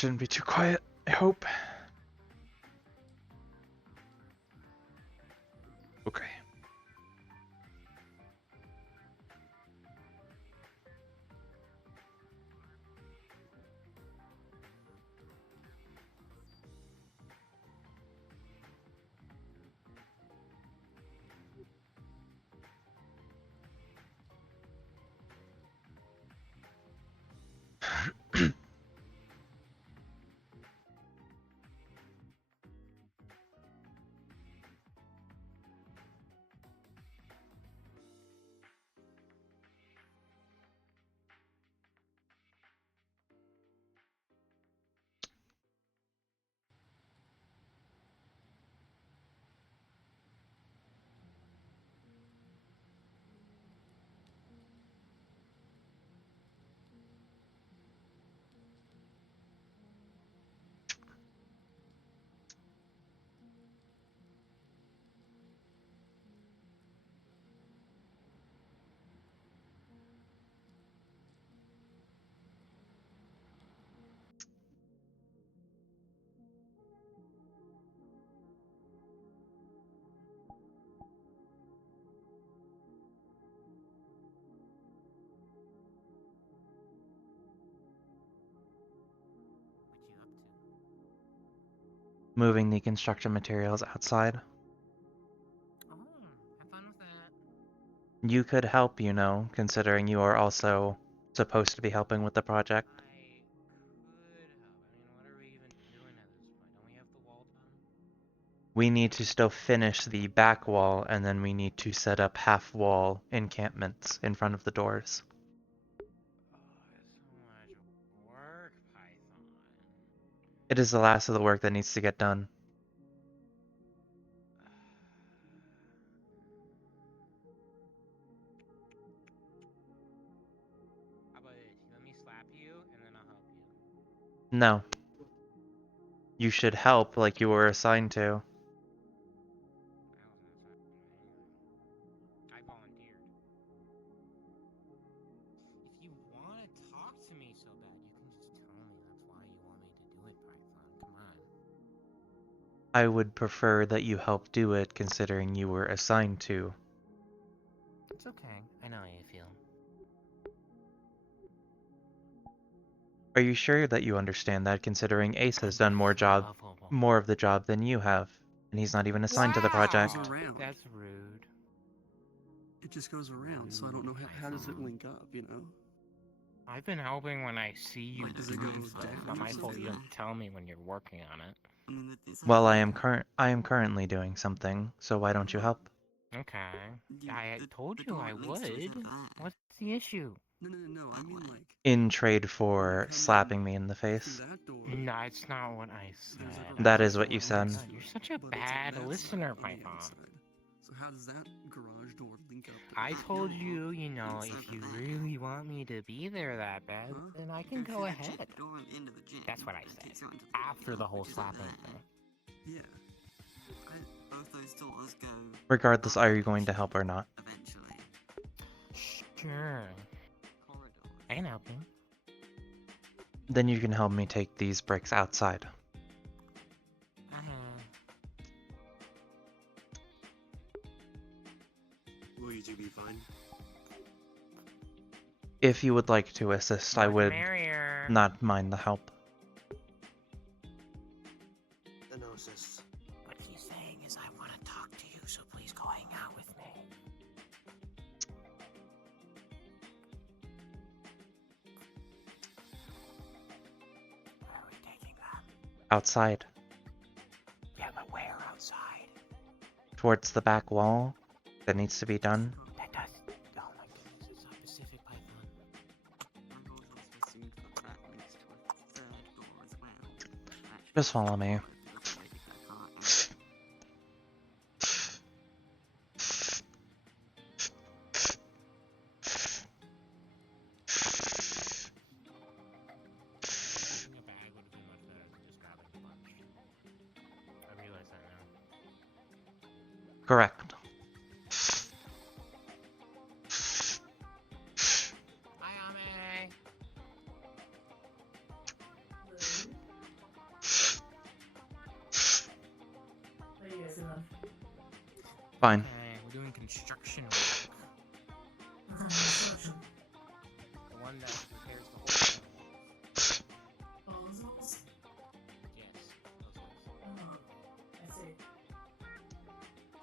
shouldn't be too quiet, I hope. Okay. Moving the construction materials outside. Oh, have fun with that. You could help, you know, considering you are also supposed to be helping with the project. I could help. I mean, what are we even doing at this point? Don't we have the wall done? We need to still finish the back wall, and then we need to set up half-wall encampments in front of the doors. Oh, it's so much work, Python. It is the last of the work that needs to get done. How about this? Let me slap you, and then I'll help you. No. You should help like you were assigned to. I wasn't assigned I volunteered. If you want to talk to me so bad, you can just tell me that's why you want me to do it, Python. Come on. I would prefer that you help do it considering you were assigned to. It's okay. I know how you feel. Are you sure that you understand that considering Ace has done more of the job than you have, and he's not even assigned to the project? Goes around. That's rude. It just goes around, so I don't know how does it link up, you know? I've been helping when I see you Like, does it doing go stuff. down It's not my or fault you something? don't tell me when you're working on it. Well, I am currently doing something, so why don't you help? Okay. I told you I would. What's the issue? No, I mean like... In trade for come slapping in me in the through face. that door, No, it's not what I there's said. like a That garage is what door you said. next to You're it, such a but it's bad on that listener, side, on the Python. outside. So how does that garage door link up to I it? told you, if you really want me to be there that bad, Huh? then I can go ahead. That's what I said. After the whole slapping thing. Yeah. Both those doors go Regardless, are you going to help or not? eventually. Sure. Corridor. I can help you. Then you can help me take these bricks outside. Will you two be fine? If you would like to assist, I would Merrier. not mind the help. Enosis. What he's saying is I want to talk to you, so please go hang out with me. Where are we taking them? Outside. Yeah, but where outside? Towards the back wall that needs to be done. That does. Oh my goodness, it's so specific, Python. I've also assumed that leads to a third door as well. Just follow me. Taking a bag would have been much better than just grabbing a bunch. I realize that now. Correct. Hi, Ame. Fine. Okay, we're doing construction work. Construction. The one that repairs the holes in the walls. Oh, those walls? Yes, those holes. Oh, I see.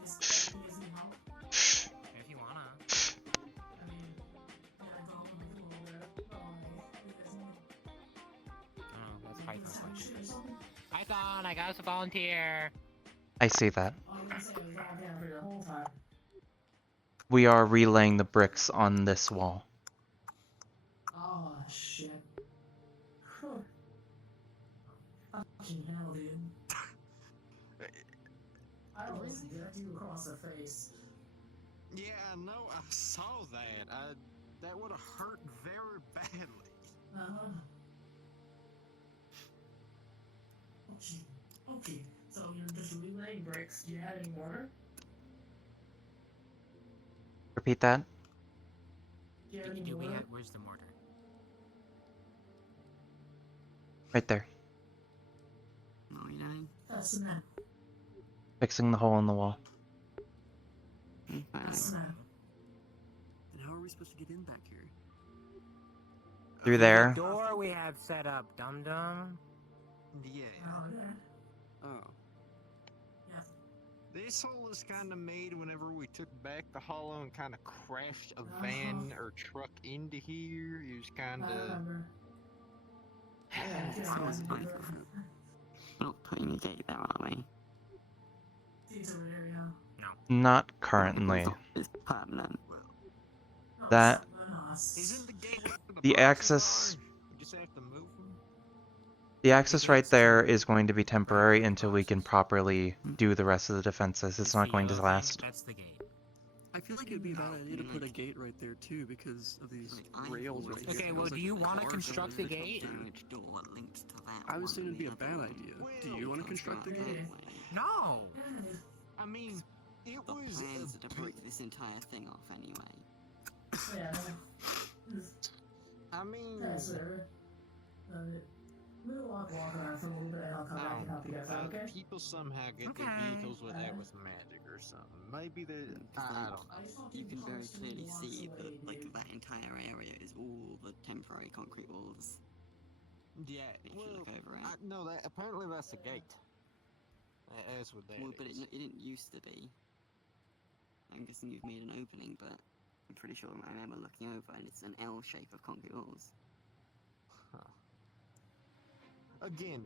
This gives me help. If you wanna. I mean, yeah, I don't want to make a little bit. Oh, you guys need Oh, that's Python's some question. shit or something? Python, I got us a volunteer. I see that. Oh, you didn't say it was goddamn for the whole time. We are relaying the bricks on this wall. Oh, shit. Whew. Fucking hell, dude. I almost decked you across the face. Yeah, I know. I saw that. That would have hurt very badly. Uh-huh. Okay. Okay. So you're just relaying bricks. Do you have any mortar? Repeat that. Do you have any Do we mortar? have, where's the mortar? Right there. No, you know. That's the map. Fixing the hole in the wall. That's the map. And how are we supposed to get in back here? Through there. The door we have set up, dum dum. Yeah. Oh, yeah. Oh. This hole was kind of made whenever we took back the hollow and kind of crashed a van or truck into here. It was kind I of. remember. Sounds Yeah, like Not putting a gate there, are we? detour area. Not currently. It's permanent. No, That- no, Isn't the gate where The boxes access- are? You just have to move them. The access right there is going to be temporary until we can properly do the rest of the defenses. It's not going to last. That's the gate. I feel like it'd be a bad idea to put a gate right there too because of these rails right here. Okay, It well, feels do like you the want to cars construct are the really gate? I was saying it'd be a bad idea. Do you want to construct the gate? No! I mean, it The was. plans are to break this entire thing off anyway. Yeah, I mean. that's it. We'll walk around for a little bit and I'll come back and help you guys out, okay? People somehow get their Okay. vehicles with that with magic or something. Maybe they. I don't know. You can very clearly see that, like, that entire area is all the temporary concrete walls. Yeah. If you Well, look over it. no, that apparently that's the gate. That's what that Well, but is. it didn't used to be. I'm guessing you've made an opening, but I'm pretty sure I remember looking over and it's an L shape of concrete walls. Huh. Again,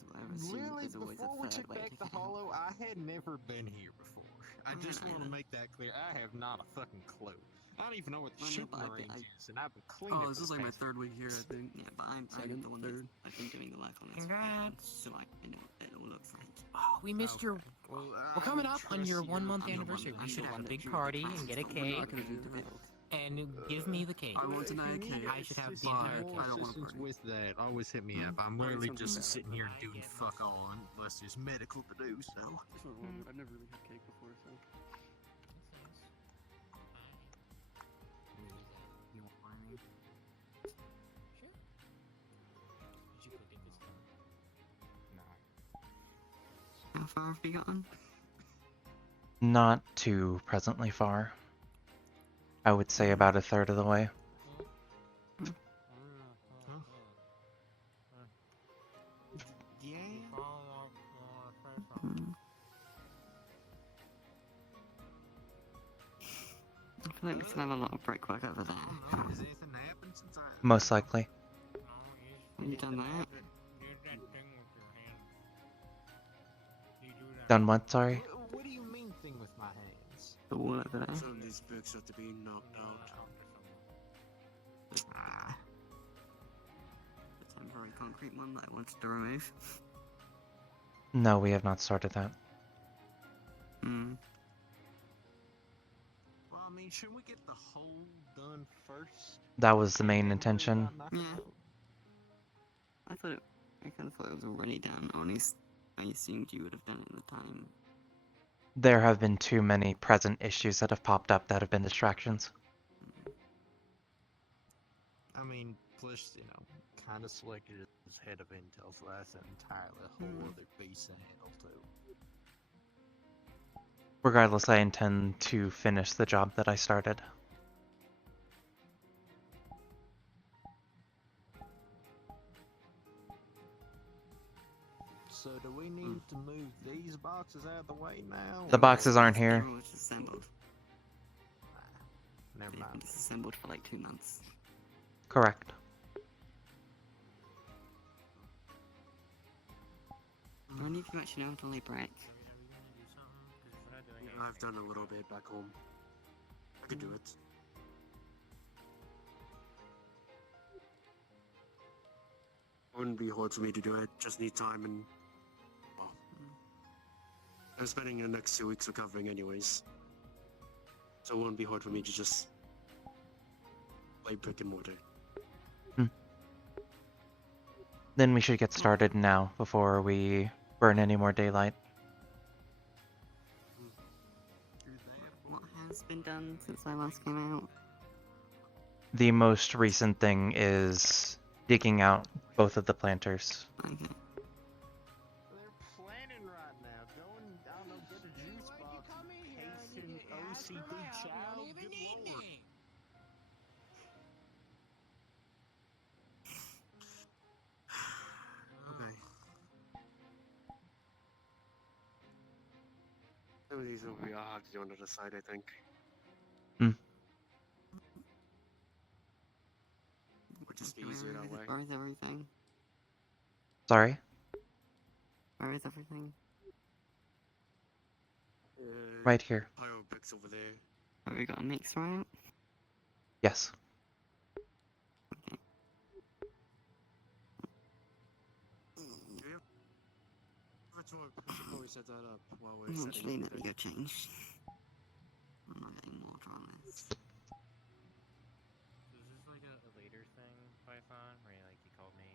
So I would assume really, there's always before a we third took way back to the get out. hollow, I had never been here before. I just want to Yeah. make that clear. I have not a fucking clue. I don't even know what the Well, no, shooting but range is, and I've been cleaning. Oh, this is like my third week here, I think. Yeah, but I'm Second, the one third. I've been doing the work on this. Congrats. So I know what it all looks like. Oh, we missed your. We're coming up on your 1 month I'm the one anniversary. that- We I'm should the have a one that big drew the party plans and get a for We're cake not gonna do that. and give me the cake. I won't deny a cake. I should have the Assistance- entire more cake. I don't wanna assistance party. with that. Always hit me up. I'm Alright, literally sounds just bad. sitting here I doing get fuck all unless there's medical to do. So. Just wanna warm it. I've never really had cake before, so. You want warming? Sure. Did you cook it this time? No. How far have we gotten? Not too presently far. I would say about a third of the way. Yeah. Hmm. I feel like we still have a lot of brickwork over there. Has anything happened since I? Most likely. Have you done that? Done what, sorry? What do you mean thing with my hands? The wall over there? Some of these bricks have to be knocked out. Ah. The temporary concrete one that I wanted to remove. No, we have not started that. Hmm. Well, I mean, shouldn't we get the hole done first? That was the main And worry intention. about knocking Yeah. out? I kind of thought it was already done, or at least I assumed you would have done it in the time. There have been too many present issues that have popped up that have been distractions. I mean, plus, kind of selected as head of intel, so that's an entirely whole other beast to handle, too. Regardless, I intend to finish the job that I started. So do we need to move these boxes out of the way now? The or- boxes aren't They're here. all disassembled. Never They've been mind. disassembled for like 2 months. Correct. When have you actually know how to lay brick? Are we gonna do something? Because we're not doing Yeah, anything. I've done a little bit back home. I could do it. Wouldn't be hard for me to do it. Just need time and. Well, I'm spending the next 2 weeks recovering, anyways. So it wouldn't be hard for me to just lay brick and mortar. Then we should get started now before we burn any more daylight. What has been done since I last came out? The most recent thing is digging out both of the planters. Okay. They're planning right now. Going, I don't know, get a juice box. Pacing OCD child. Good lord. Okay. Some of these will be I'll have to do on the other side, I think. Would just be easier that way. Where is everything? Sorry? Where is everything? Right here. Pile of bricks over there. Have we got a mix right? Yes. I should probably set that up while we're Eventually, setting never up. get changed. I'm not getting water on this. So is this like a later thing, Python, where he called me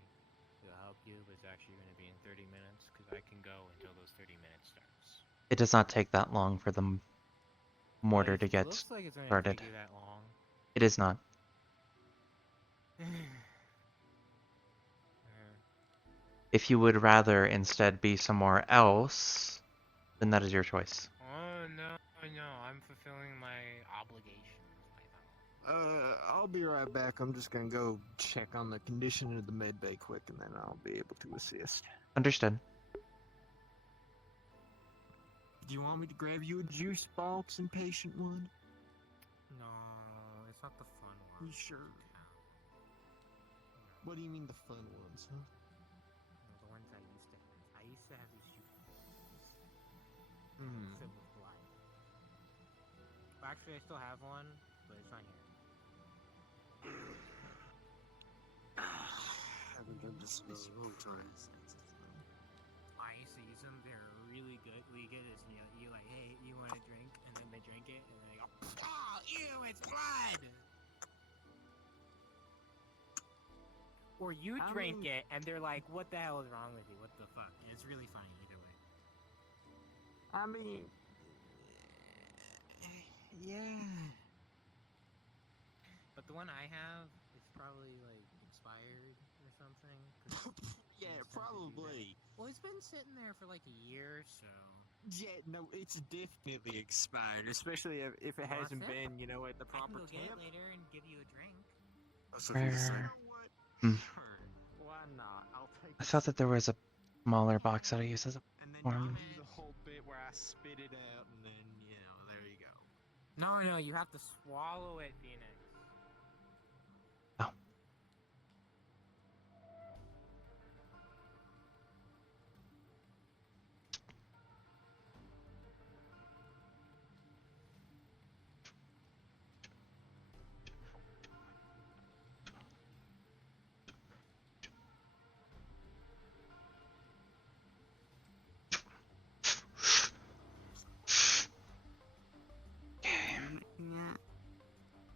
to help you, but it's actually going to be in 30 minutes? Because I can go until those 30 minutes starts. It does not take that long for the mortar to It get looks like it's going to started. take you that long. It is not. If you would rather instead be somewhere else, then that is your choice. Oh no, I'm fulfilling my obligations, Python. I'll be right back. I'm just gonna go check on the condition of the med bay quick, and then I'll be able to assist. Understood. Do you want me to grab you a juice box, impatient one? No, it's not the fun one. You sure? What do you mean the fun ones, huh? The ones I used to have. I used to have these juice boxes Hmm. filled with blood. Well, actually, I still have one, but it's not here. Haven't done this in a long time. I used to use them. They're really good. What you get is, you like, hey, you want a drink? And then they drink it, and then they go, oh, ew, it's blood! Or you I drink mean- it, and they're like, what the hell is wrong with you? What the fuck? And it's really funny either way. I mean, yeah. But the one I have is probably, like, expired or something. 'cause Yeah, things tend to do that. probably. Well, it's been sitting there for like a year, so... Yeah, no, it's definitely expired, especially if it Want a hasn't sip? been, at the I can proper go get it temp. later and give you a drink. That's what you You say. know what? Hmm. Sure. Why not? I'll take I it. thought that there was a smaller box that I use as a And then form. you do the whole bit where I spit it out, and then, there you go. No, you have to swallow it, Phoenix. Oh. I'm mixing it.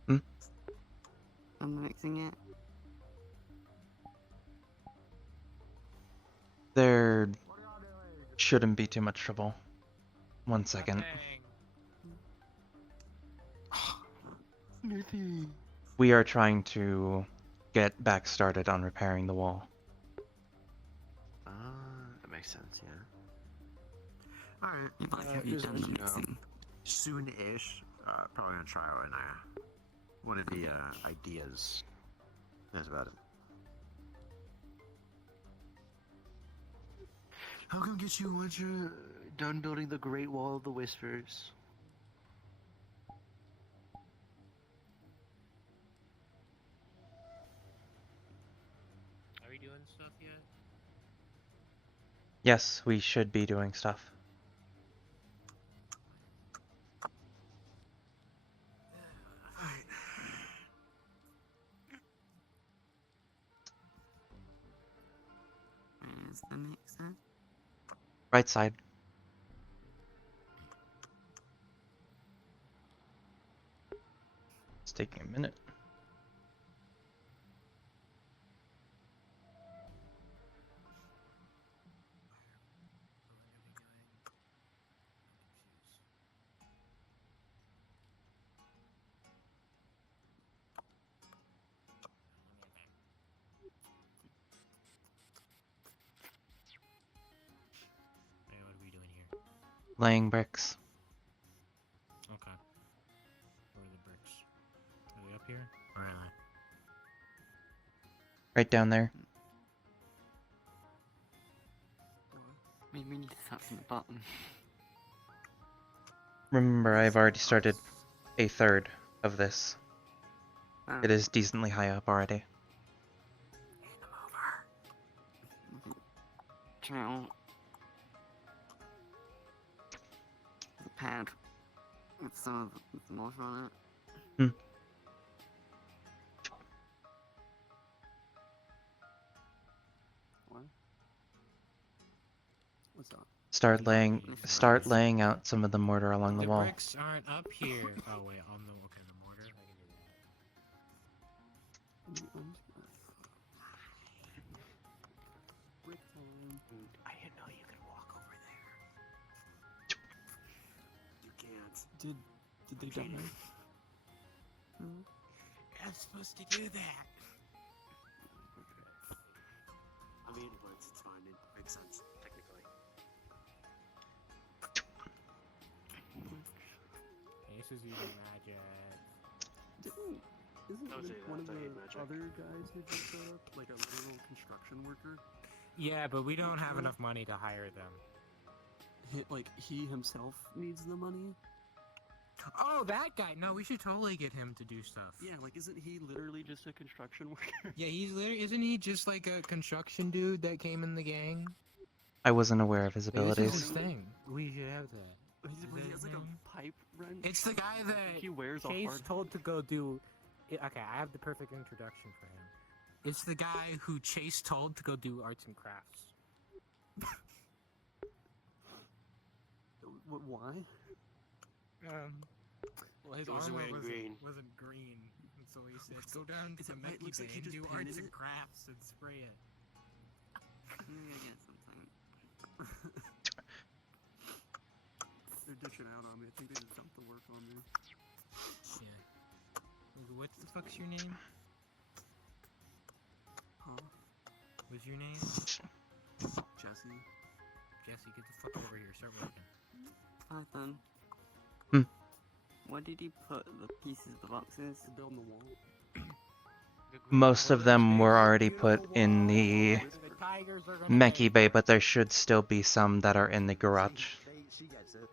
Hmm? I'm mixing it. There shouldn't be too much trouble. 1 second. Nothing. We are trying to get back started on repairing the wall. That makes sense, yeah. Alright. Yeah, but have you just done the let you know. mixing? soon-ish. Probably gonna try out one of the ideas. That's about it. I'll come get you once you're done building the Great Wall of the Whispers. Are we doing stuff yet? Yes, we should be doing stuff. Where's the mixer? Right side. It's taking a minute. Hey, what are we doing here? Laying bricks. Okay. Where are the bricks? Are they up here? Or are they? Right down there. We need to start from the bottom. Remember, I've already started a third of this. Oh, It is decently high up already. try out the pad with some of the mortar on it. Hmm. What? What's up? Start laying out some of the mortar along the The wall. bricks aren't up here. Oh wait, on the okay, the mortar. I can do that. Brick time. I didn't know you could walk over there. You can't. Did they die? I'm supposed to do that. I mean, but it's fine. It makes sense technically. This is using magic. Isn't Don't say like one of that, I hate the magic. other guys who just showed up like a literal construction worker? Yeah, but we don't have enough money to hire them. He himself needs the money? Oh, that guy! No, we should totally get him to do stuff. Yeah, isn't he literally just a construction worker? Yeah, he's literally. Isn't he just like a construction dude that came in the gang? I wasn't aware of his This is abilities. his thing. We should have that. He Is has that his like name? a pipe wrench. It's the guy I that think he wears a Chase hard told to go do. Okay, I have the perfect introduction for him. It's the guy who Chase told to go do arts and crafts. Why? Well, his He wasn't armor wearing green. wasn't green, and so he said, "Go down to Is the it- it Meki looks like Bay he and just do painted arts and it? crafts and spray it." Maybe I get sometime. They're dishing out on me. I think they just dumped the work on me. Yeah. What the fuck's your name? Huh? What's your name? Jesse? Jesse, get the fuck over here. Start working. Python. Hmm. Where did you put the pieces of the boxes? They're building the wall. Most of them were already put in the The tigers are gonna Meki Bay, but there should still be some that are in the garage. She gets it.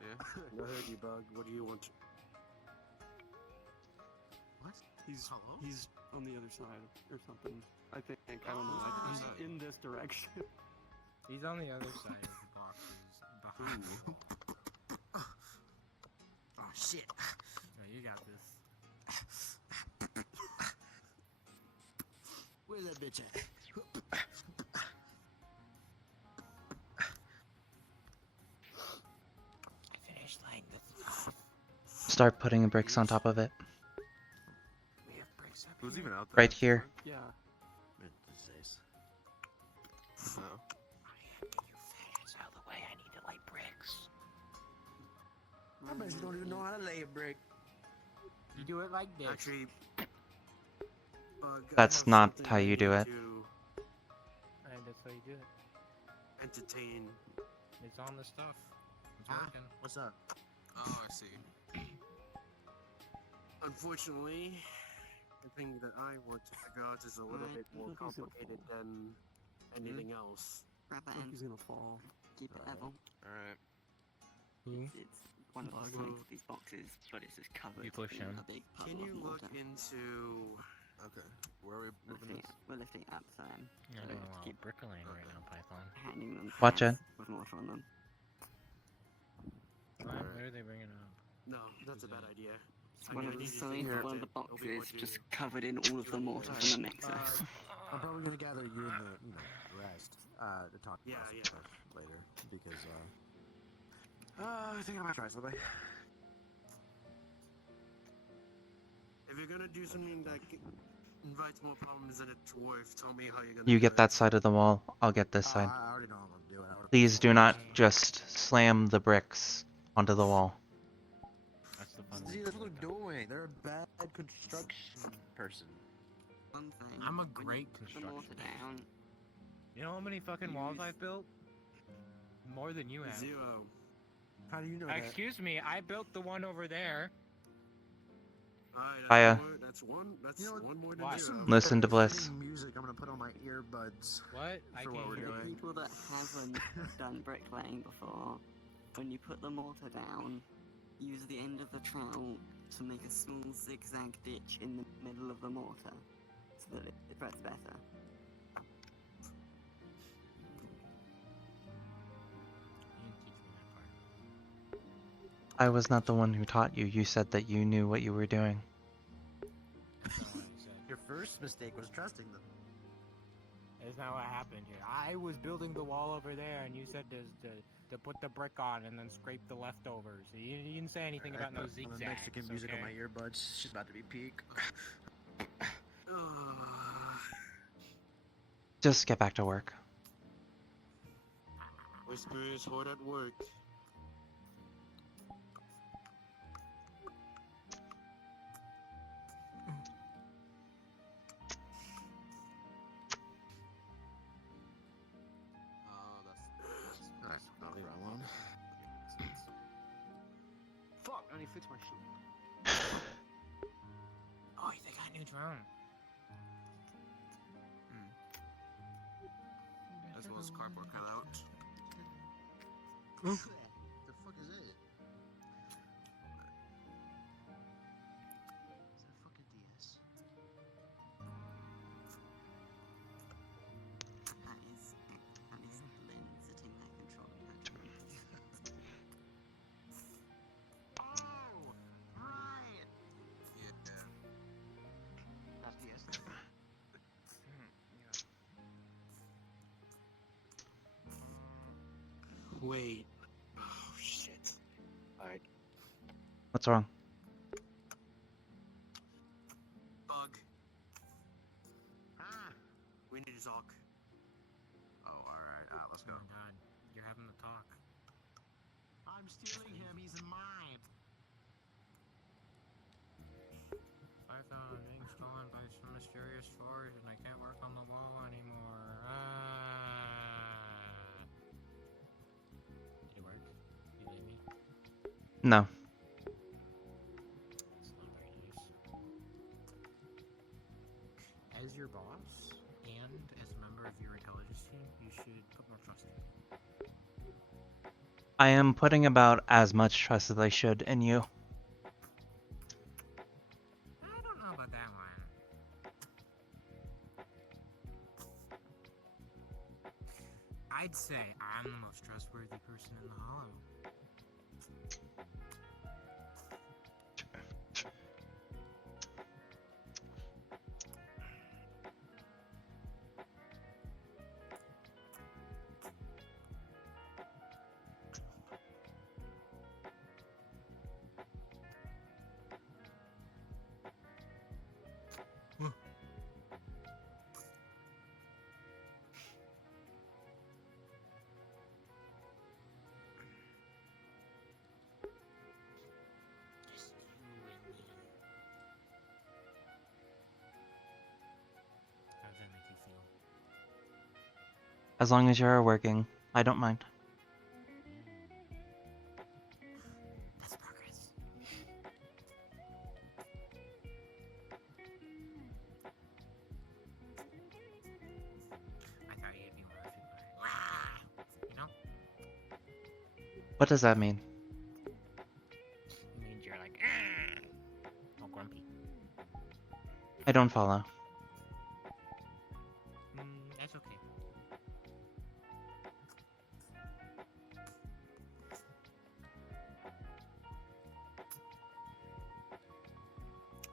Yeah. Go ahead, you bug. What do you want? What? He's Hello? he's on the other side or something. I think. I don't know. He's in this direction. He's on the other side of the boxes. Behind you. Oh shit. Oh, you got this. Where's that bitch at? I finished laying the Start putting bricks on top of it. We have bricks up Who's here. even out there? Right here. Yeah. Oh. I have to you faggots out of the way. I need to lay bricks. I bet you don't even know how to lay a brick. You do it like this. Actually, bug. I That's have not something how we you do need it. to And that's how you do it. entertain. It's on the stuff. It's working. What's up? Oh, I see. Unfortunately, the thing that I want to figure out is a little Right, bit more look who's gonna complicated fall. than anything else. Grab that Look, end. he's gonna fall. Keep it level. Alright. It's one of the Well, strengths of these boxes, but it's just covered You push in him. a big Can puddle you of look water. into... Okay. Where are we moving this? We're lifting up, so You're so doing to a lot keep of bricklaying right now, Python. handing them Watch pads it. with water on them. What? Alright. What are they bringing up? No, that's a bad idea. It's I one mean, of I the need to signs think of one of about the it. It'll be boxes, hard to just covered in all of the mortar from the mixer. I'm probably gonna gather you and the rest to talk Yeah, about some yeah. stuff later because I think I might try something. If you're gonna do something that invites more problems than it's worth, tell me how you're gonna You do get it. that side of the wall, I'll get this side. I already know I'm gonna do it. I already Please do not Okay. just slam the bricks onto the wall. That's the fun. See, that's what they're doing. They're a bad construction person. One thing. I'm a when great you put the mortar constructionist. down. You know how many fucking walls Use- I've built? More than you have. 0. How do you know that? Excuse me, I built the one over there. Alright, Aya. that's one. That's You know what? one more than Why? 0. Listen to Bliss. Fitting music. I'm gonna put on my earbuds. What? I For what can't we're hear For doing. you. people that haven't done bricklaying before, when you put the mortar down, use the end of the trowel to make a small zigzag ditch in the middle of the mortar, so that it spreads better. You didn't teach me that part. I was not the one who taught you. You said that you knew what you were doing. That's not what I said. Your first mistake was trusting them. That's not what happened here. I was building the wall over there, and you said to put the brick on and then scrape the leftovers. You didn't say anything about no On zigzags. the Mexican music on my okay? earbuds. She's about to be peak. Just get back to work. Whisper is hard at work. Oh, that's I'll leave it alone. Fuck, I need to fix my shit. Oh, they got a new drone. As well as cardboard cutout. The fuck is it? Is that fucking DS? That is Lynn sitting there controlling her dreams. Oh, right. Yeah. That's DS. Wait. Oh, shit. Alright. What's wrong? Bug. Ah, We need to talk. Oh, alright. Let's Oh go. my god, you're having the talk. I'm stealing him. He's mine. Python being stolen by some mysterious force, and I can't work on the wall anymore. Did it work? You believe me? No. It's not very nice. As your boss, and as a member of your intelligence team, you should put more trust in me. I am putting about as much trust as I should in you. I don't know about that one. I'd say I'm the most trustworthy person in the Hollow. Just you and me. How does that make you feel? As long as you're working, I don't mind. What does that mean? It means you're like, all grumpy. I don't follow. That's okay.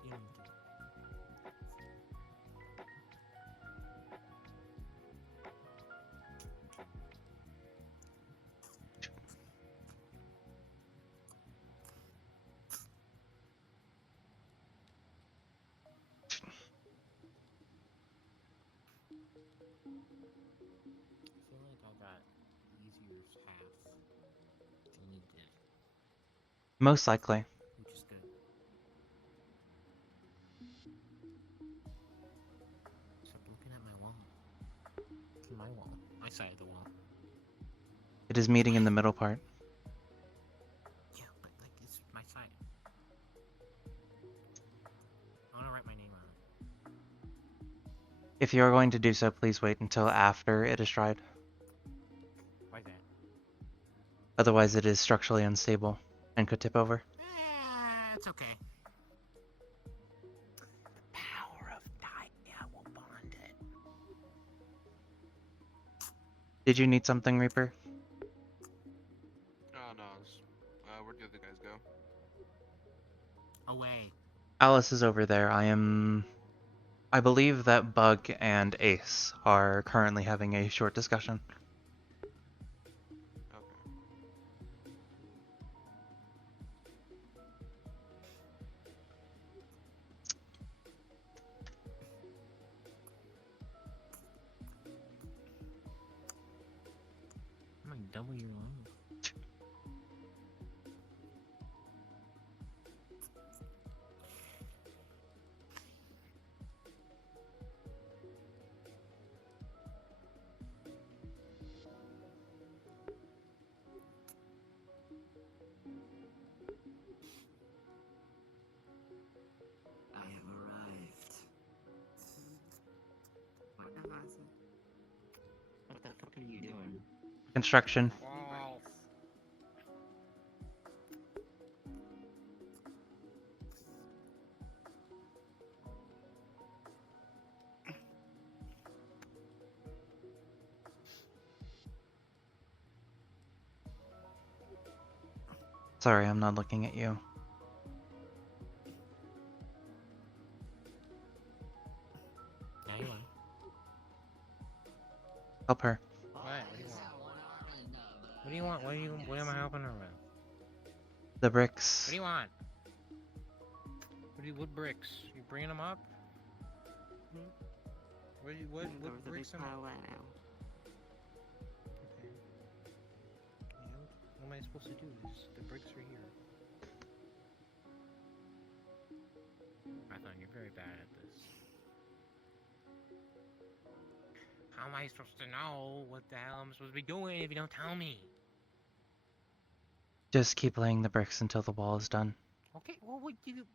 You don't do it. I feel like I got easier half than you did, Most likely. which is good. Stop looking at my wall. Look at my wall. My side of the wall. It is meeting in the middle part. Yeah, but like it's my side. I wanna write my name on it. If you are going to do so, please wait until after it is dried. Why that? Otherwise, it is structurally unstable and could tip over. It's okay. The power of Dia will bond it. Did you need something, Reaper? Oh no, where'd the other guys go? Away. Alice is over there. I believe that Bug and Ace are currently having a short discussion. Okay. I'm like double your life. I have arrived. What am I saying? What the fuck are you doing? Construction. Wow. Sorry, I'm not looking at you. Now you are. Help her. What? What do you want? What do you want? What am I helping her with? The What bricks. do you want? What bricks? You bringing them up? What There was a big bricks am I? pile there now. Okay. And what am I supposed to do? The bricks are here. Python, you're very bad at this. How am I supposed to know what the hell I'm supposed to be doing if you don't tell me? Just keep laying the bricks until the wall is done. Okay, well, what you...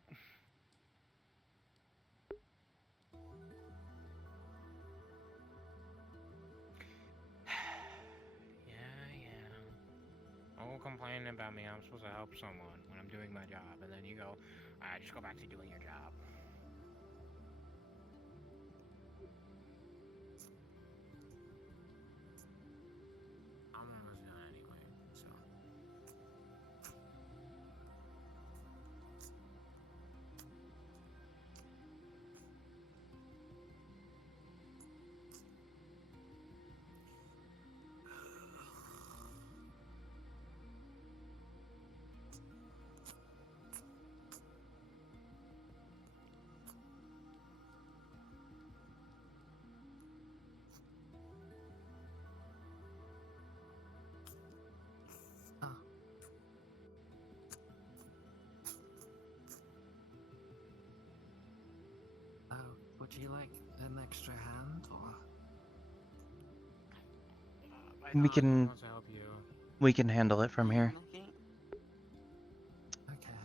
Yeah. Oh, complaining about me, I'm supposed to help someone when I'm doing my job, and then you go, alright, just go back to doing your job. I'm almost done anyway, so... Would you like an extra hand, or? We can wants to help you. we can handle it from here. Okay. Okay.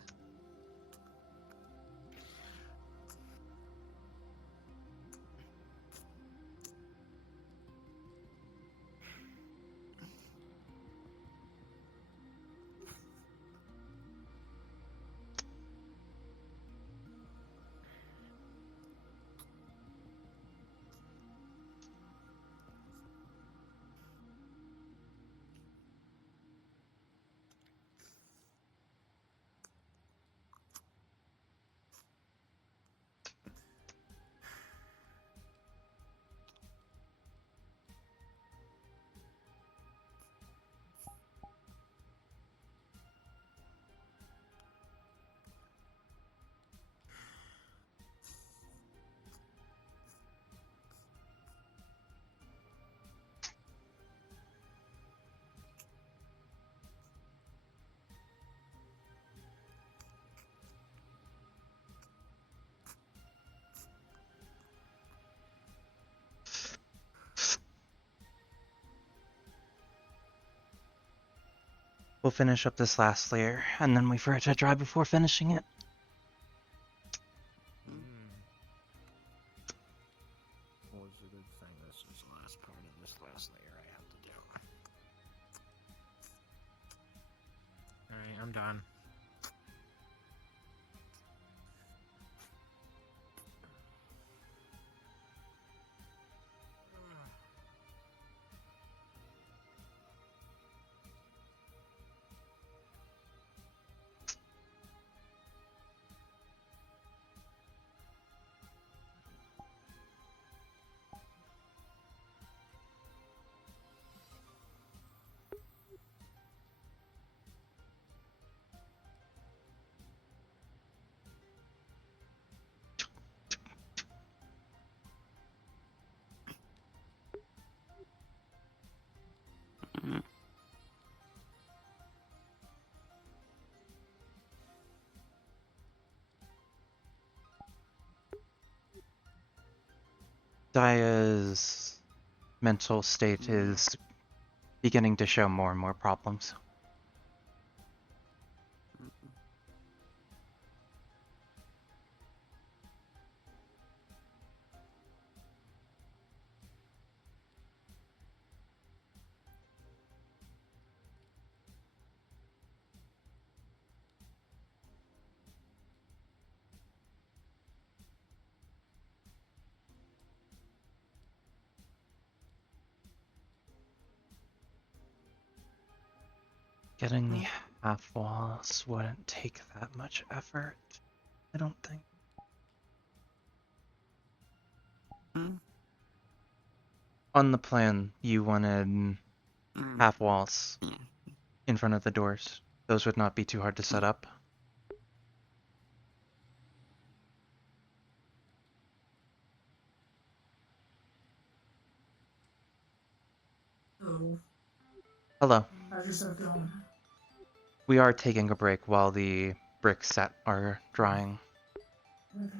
We'll finish up this last layer, and then wait for it to dry before finishing it. What was the good thing? This is the last part of this last layer I have to do. Alright, I'm done. Daya's mental state is beginning to show more and more problems. Getting the half walls wouldn't take that much effort, I don't think. On the plan, you wanted half walls in front of the doors. Those would not be too hard to set up. Oh, Hello. how's your stuff going? We are taking a break while the bricks set are drying. Okay.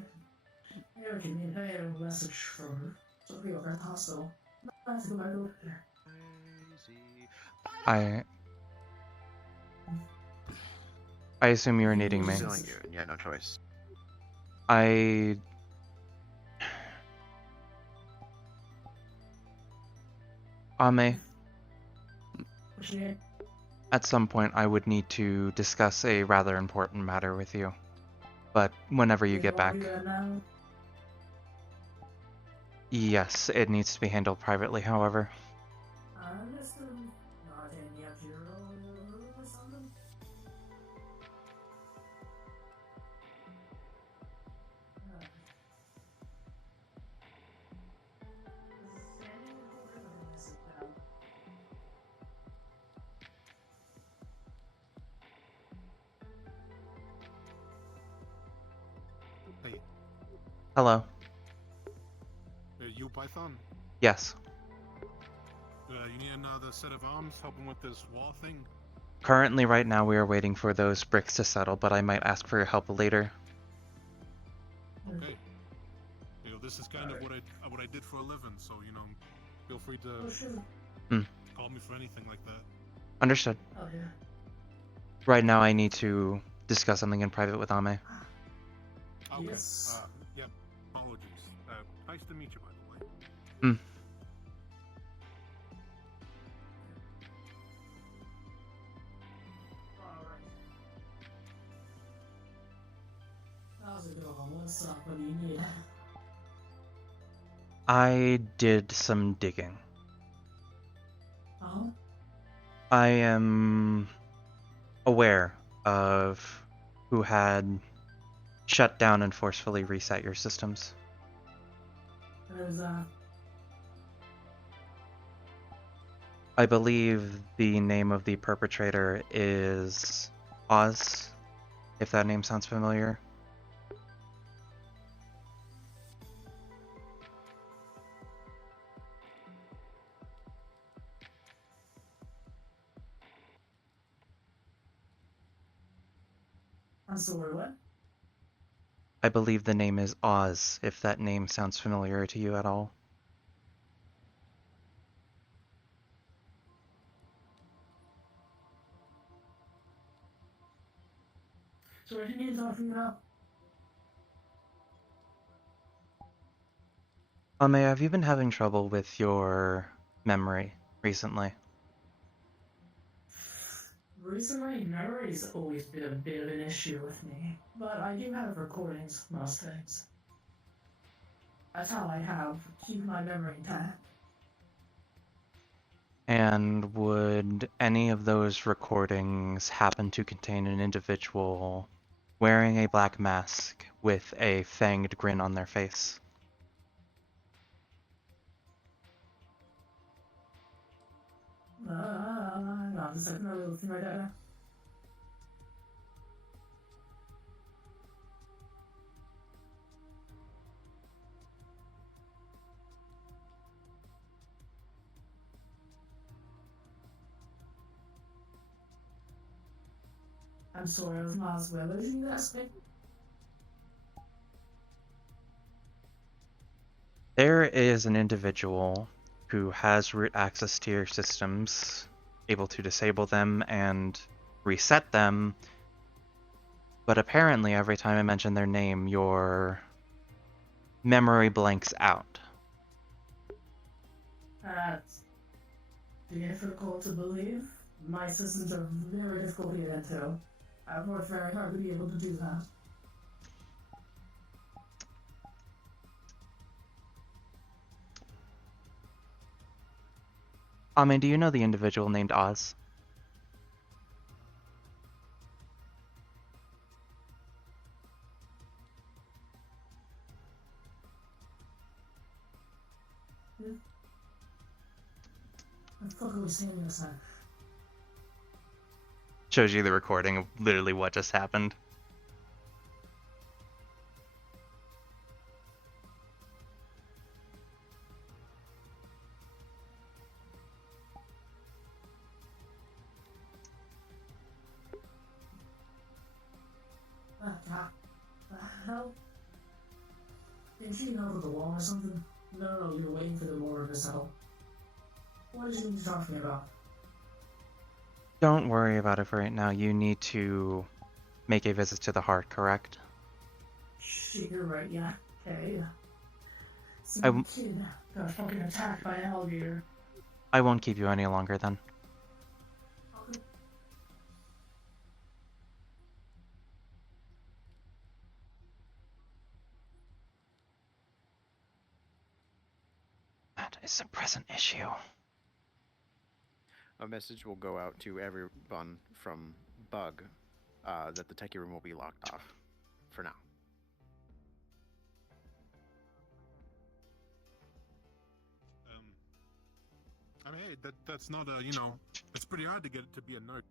Yeah, we can get a message from some people at the hospital. I have to go back over there. I assume you were needing me. Still you. Yeah, no choice. Ame, What you need? at some point I would need to discuss a rather important matter with you. But whenever you get back. Do that now? Yes, it needs to be handled privately, however. Just not any of your or something? Hey, Hello. you Python? Yes. You need another set of arms helping with this wall thing? Currently, right now, we are waiting for those bricks to settle, but I might ask for your help later. Okay. You know, this is kind of what I did for a living, so feel free to call me for anything like that. Understood. Oh, yeah. Right now, I need to discuss something in private with Ame. Okay. Yes. Yeah, apologies. Nice to meet you, by the way. How's it going? What's up? What do you need? I did some digging. Oh? I am aware of who had shut down and forcefully reset your systems. There's I believe the name of the perpetrator is Oz, if that name sounds familiar. I'm sorry, what? I believe the name is Oz, if that name sounds familiar to you at all. So what do you need to talk to me about? Ame, have you been having trouble with your memory recently? Recently, memory's always been a bit of an issue with me, but I do have recordings of most things. That's how I have keep my memory intact. And would any of those recordings happen to contain an individual wearing a black mask with a fanged grin on their face? No, just like another little thing right there. I'm sorry, I was not as well. What did you ask me? There is an individual who has root access to your systems, able to disable them and reset them, but apparently every time I mention their name, your memory blanks out. That's difficult to believe. My systems are very difficult to get into. I've worked very hard to be able to do that. Ame, do you know the individual named Oz? What the fuck are we saying this time? Shows you the recording of literally what just happened. The hell? Did you know with the wall or something? No, you were waiting for the mortar to settle. What did you need to talk to me about? Don't worry about it for right now. You need to make a visit to the heart, correct? Shit, you're right, yeah. Okay. Some kid got fucking attacked by an alligator. I won't keep you any longer then. Okay. That is a present issue. A message will go out to everyone from Bug that the techie room will be locked off for now. I mean, hey, that's not a, it's pretty hard to get it to be a note.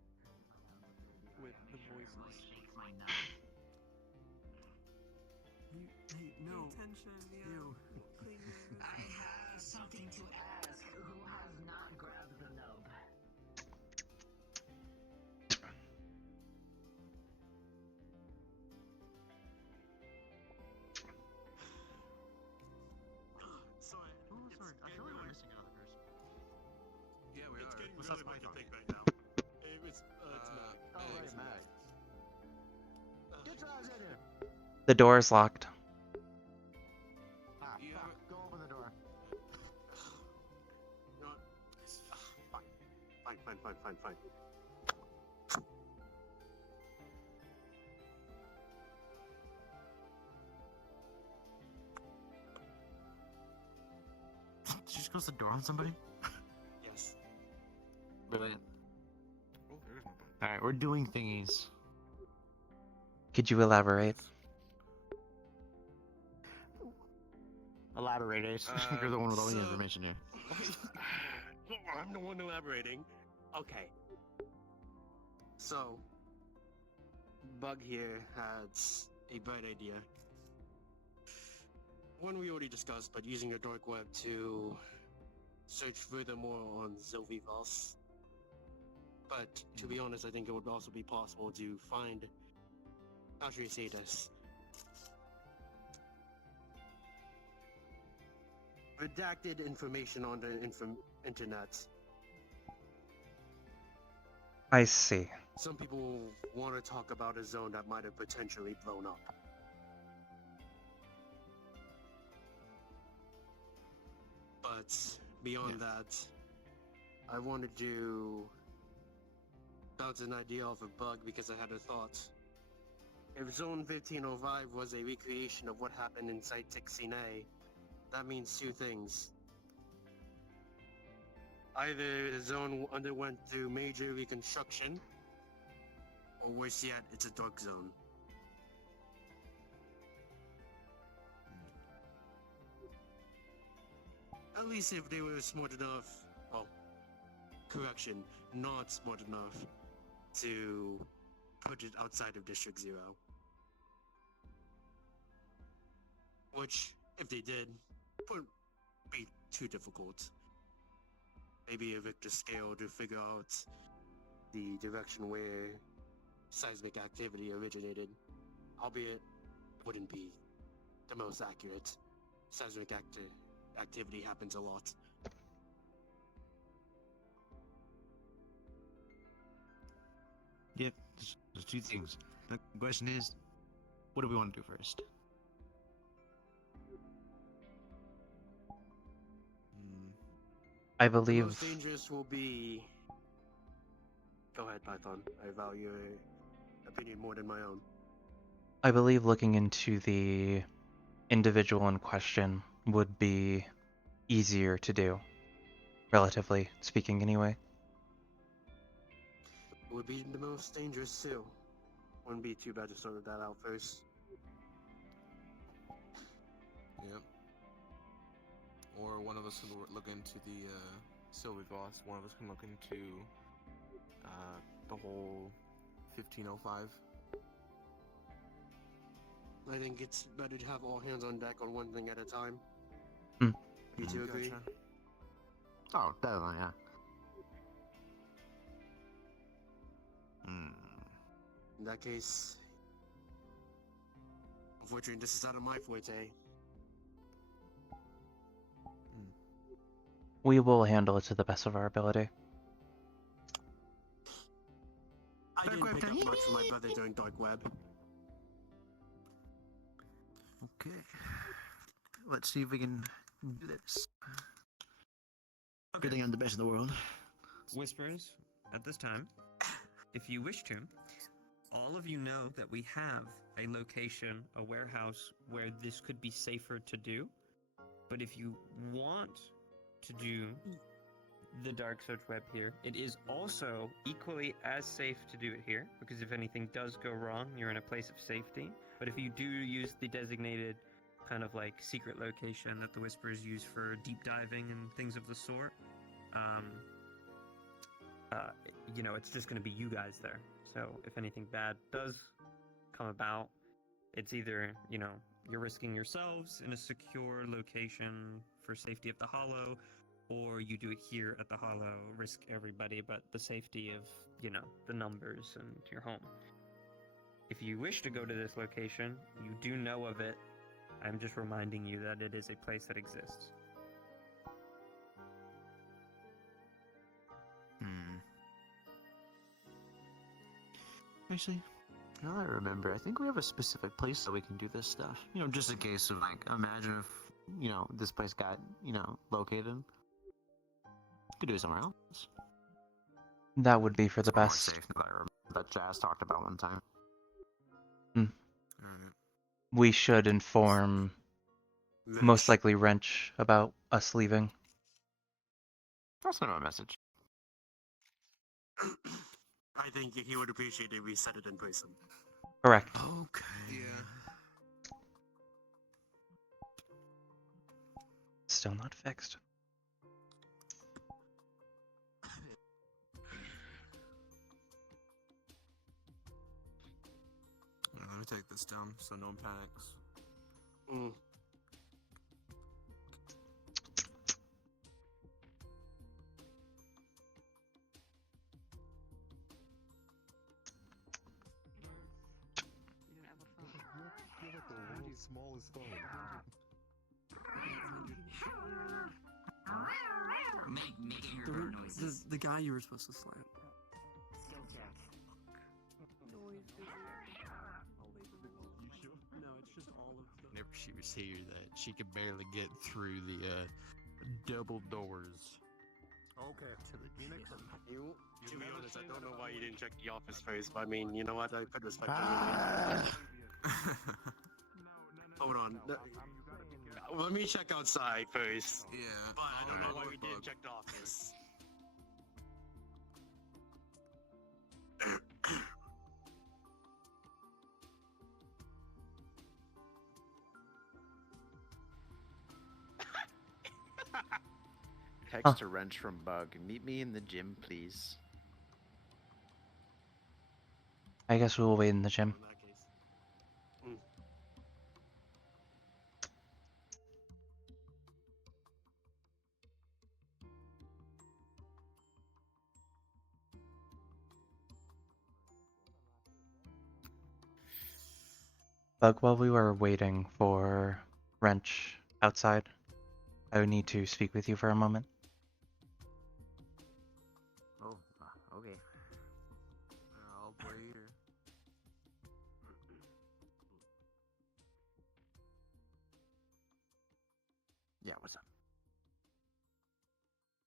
With the voices. No. Attention, I have something to ask. Who has not grabbed the nub? Sorry. I feel like we're missing out a person. Yeah, we It's are. getting What's really up, hard to Mike? think right now. It's Mac. Oh, right, Mac. Get your ass in here. The door is locked. Ah, You fuck. have Go open the door. You know what? Fine. Did you just close the door on somebody? Yes. Brilliant. Oh, there's my button. Alright, we're doing thingies. Could you elaborate? Elaborate, Ace. You're the one with all the so- information here. I'm the one elaborating. Okay. So, Bug here has a bright idea. One we already discussed, but using the dark web to search furthermore on Zilvivos. But to be honest, I think it would also be possible to find, how should we say this? Redacted information on the internet. I see. some people want to talk about a zone that might have potentially blown up. But beyond that, I wanted to bounce an idea off a bug because I had a thought. If Zone 1505 was a recreation of what happened in Site 16A, that means two things. Either the zone underwent through major reconstruction, or worse yet, it's a dark zone. At least if they were smart enough, well, correction, not smart enough to put it outside of District 0. Which, if they did, wouldn't be too difficult. Maybe a Richter scale to figure out the direction where seismic activity originated, albeit wouldn't be the most accurate. Seismic activity happens a lot. Yep, there's two things. The question is, what do we want to do first? I The believe most dangerous will be... Go ahead, Python. I value your opinion more than my own. I believe looking into the individual in question would be easier to do, relatively speaking anyway. It would be the most dangerous too. Wouldn't be too bad to sort that out first. Yep. Or one of us can look into the Silver Gloss. One of us can look into the whole 1505. I think it's better to have all hands on deck on one thing at a time. Hmm. You two agree? Gotcha. Oh, definitely, yeah. In that case, unfortunately, this is out of my forte. We will handle it to the best of our ability. I didn't pick up much from my brother doing Dark Web. Okay. Let's see if we can do this. Good thing I'm the best in the world. Whispers, at this time, if you wish to, all of you know that we have a location, a warehouse, where this could be safer to do. But if you want to do the Dark Search Web here, it is also equally as safe to do it here, because if anything does go wrong, you're in a place of safety. But if you do use the designated kind of like secret location that the Whispers use for deep diving and things of the sort, you know, it's just going to be you guys there. So if anything bad does come about, it's either, you know, you're risking yourselves in a secure location for safety of the Hollow, or you do it here at the Hollow, risk everybody but the safety of, you know, the numbers and your home. If you wish to go to this location, you do know of it. I'm just reminding you that it is a place that exists. Actually, now that I remember, I think we have a specific place that we can do this stuff. You know, just in case of, like, imagine if, you know, this place got, you know, located. Could do it somewhere else. That would be for the It's more best. safe than I remember that Jazz talked about one time. Alright. We should inform, most likely Wrench, about us leaving. I'll send him a message. I think he would appreciate if we said it in person. Correct. Okay. Yeah. Still not fixed. Alright, let me take this down so no one panics. Smallest phone. Making her noises. The guy you were supposed to slam. No, it's just all of the. Whenever she was here, that she could barely get through the double doors. Okay. To the Phoenix. To be honest, I don't know why you didn't check the office first, but I mean, you know what? I could respect that. Hold on. Let me check outside first. Yeah. But I don't know why Alright. we didn't check the office. Text to Wrench from Bug. Meet me in the gym, please. I guess we will wait in the gym. In that case. Bug, while we were waiting for Wrench outside, I would need to speak with you for a moment. Oh, okay. I'll wait. Yeah, what's up?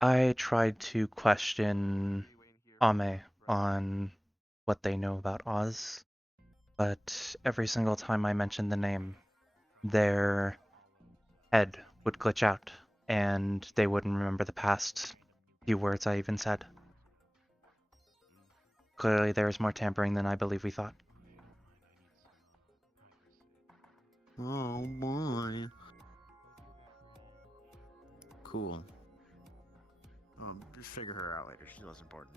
I tried to question Ame on what they know about Oz, but every single time I mentioned the name, their head would glitch out, and they wouldn't remember the past few words I even said. Clearly there is more tampering than I believe we thought. Oh boy. Cool. Just figure her out later. She's less important.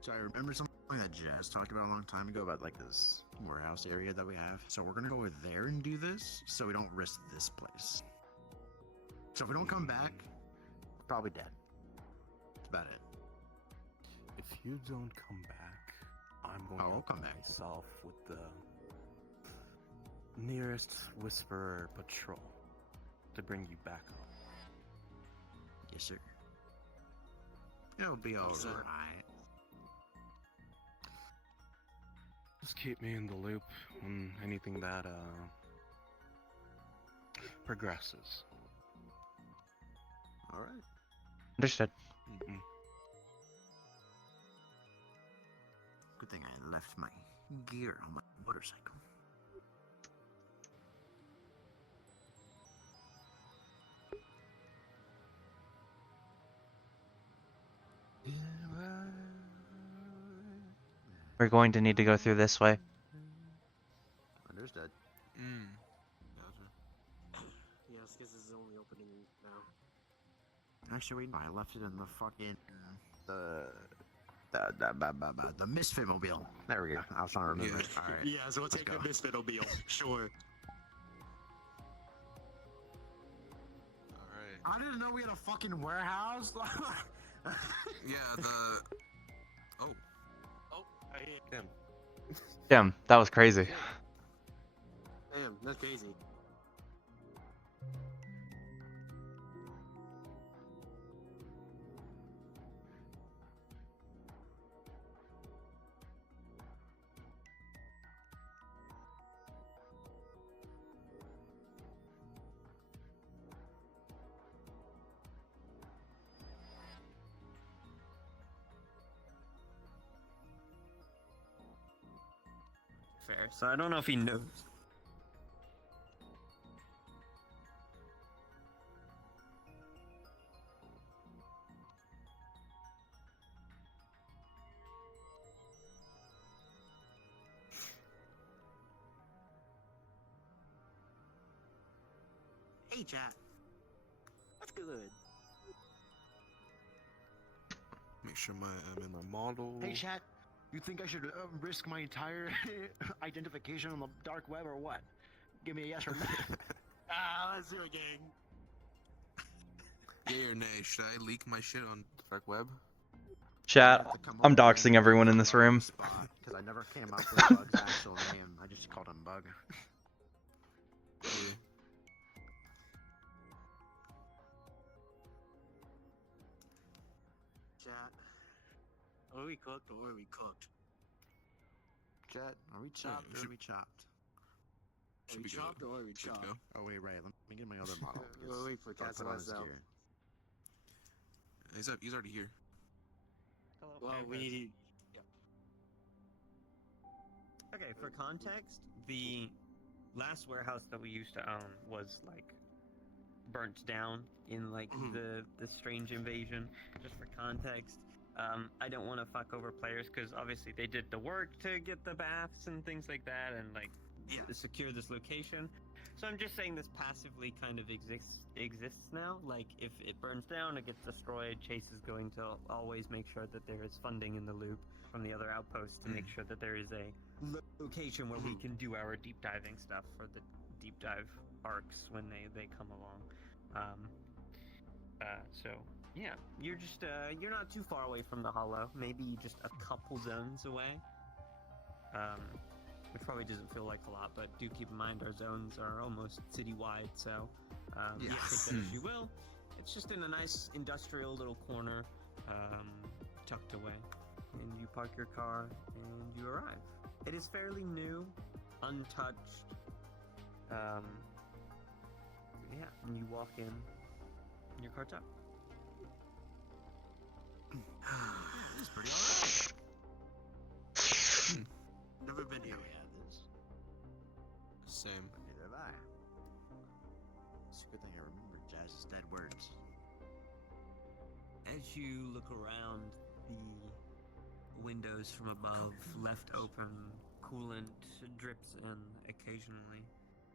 So I remember something that Jazz talked about a long time ago about like this warehouse area that we have. So we're gonna go over there and do this, so we don't risk this place. So if we don't come back, we're probably dead. That's about it. If you don't come back, I'm going I'll to come back myself with the nearest Whisperer patrol to bring you back home. Yes, sir. It'll be alright. Just keep me in the loop on anything that progresses. Alright. Understood. Good thing I left my gear on my motorcycle. We're going to need to go through this way. Understood. Gotcha. Yes, this is the only opening now. Actually, wait, no, I left it in the fucking the Misfit Mobile. There we go. I was trying to remember. Yeah. All right. Yeah, so we'll take the Misfit Mobile. Sure. Alright. I didn't know we had a fucking warehouse. Yeah, the. Oh. Oh, I hit him. Damn, that was crazy. Damn, that's crazy. Fair. So I don't know if he knows. Hey, chat. What's good? Make sure I'm in my model. Hey, chat. You think I should risk my entire identification on the dark web or what? Give me a yes or no. Let's do it, gang. Yay or nay? Should I leak my shit on the dark web? Chat, I'm doxing everyone in this room. Because I never came up with Bug's actual name. I just called him Bug. Yeah. Chat. Are we cooked or are we cooked? Jet, are we chopped or are we chopped? Are we chopped or are we chopped? Oh wait, right. Let me get my other model. We'll wait for Cat to let us know. He's already here. Hello. Well, we need. Okay, for context, the last warehouse that we used to own was like burnt down in like the strange invasion. Just for context, I don't want to fuck over players because obviously they did the work to get the baths and things like that, and like secure this location. So I'm just saying this passively kind of exists now. Like if it burns down, it gets destroyed. Chase is going to always make sure that there is funding in the loop from the other outposts to make sure that there is a location where we can do our deep diving stuff for the deep dive arcs when they come along. So yeah, you're just you're not too far away from the hollow. Maybe just a couple zones away. Which probably doesn't feel like a lot, but do keep in mind our zones are almost citywide, so take that as you will. It's just in a nice industrial little corner, tucked away. And you park your car and you arrive. It is fairly new, untouched. And you walk in, and your car's up. It's pretty alright. Never been here. Same. Neither have I. It's a good thing I remember Jazz's dead words. As you look around, the windows from above left open, coolant drips in occasionally.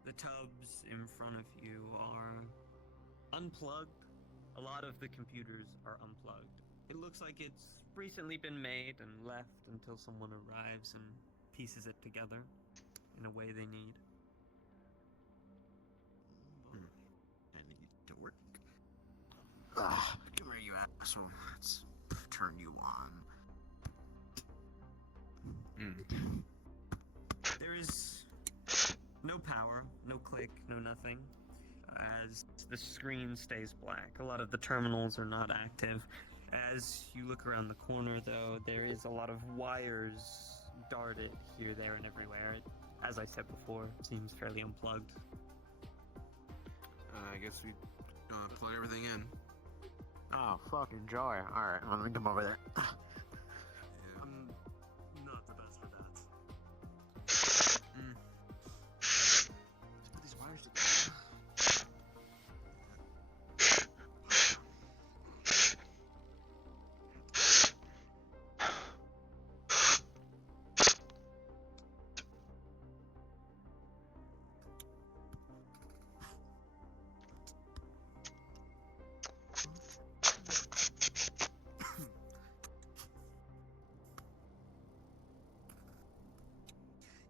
The tubs in front of you are unplugged. A lot of the computers are unplugged. It looks like it's recently been made and left until someone arrives and pieces it together in a way they need. I need to work. Come here, you asshole. Let's turn you on. There is no power, no click, no nothing, as the screen stays black. A lot of the terminals are not active. As you look around the corner, though, there is a lot of wires darted here, there, and everywhere. It, as I said before, seems fairly unplugged. I guess we plug everything in. Oh, fucking joy. Alright, let me come over there. I'm not the best for that. Let's put these wires together.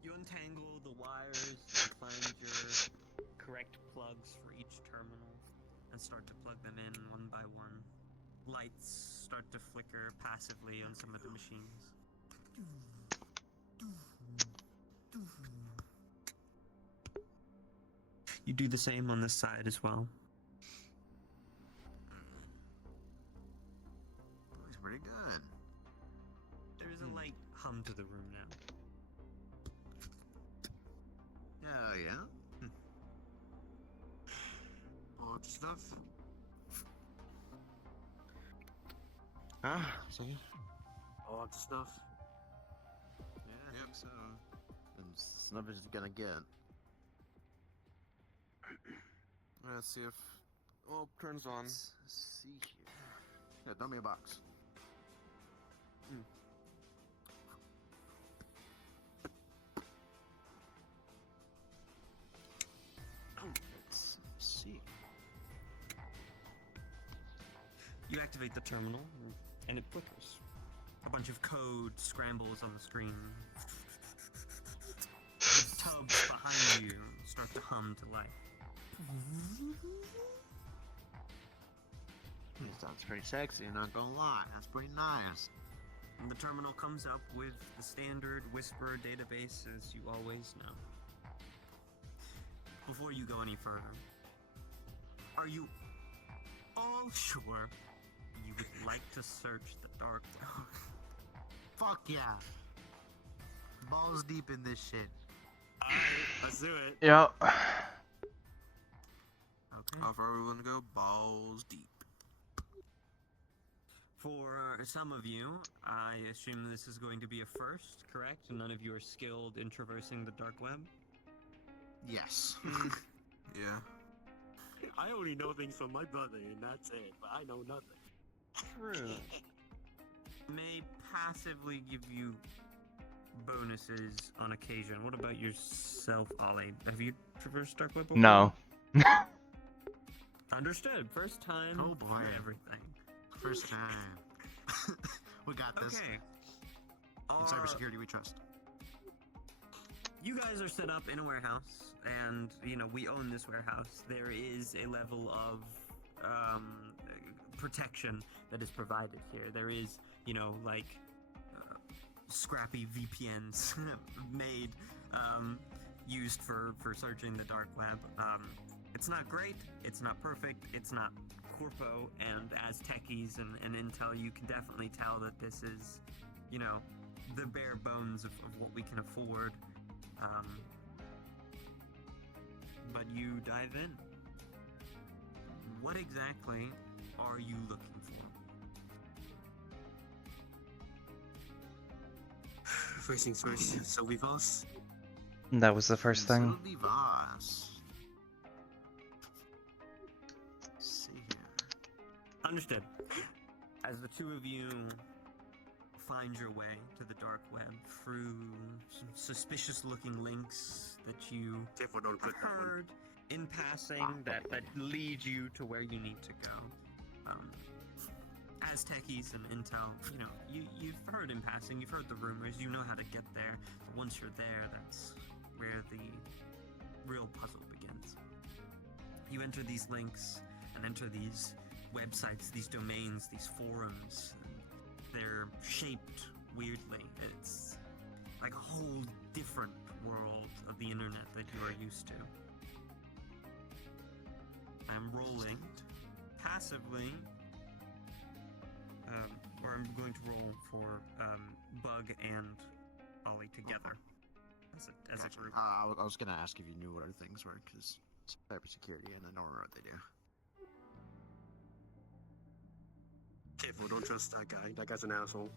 You untangle the wires and find your correct plugs for each terminal and start to plug them in one by one. Lights start to flicker passively on some of the machines. You do the same on this side as well. Looks pretty good. There is a light hum to the room now. Oh, yeah? Odd stuff. Second? Odd stuff. Yeah, I think so. And Snub is gonna get. Let's see if... Oh, turns on. Let's see here. Yeah, throw me a box. Let's see. You activate the terminal, and it flickers. A bunch of code scrambles on the screen. The tubs behind you start to hum to life. Sounds pretty sexy, not gonna lie. That's pretty nice. And the terminal comes up with the standard Whisper database as you always know. Before you go any further, are you all sure you would like to search the dark web. Fuck yeah. Balls deep in this shit. Alright, let's do it. Yep. Okay. How far are we going to go? Balls deep. For some of you, I assume this is going to be a first, correct? None of you are skilled in traversing the dark web? Yes. Yeah. I only know things from my brother, and that's it. But I know nothing. True. May passively give you bonuses on occasion. What about yourself, Ollie? Have you traversed dark web before? No. Understood. First time Oh boy. for everything. First time. We got this. Okay. In cybersecurity, we trust. You guys are set up in a warehouse, and we own this warehouse. There is a level of protection that is provided here. There is, scrappy VPNs made, used for searching the dark web. It's not great. It's not perfect. It's not corpo, and as techies and intel, you can definitely tell that this is, the bare bones of what we can afford. But you dive in. What exactly are you looking for? First things first, Sylvie Voss. That was the first thing. Sylvie Voss. See here. Understood. As the two of you find your way to the dark web through some suspicious-looking links that you don't click that one. heard in passing that lead you to where you need to go. As techies and intel, you've heard in passing, you've heard the rumors, you know how to get there. But once you're there, that's where the real puzzle begins. You enter these links and enter these websites, these domains, these forums. They're shaped weirdly. It's like a whole different world of the internet that you are used to. I'm rolling passively, or I'm going to roll for Bug and Ollie together as a group. I was gonna ask if you knew what our things were, because it's cybersecurity and I don't remember what they do. Careful, don't trust that guy. That guy's an asshole.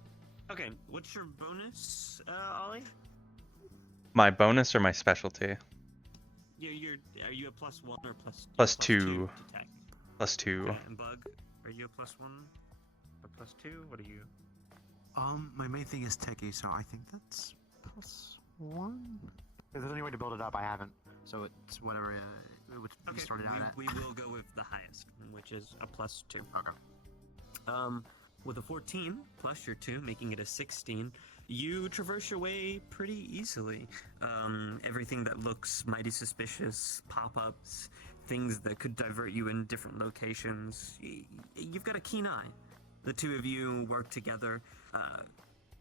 Okay, what's your bonus, Ollie? My bonus or my specialty? Are you a +1 or Plus +2 2. to tech? +2. Okay, and Bug, are you a +1 or +2? What are you? My main thing is techie, so I think that's +1. If there's any way to build it up, I haven't. So it's whatever we started out at. We will go with the highest, which is a +2. Okay. With a 14 plus your 2, making it a 16, you traverse your way pretty easily. Everything that looks mighty suspicious, pop-ups, things that could divert you in different locations. You've got a keen eye. The two of you work together,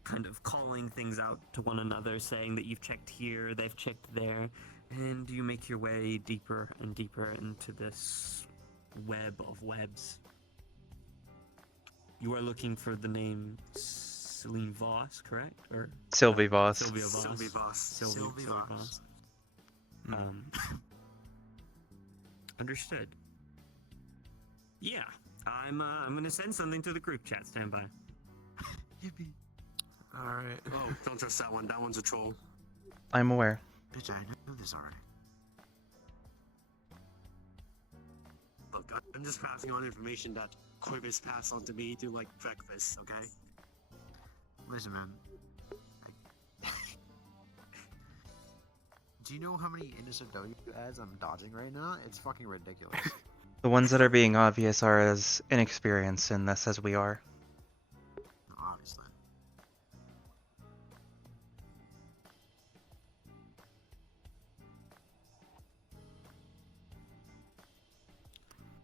kind of calling things out to one another, saying that you've checked here, they've checked there, and you make your way deeper and deeper into this web of webs. You are looking for the name Celine Voss, correct? Or Sylvie Voss. Sylvia Voss. Sylvie Voss. Sylvie Voss. Understood. Yeah, I'm gonna send something to the group chat. Stand by. Yippee. Alright. Oh, don't trust that one. That one's a troll. I'm aware. Bitch, I knew this already. Look, I'm just passing on information that Corvus passed on to me through, like, breakfast, okay? Listen, man. Do you know how many innocent W ads I'm dodging right now? It's fucking ridiculous. The ones that are being obvious are as inexperienced in this as we are. Obviously.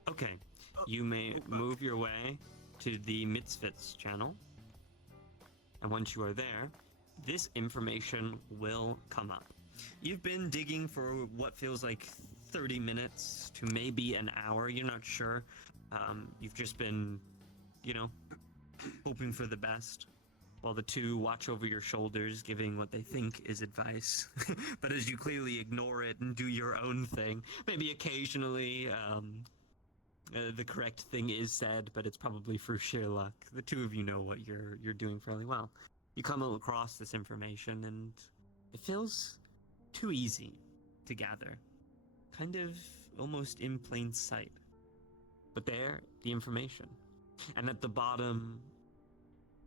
Okay, you may move your way to the Misfits channel, and once you are there, this information will come up. You've been digging for what feels like 30 minutes to maybe an hour, you're not sure. You've just been, hoping for the best, while the two watch over your shoulders, giving what they think is advice. But as you clearly ignore it and do your own thing, maybe occasionally the correct thing is said, but it's probably for sheer luck. The two of you know what you're doing fairly well. You come across this information, and it feels too easy to gather. Kind of almost in plain sight. But there, the information. And at the bottom,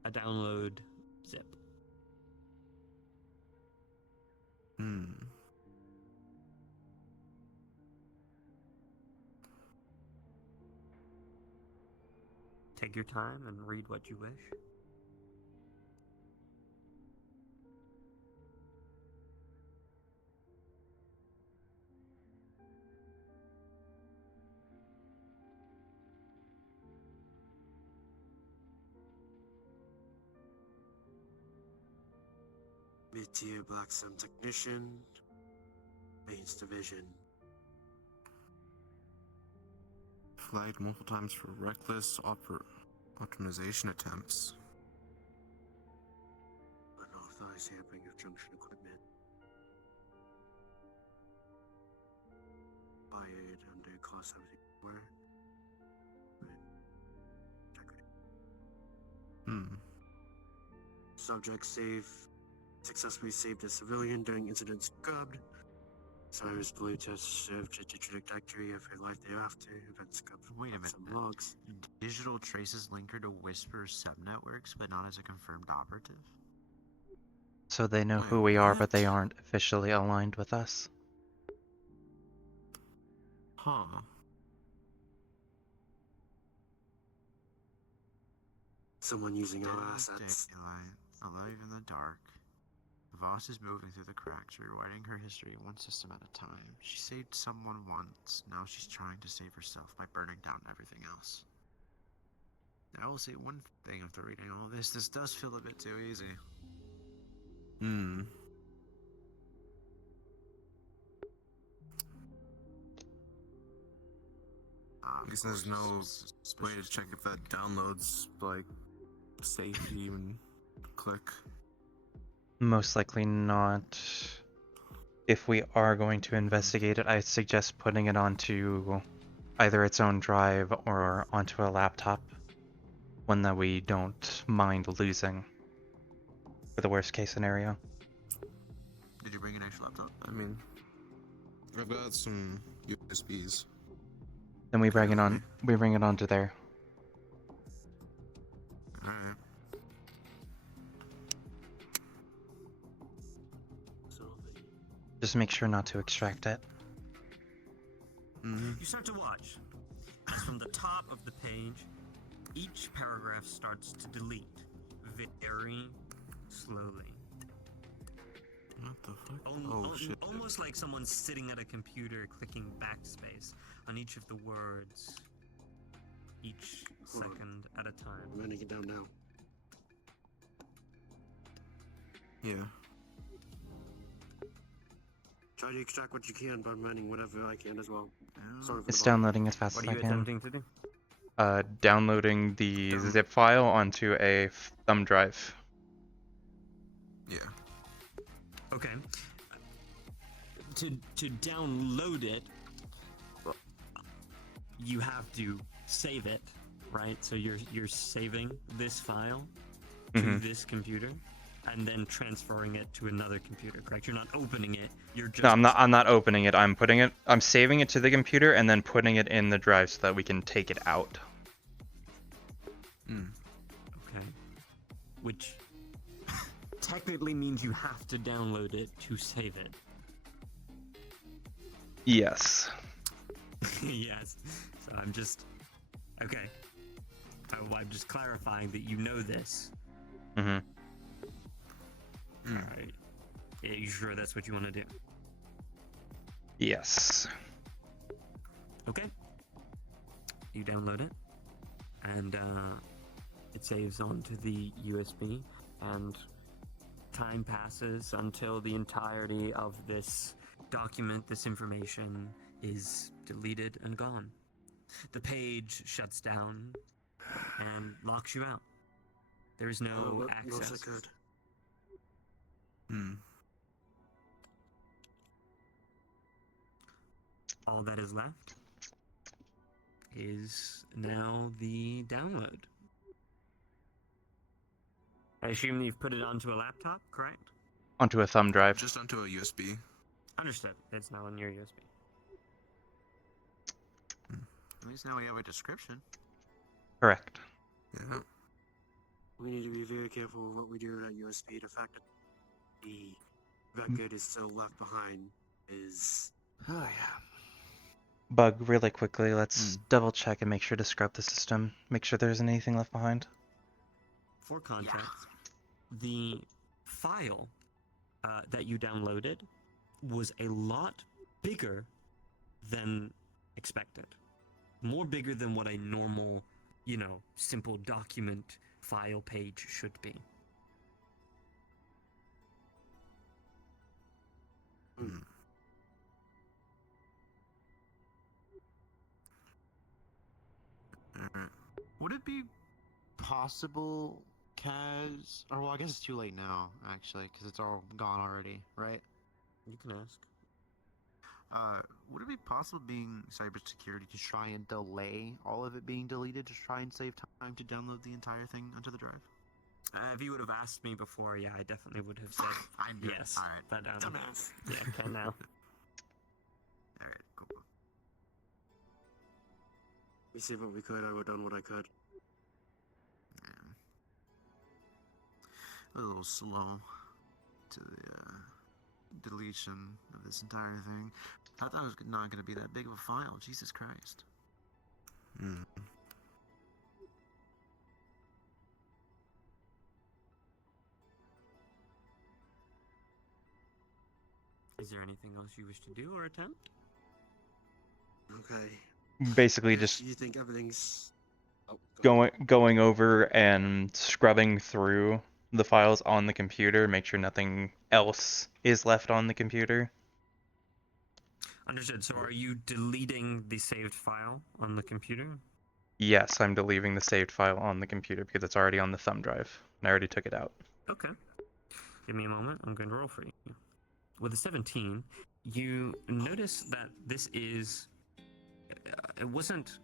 a download zip. Take your time and read what you wish. Mid-tier blacksmith technician, mains division. Flagged multiple times for reckless optimization attempts. Unauthorized handling of junction equipment. Fired under class 74. Subject successfully saved a civilian during incident scrubbed. Cyrus believed to have served a trajectory of her life thereafter. Event scrubbed. Wait a minute. Some logs. Digital traces link her to Whisper subnetworks, but not as a confirmed operative? So they know who we are, but they aren't officially aligned with us. Huh. Someone using our Dead in assets. daylight, alive in the dark. Voss is moving through the cracks, rewriting her history one system at a time. She saved someone once, now she's trying to save herself by burning down everything else. I will say one thing after reading all this does feel a bit too easy. I guess there's no way to check if that downloads, like, safe to even click. Most likely not. If we are going to investigate it, I suggest putting it onto either its own drive or onto a laptop. One that we don't mind losing for the worst case scenario. Did you bring an extra laptop? I mean, I've got some USBs. Then we bring it on. We bring it onto there. Alright. Just make sure not to extract it. You start to watch. As from the top of the page, each paragraph starts to delete very slowly. What the fuck? Shit. Almost like someone's sitting at a computer clicking backspace on each of the words, each second at a time. I'm running it down now. Yeah. Try to extract what you can by running whatever I can as well. Sorry for It's the bother. downloading as fast What as are I you can. attempting to do? Downloading the zip file onto a thumb drive. Yeah. Okay. To download it, you have to save it, right? So you're saving this file to this computer, and then transferring it to another computer, correct? You're not opening it. You're just No, I'm not opening it. I'm saving it to the computer and then putting it in the drive so that we can take it out. Okay. Which technically means you have to download it to save it. Yes. Yes. So I'm just okay. I'm just clarifying that you know this. Mm-hmm. All right. Yeah, you sure that's what you want to do? Yes. Okay. You download it, and it saves onto the USB, and time passes until the entirety of this document, this information, is deleted and gone. The page shuts down, and locks you out. There is I no what else I access. could. All that is left is now the download. I assume you've put it onto a laptop, correct? Onto a thumb drive. Just onto a USB. Understood. It's now on your USB. At least now we have a description. Correct. Yeah. We need to be very careful with what we do with that USB. The fact that the record is still left behind is... Oh, yeah. Bug, really quickly, let's double check and make sure to scrub the system. Make sure there isn't anything left behind. For context, the file that you downloaded was a lot bigger than expected. More bigger than what a normal, simple document file page should be. Alright. Would it be possible, Kaz? Or, well, I guess it's too late now, actually, because it's all gone already, right? You can ask. Would it be possible, being cybersecurity, to try and delay all of it being deleted to try and save time to download the entire thing onto the drive? If you would have asked me before, yeah, I definitely would have said I knew yes. It. Alright. But, Dumbass. yeah, can now. Alright, cool. We said what we could, I would have done what I could. Yeah. A little slow to the deletion of this entire thing. I thought it was not going to be that big of a file. Jesus Christ. Is there anything else you wish to do or attempt? Okay. Basically, Yes, just you think everything's... Oh, going over and scrubbing through the files on the computer, make sure nothing else is left on the computer. Understood. So are you deleting the saved file on the computer? Yes, I'm deleting the saved file on the computer because it's already on the thumb drive. And I already took it out. Okay. Give me a moment. I'm going to roll for you. With a 17, you notice that this is... it wasn't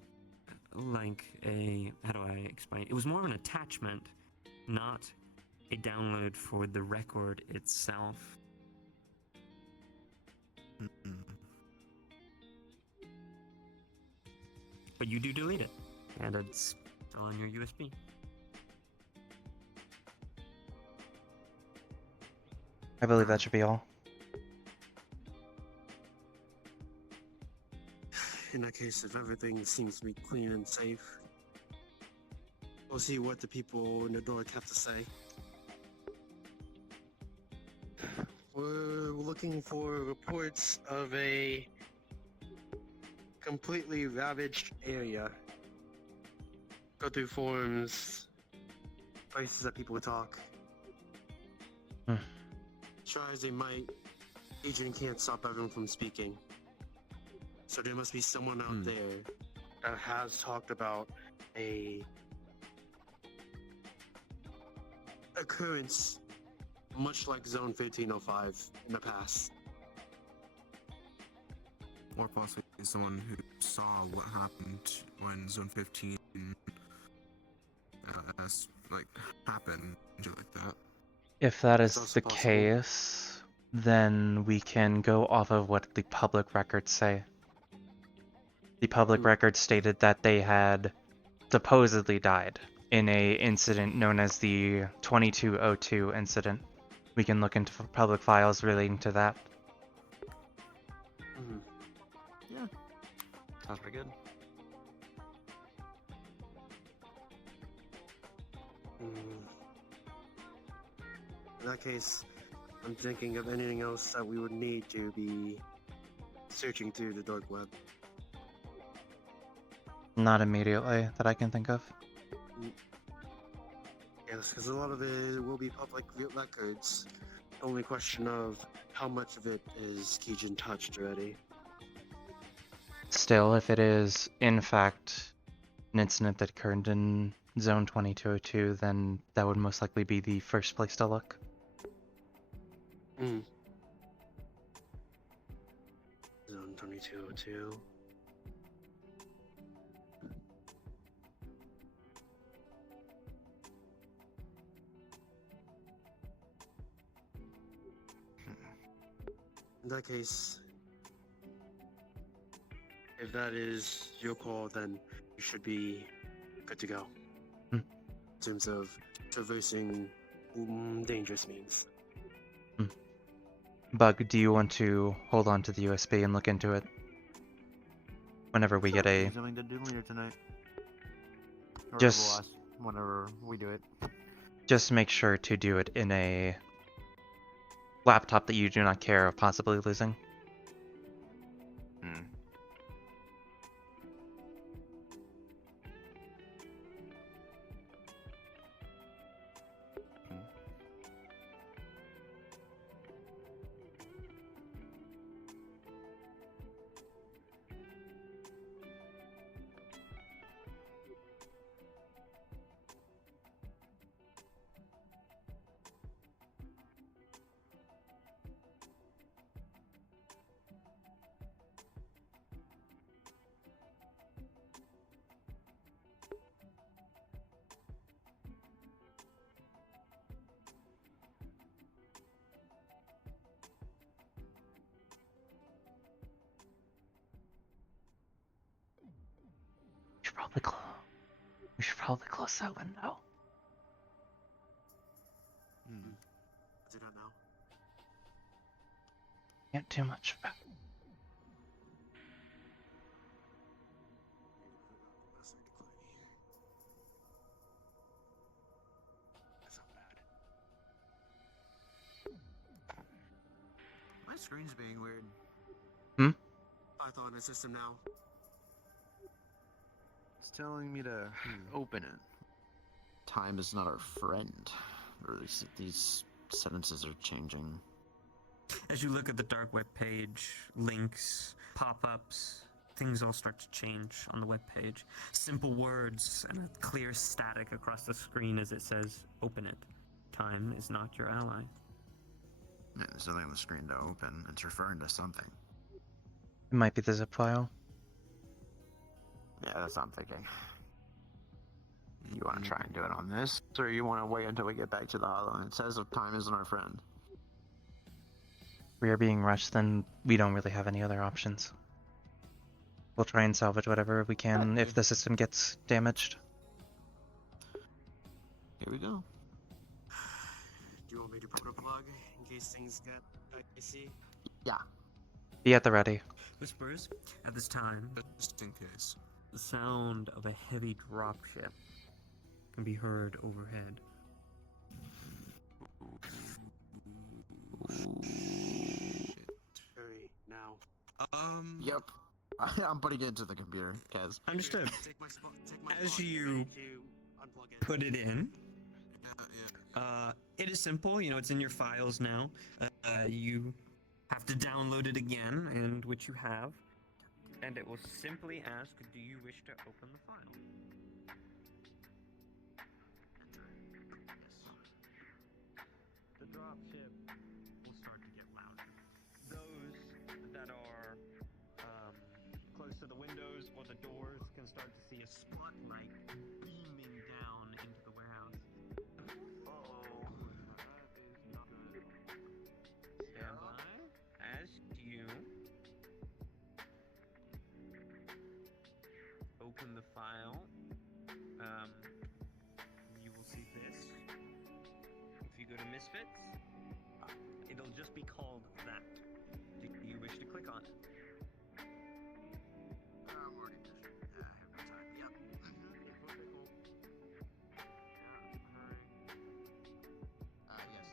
like a... How do I explain? It was more of an attachment, not a download for the record itself. But you do delete it, and it's still on your USB. I believe that should be all. In that case, if everything seems to be clean and safe, we'll see what the people in the dork have to say. We're looking for reports of a completely ravaged area. Go through forums, places that people talk. Try as they might, agent can't stop everyone from speaking. So there must be someone out there that has talked about a occurrence much like Zone 1505 in the past. Or possibly someone who saw what happened when Zone 15 happened, shit like that. If that is also the possible. case, then we can go off of what the public records say. The public records stated that they had supposedly died in a incident known as the 2202 incident. We can look into public files relating to that. Yeah. Sounds pretty good. In that case, I'm thinking of anything else that we would need to be searching through the dark web. Not immediately that I can think of. Yes, because a lot of it will be public records. Only question of how much of it is Keijin touched already. Still, if it is in fact an incident that occurred in Zone 2202, then that would most likely be the first place to look. Hmm. Zone 2202. In that case, if that is your call, then you should be good to go. Hmm. In terms of traversing dangerous means. Bug, do you want to hold on to the USB and look into it? Whenever we get a... Something to do later tonight. Or Just- whenever we do it. Just make sure to do it in a laptop that you do not care of possibly losing. We should probably close that window. Do that now. Can't do much about it. That's not bad. My screen's being weird. Python in system now. It's telling me to open it. Time is not our friend. Or at least these sentences are changing. As you look at the dark web page, links, pop-ups, things all start to change on the web page. Simple words and a clear static across the screen as it says, "Open it. Time is not your ally." Yeah, there's nothing on the screen to open. It's referring to something. It might be the zip file. Yeah, that's what I'm thinking. You want to try and do it on this, or you want to wait until we get back to the hollow? It says time isn't our friend. If we are being rushed, then we don't really have any other options. We'll try and salvage whatever we can if the system gets damaged. Here we go. Do you want me to put a plug in case things get icy? Yeah. Be at the ready. Whispers, at this time, just in case. the sound of a heavy dropship can be heard overhead. Hurry, now. Yep. I'm putting it into the computer, Kaz. Understood. Take my As spot, you ready to unplug it. put it in, it is simple. You know, it's in your files now. You have to download it again, and which you have, and it will simply ask, "Do you wish to open the file?" The dropship will start to get louder. Those that are close to the windows or the doors can start to see a spotlight beaming down into the warehouse. Stand by as you open the file. You will see this. If you go to Misfits, it'll just be called that. Do you wish to click on it? I'm already fishing. I have no time. Yep. Okay, cool. Yes.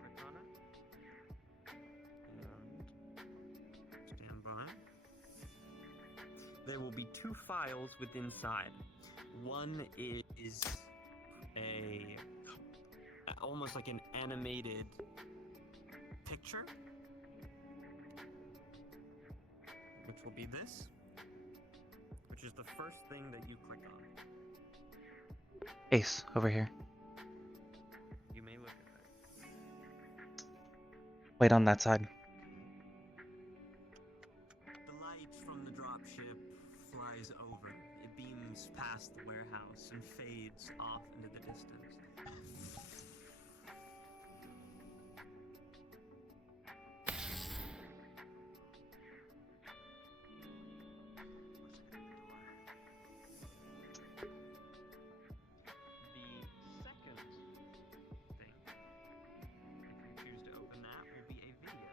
Click on it. And stand by. There will be two files within inside. One is almost like an animated picture, which will be this, which which is the first thing that you click on. Ace, over here. You may look at that. Wait on that side. The light from the dropship flies over. It beams past the warehouse and fades off into the distance. The second thing, if you choose to open that, will be a video.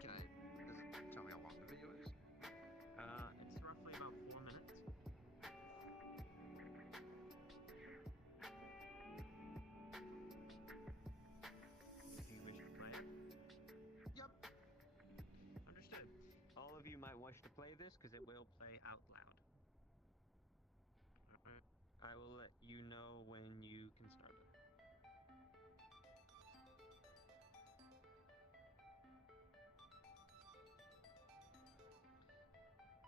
Can I? Does it tell me how long the video is? It's roughly about 4 minutes. Do you wish to play it? Yep. Understood. All of you might wish to play this because it will play out loud. Alright. I will let you know when you can start it.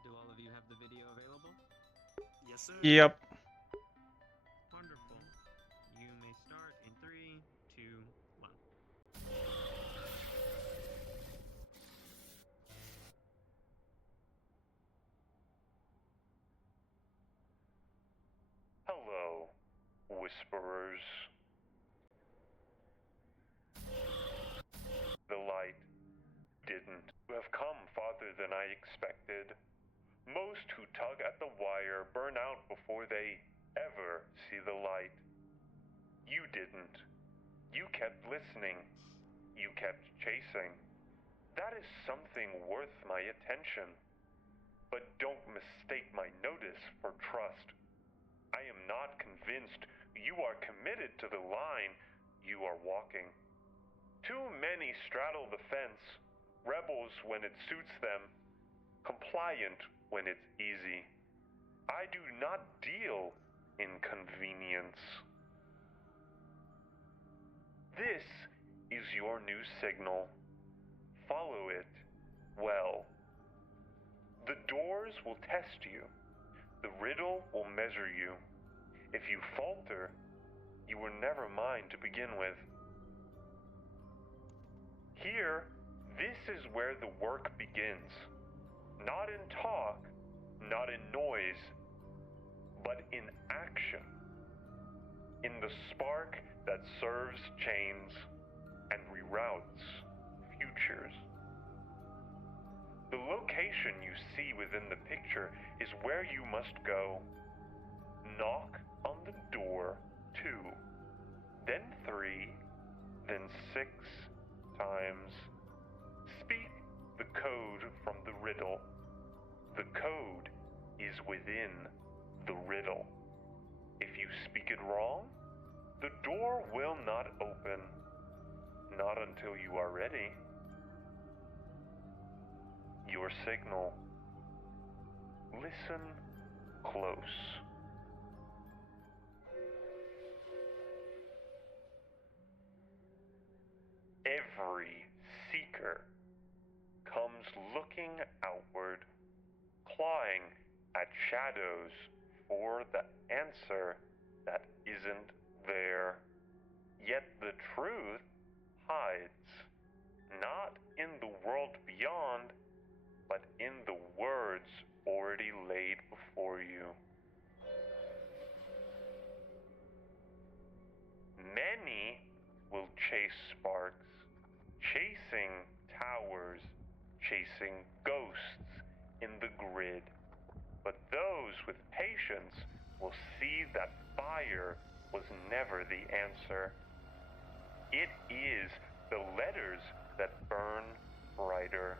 Do all of you have the video available? Yes, sir. Yep. Wonderful. You may start in 3, 2, 1. Hello, Whisperers. The light didn't have come farther than I expected. Most who tug at the wire burn out before they ever see the light. You didn't. You kept listening. You kept chasing. That is something worth my attention. But don't mistake my notice for trust. I am not convinced you are committed to the line you are walking. Too many straddle the fence, rebels when it suits them, compliant when it's easy. I do not deal in convenience. This is your new signal. Follow it well. The doors will test you. The riddle will measure you. If you falter, you were never mine to begin with. Here, this is where the work begins. Not in talk, not in noise, but in action. In the spark that serves chains and reroutes futures. The location you see within the picture is where you must go. Knock on the door 2, then 3, then 6 times. Speak the code from the riddle. The code is within the riddle. If you speak it wrong, the door will not open. Not until you are ready. Your signal. Listen close. Every seeker comes looking outward, clawing at shadows for the answer that isn't there. Yet the truth hides, not in the world beyond, but in the words already laid before you. Many will chase sparks, chasing towers, chasing ghosts in the grid. But those with patience will see that fire was never the answer. It is the letters that burn brighter.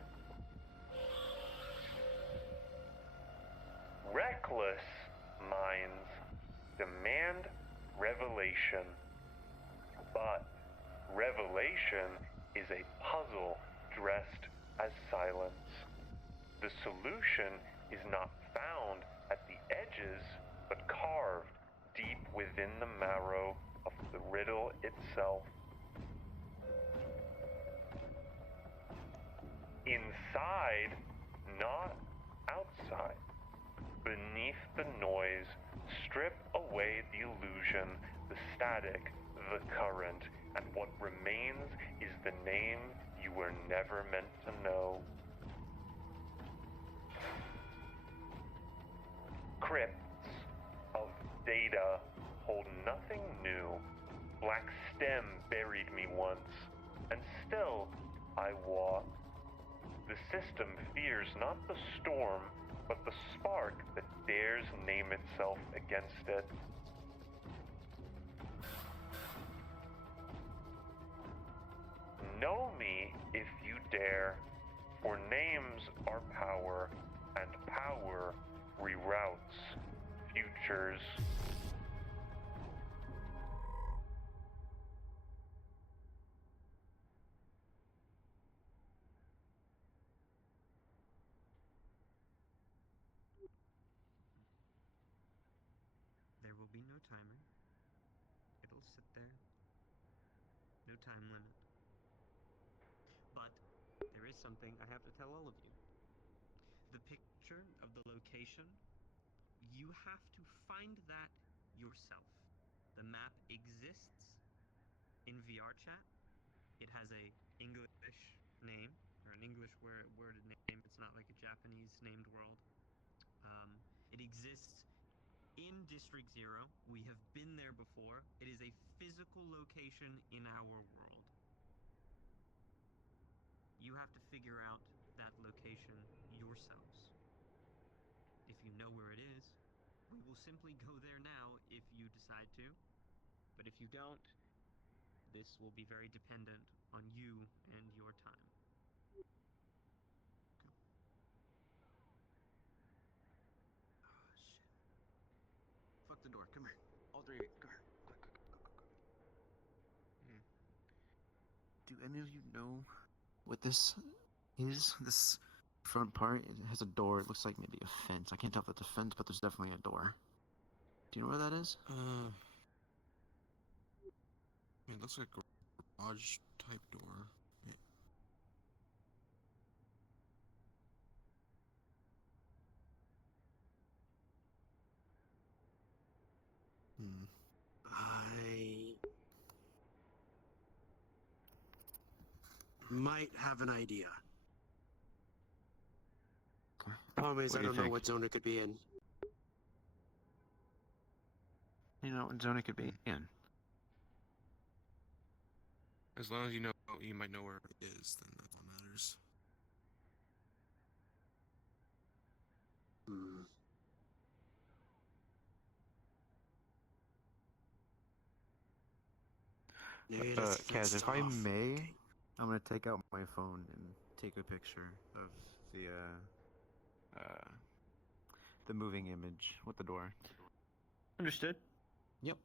Reckless minds demand revelation, but revelation is a puzzle dressed as silence. The solution is not found at the edges, but carved deep within the marrow of the riddle itself. Inside, not inside. Beneath the noise, strip away the illusion, the static, the current, and what remains is the name you were never meant to know. Crypts of data hold nothing new. Black stem buried me once, and still I walk. The system fears not the storm, but the spark that dares name itself against it. Know me if you dare, for names are power, and power reroutes futures. There will be no timer. It'll sit there. No time limit. But there is something I have to tell all of you. The picture of the location, you have to find that yourself. The map exists in VRChat. It has a English name, or an English worded name. It's not like a Japanese named world. It exists in District 0. We have been there before. It is a physical location in our world. You have to figure out that location yourselves. If you know where it is, we will simply go there now if you decide to. But if you don't, this will be very dependent on you and your time. Oh, shit. Fuck the door. Come here. All three of you. Come here. Quick, quick, quick, quick, quick. Do any of you know what this is? This front part, it has a door. It looks like maybe a fence. I can't tell if it's a fence, but there's definitely a door. Do you know where that is? It looks like a garage type door. Yeah. I might have an idea. Problem is, What I do you don't know think? what zone it could be in. You know what zone it could be in. As long as you know, you might know where it is, then that's what matters. Maybe that's Kaz, if I off. may, Okay. I'm gonna take out my phone and take a picture of the moving image with the door. Understood. Yep.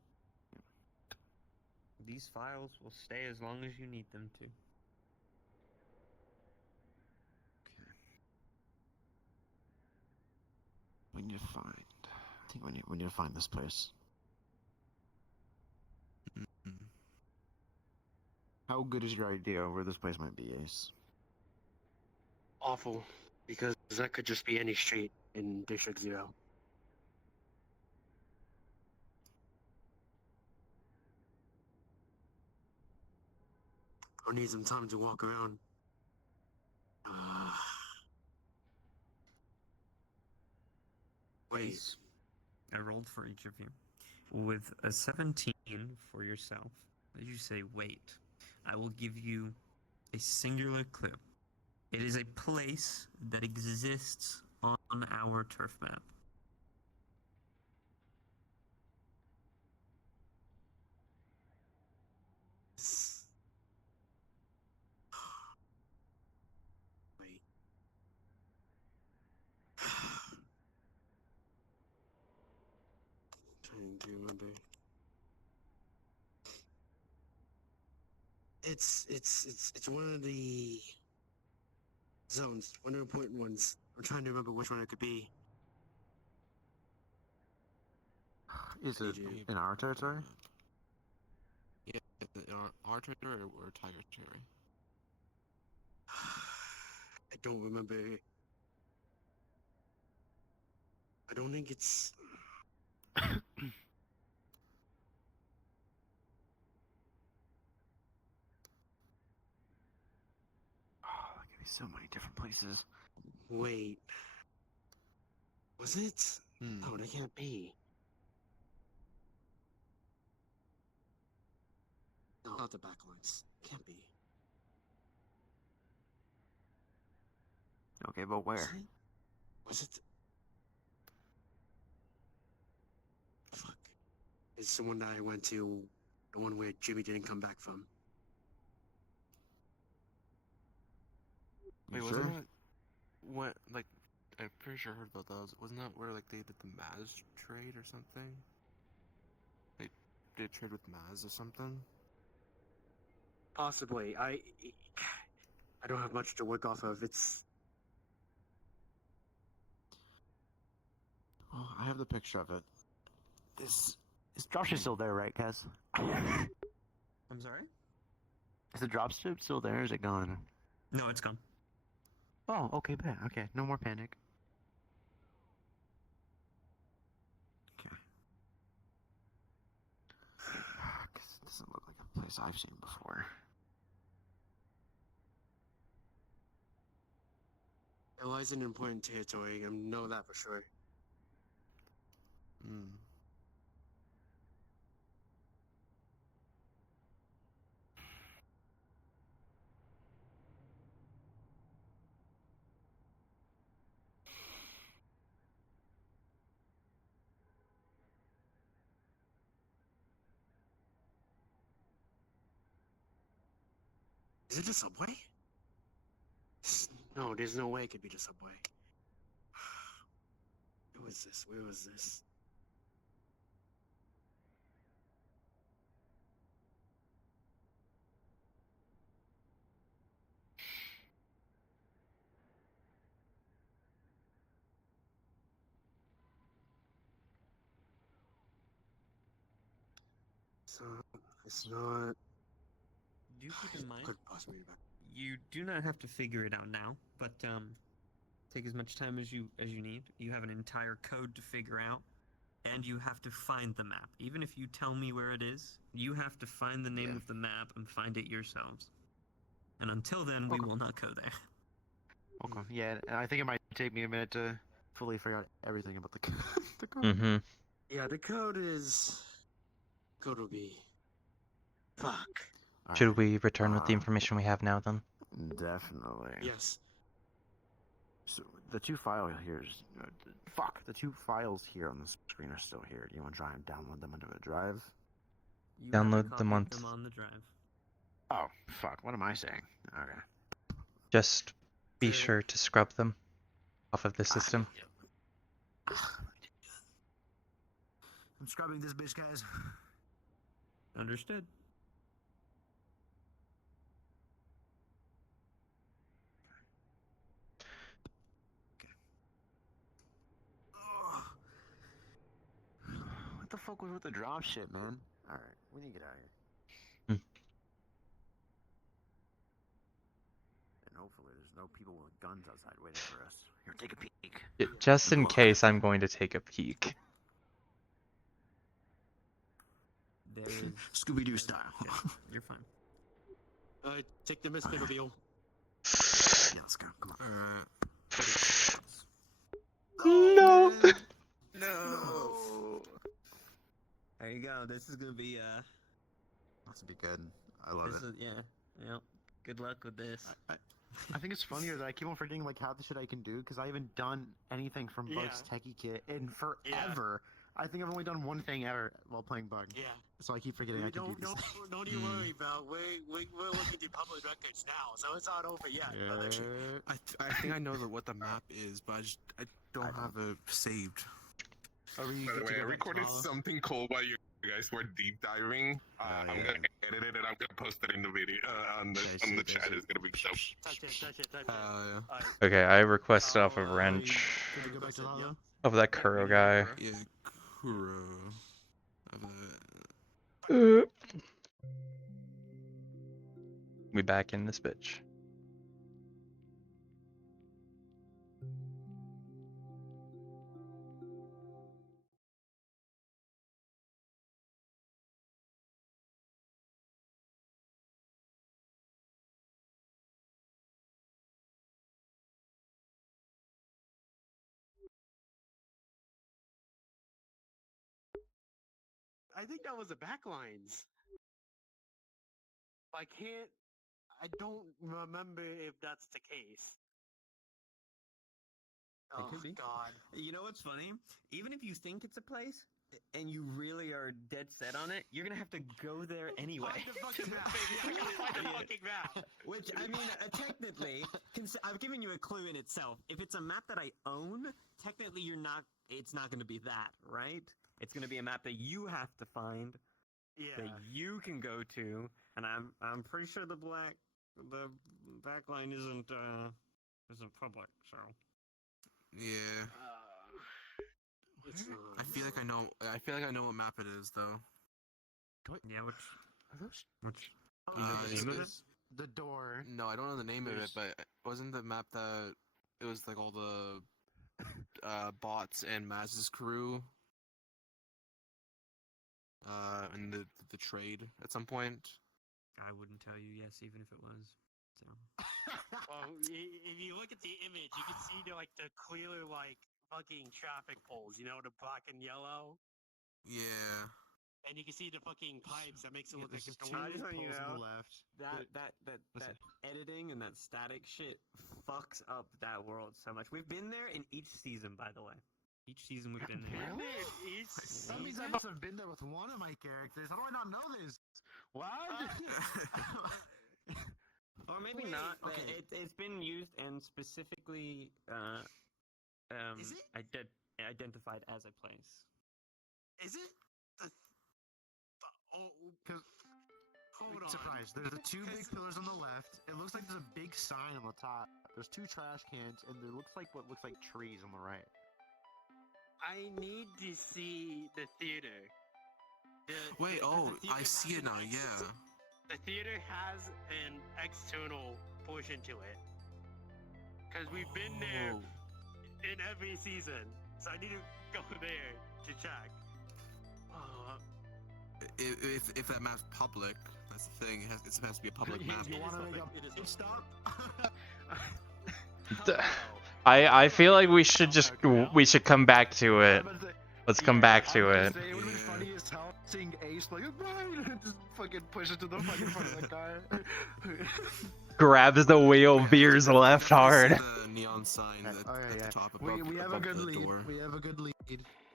These files will stay as long as you need them to. Okay. We need to find. I think we need to find this place. How good is your idea of where this place might be, Ace? Awful, because that could just be any street in District 0. I'll need some time to walk around. Wait. Ace, I rolled for each of you. With a 17 for yourself, as you say, wait, I will give you a singular clue. It is a place that exists on our turf map. Wait. Trying to remember. It's one of the zones, one of the important ones. I'm trying to remember which one it could be. Is it in our territory? Yeah, our territory or Tiger territory? I don't remember. I don't think it's. Oh, there could be so many different places. Wait. Was it? Oh, that can't be. No, not the backlines. Can't be. Okay, but where? Was it? Fuck. It's the one that I went to, the one where Jimmy didn't come back from. Wait, You wasn't sure? that what? Like, I'm pretty sure I heard about those. Wasn't that where like they did the Maz trade or something? They did trade with Maz or something. Possibly. I don't have much to work off of. It's. Oh, I have the picture of it. Is dropship still there, right, Kaz? I'm sorry? Is the dropship still there, or is it gone? No, it's gone. Oh, okay, bet. Okay, no more panic. Okay. 'Cause it doesn't look like a place I've seen before. It lies in important territory. I know that for sure. Hmm. Is it a subway? No, there's no way it could be the subway. Where was this? Where was this? So, it's not. Do keep in mind, Could possibly be back. you do not have to figure it out now, but take as much time as you need. You have an entire code to figure out, and you have to find the map. Even if you tell me where it is, you have to find the name of the map and find it yourselves. And until then, we will not go there. Okay. Yeah, and I think it might take me a minute to fully figure out everything about the the code. Mm-hmm. Yeah, the code is. Code will be. Fuck. Should we return with the information we have now, then? Definitely. Yes. So the two files here is fuck. The two files here on the screen are still here. Do you want to try and download them onto a drive? You Download have a them copy on. of them on the drive. Oh fuck! What am I saying? Okay. Just be sure to scrub them off of the system. I'm scrubbing this bitch, guys. Understood. What the fuck was with the drop shit, man? Alright, we need to get out of here. And hopefully there's no people with guns outside waiting for us. Here, take a peek. Just in case, I'm going to take a peek. There is Scooby-Doo style. You're fine. Take the Mist-Mobile. Yeah, let's go. Come on. No! No. There you go. This is gonna be This will be good. I love it. Yeah. Good luck with this. I think it's funnier that I keep on forgetting like half the shit I can do because I haven't done anything from Bug's Techie Kit in forever. I think I've only done one thing ever while playing Bug. Yeah. So I keep forgetting I can do these things. Don't you worry about. We're looking at public records now, so it's not over yet. I think I know what the map is, but I don't have it saved. By the way, I recorded something cool while you guys were deep diving. I'm gonna edit it and I'm gonna post it in the video on the chat. It's gonna be so. Touch it. Okay, I request off of Wrench of that Kuro guy. Yeah, Kuro. We back in this bitch. I think that was the backlines. I don't remember if that's the case. It could be. God. You know what's funny? Even if you think it's a place and you really are dead set on it, you're gonna have to go there anyway. Find the fucking map, baby. I gotta find the fucking map. Which, I mean, technically, I've given you a clue in itself. If it's a map that I own, technically it's not gonna be that, right? It's gonna be a map that you have to find, that you can go to, and I'm pretty sure the backline isn't public, so. Yeah. I feel like I know. I feel like I know what map it is, though. Yeah, which? You know the name of it? It's The door. No, I don't know the name of it, but wasn't the map that it was like all the bots and Maz's crew and the trade at some point? I wouldn't tell you yes, even if it was. So. Well, if you look at the image, you can see the clear fucking traffic poles. You know, the black and yellow. Yeah. And you can see the fucking pipes. That makes it look like it's two poles poles on on the left. That editing and that static shit fucks up that world so much. We've been there in each season, by the way. Each season we've been there. That means I must have been there with one of my characters. How do I not know this? What? Or maybe not. Okay. It's been used and specifically identified as a place. Is it? Hold on. Surprise. There's the two big pillars on the left. It looks like there's a big sign on the top. There's two trash cans, and there looks like what looks like trees on the right. I need to see the theater. Wait, I see it now, yeah. The theater has an external portion to it. Because we've been there in every season. So I need to go there to check. If that map's public, that's the thing. It has to be a public map. You want to make a stop? I feel like we should come back to it. Let's come back to it. It would be funny as hell seeing Ace like, Brian, just fucking push it to the fucking front of the car. Grabs the wheel, veers left hard. The neon sign at the top above, we have a good lead. door. We have a good lead.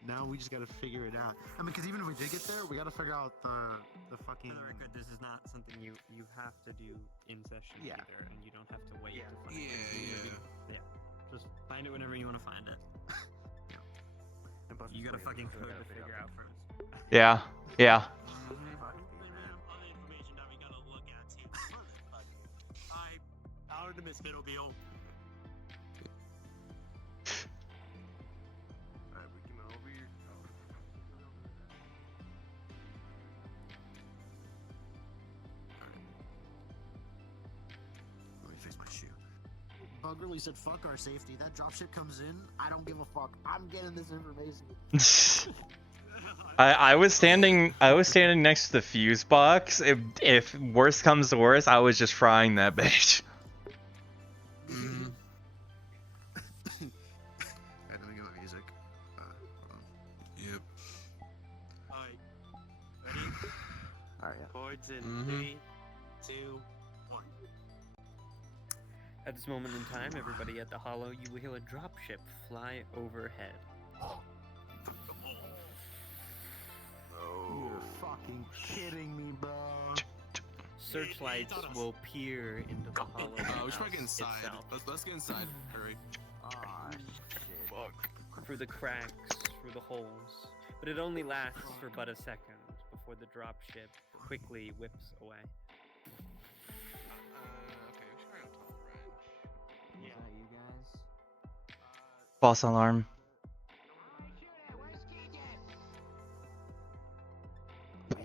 Now we just gotta figure it out. I mean, because even if we did get there, we gotta figure out the fucking. For the record, this is not something you have to do in session either, and you don't have to wait to find it. Yeah. Just find it whenever you want to find it. You got a fucking code to figure out first. Yeah. Other information that we gotta look at too. Out of the Miss Middleville. Alright, we can over here. Let me fix my shoe. Bug really said, "Fuck our safety." That dropship comes in. I don't give a fuck. I'm getting this information. I was standing next to the fuse box. If worse comes to worse, I was just frying that bitch. Alright, let me get my music. Hold on. Yep. Alright. Ready? Alright, yeah. Chords in 3, 2, 1. At this moment in time, everybody at the Hollow, you will hear a dropship fly overhead. You're fucking kidding me, bro. Searchlights will peer into the Hollow. We should probably get inside. Let's get inside. Hurry. Shit. Fuck. Through the cracks, through the holes. But it only lasts for but a second before the dropship quickly whips away. Okay, we should probably go top of the ranch. Is that you guys? False alarm.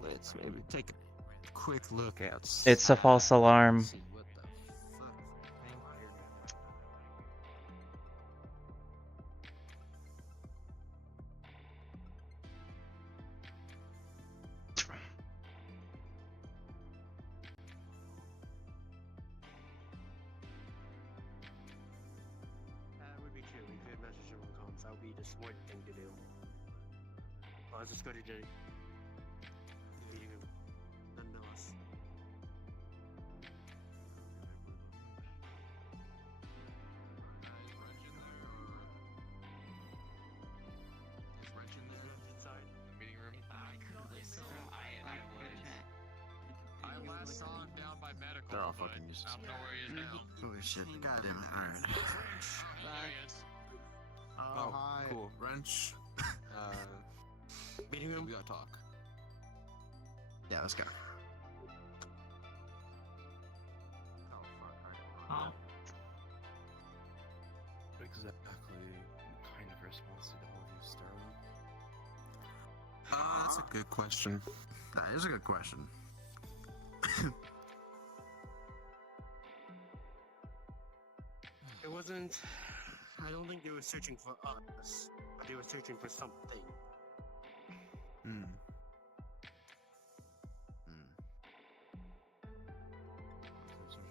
Let's maybe take a quick look outside. It's a false alarm. See what the fuck. That would be true. We could message him on comms. That would be the smart thing to do. Let's just go to Jenny. Holy shit! God damn it! All right. Oh, hi. cool. Wrench. Meeting room. We gotta talk. Yeah, let's go. Oh. Exactly. What kind of response did all of you Sterling? That's a good question. That is a good question. It wasn't. I don't think they were searching for us, but they were searching for something. Hmm. Searching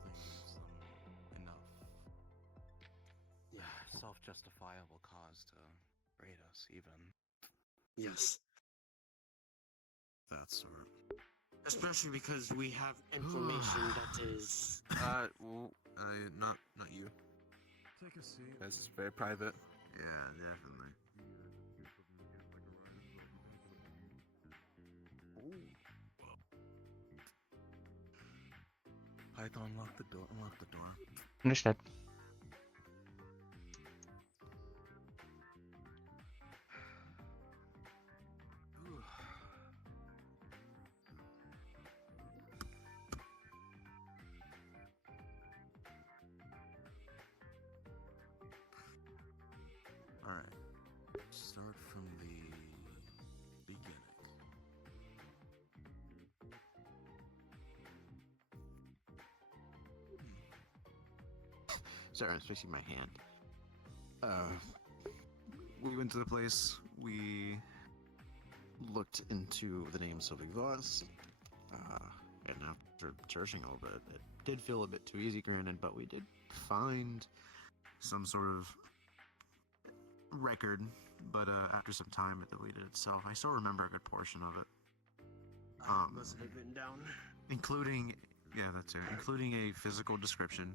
for something enough. Yeah, self-justifiable cause to raid us, even. Yes. That sort. Especially because we have information that is. Well, not you. Take a seat. This is very private. Yeah, definitely. Python, lock the door. Unlock the door. Understood. Alright. Start from the beginning. Sorry, I'm fixing my hand. We went to the place. We looked into the name Sylvie Voss. And after searching a little bit, it did feel a bit too easy, granted, but we did find some sort of record. But after some time, it deleted itself. I still remember a good portion of it. Most of it written down. Including, yeah, that's it. Including a physical description.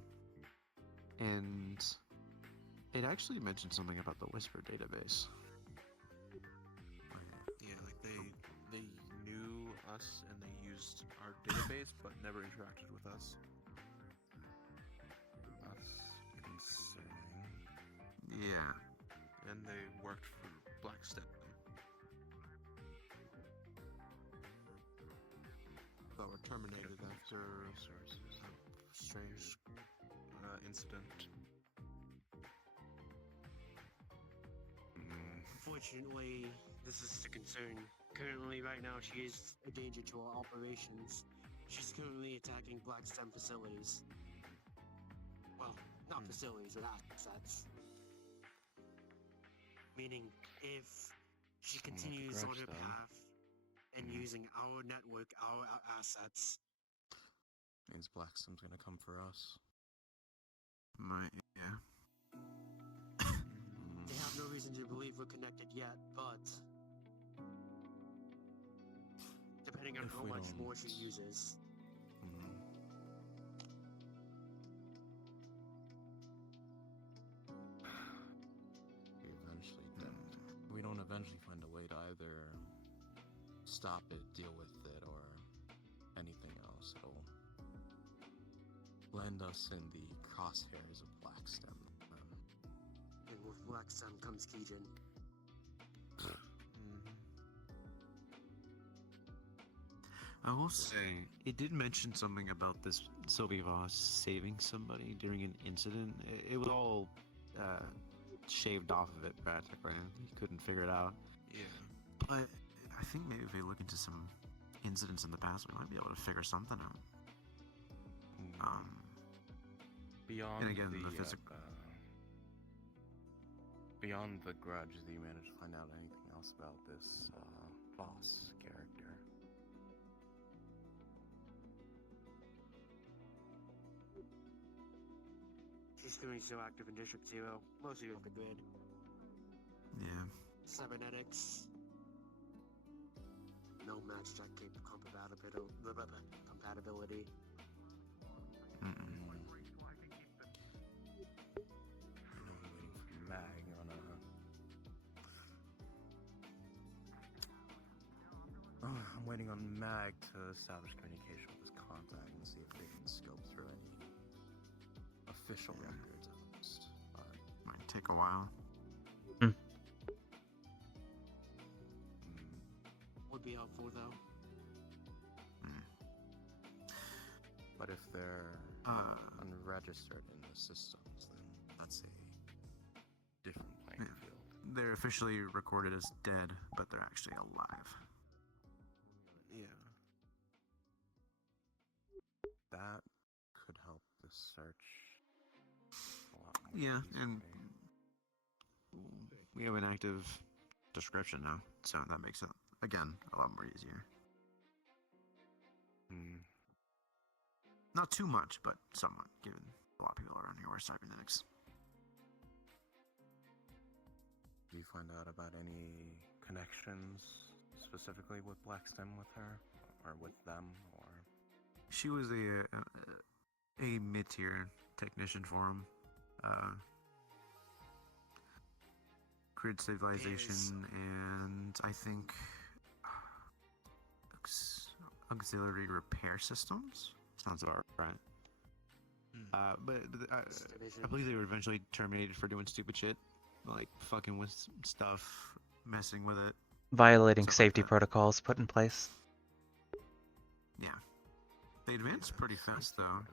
And it actually mentioned something about the Whisper database. Yeah, like they knew us and they used our database, but never interacted with us. That's concerning. Yeah. And they worked for Blackstep. But were terminated after a strange incident. Unfortunately, this is the concern. Currently, right now, she is a danger to our operations. She's currently attacking Black STEM facilities. Well, not facilities, but assets. Meaning, if she continues on her path and using our network, our assets, means Blackstem's gonna come for us. Yeah. they have no reason to believe we're connected yet, but depending on how much more she uses. We don't eventually find a way to either stop it, deal with it, or anything else. It'll land us in the crosshairs of Blackstem. And with Blackstem comes Kijin. I will say, it did mention something about this Sylvie Voss saving somebody during an incident. It was all shaved off of it, practically. You couldn't figure it out. Yeah. But I think maybe if we look into some incidents in the past, we might be able to figure something out. Beyond and again, the physical. Beyond the grudge, do you manage to find out anything else about this boss character? She's currently so active in District 0, mostly off the grid. Yeah. Cybernetics. No match check compatibility. Mag on a... Oh, I'm waiting on Mag to establish communication with his contact and see if they can scope through any official records at least. Might take a while. Would be helpful though. But if they're unregistered in the systems, then that's a different playing field. They're officially recorded as dead, but they're actually alive. Yeah. That could help the search a lot more. Yeah, and we have an active description now, so that makes it, again, a lot more easier. Not too much, but somewhat, given a lot of people around here were cybernetics. Do you find out about any connections specifically with Blackstem with her, or with them, or? She was a mid-tier technician for him. Grid stabilization and I think auxiliary repair systems. Sounds about right. But I believe they were eventually terminated for doing stupid shit, like fucking with stuff, messing with it. Violating safety protocols put in place. Yeah. They advance pretty fast, though,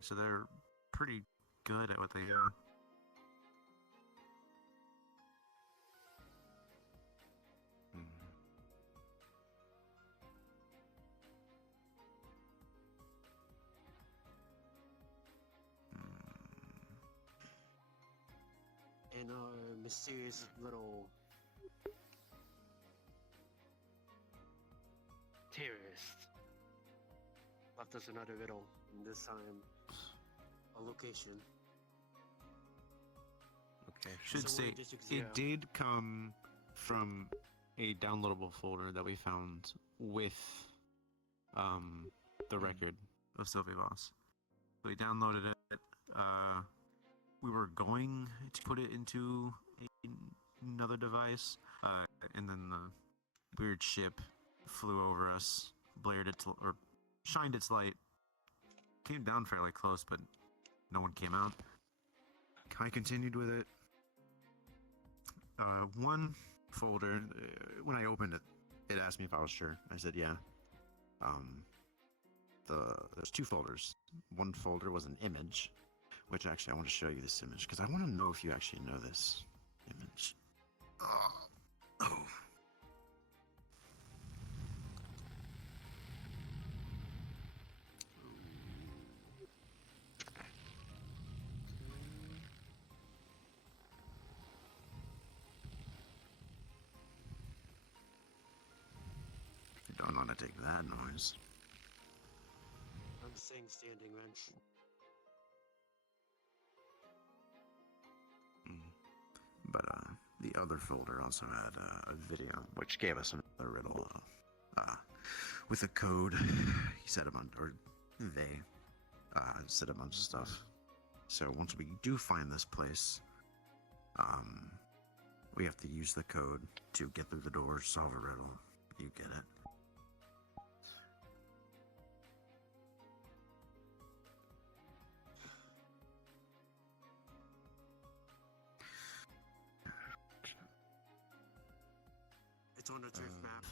so they're pretty good at what they do. And our mysterious little terrorist left us another riddle, and this time a location. Should say it did come from a downloadable folder that we found with the record of Sylvie Voss. So we downloaded it. We were going to put it into another device, and then the weird ship flew over us, blared its or shined its light, came down fairly close, but no one came out. I continued with it. One folder, when I opened it, it asked me if I was sure. I said yeah. There's two folders. One folder was an image, which actually I want to show you this image because I want to know if you actually know this image. Oh. Don't want to take that noise. I'm saying standing wrench. But the other folder also had a video, which gave us another riddle with a code. He said a bunch, or they said a bunch of stuff. So once we do find this place, we have to use the code to get through the door, solve a riddle. You get it. It's on a turf map.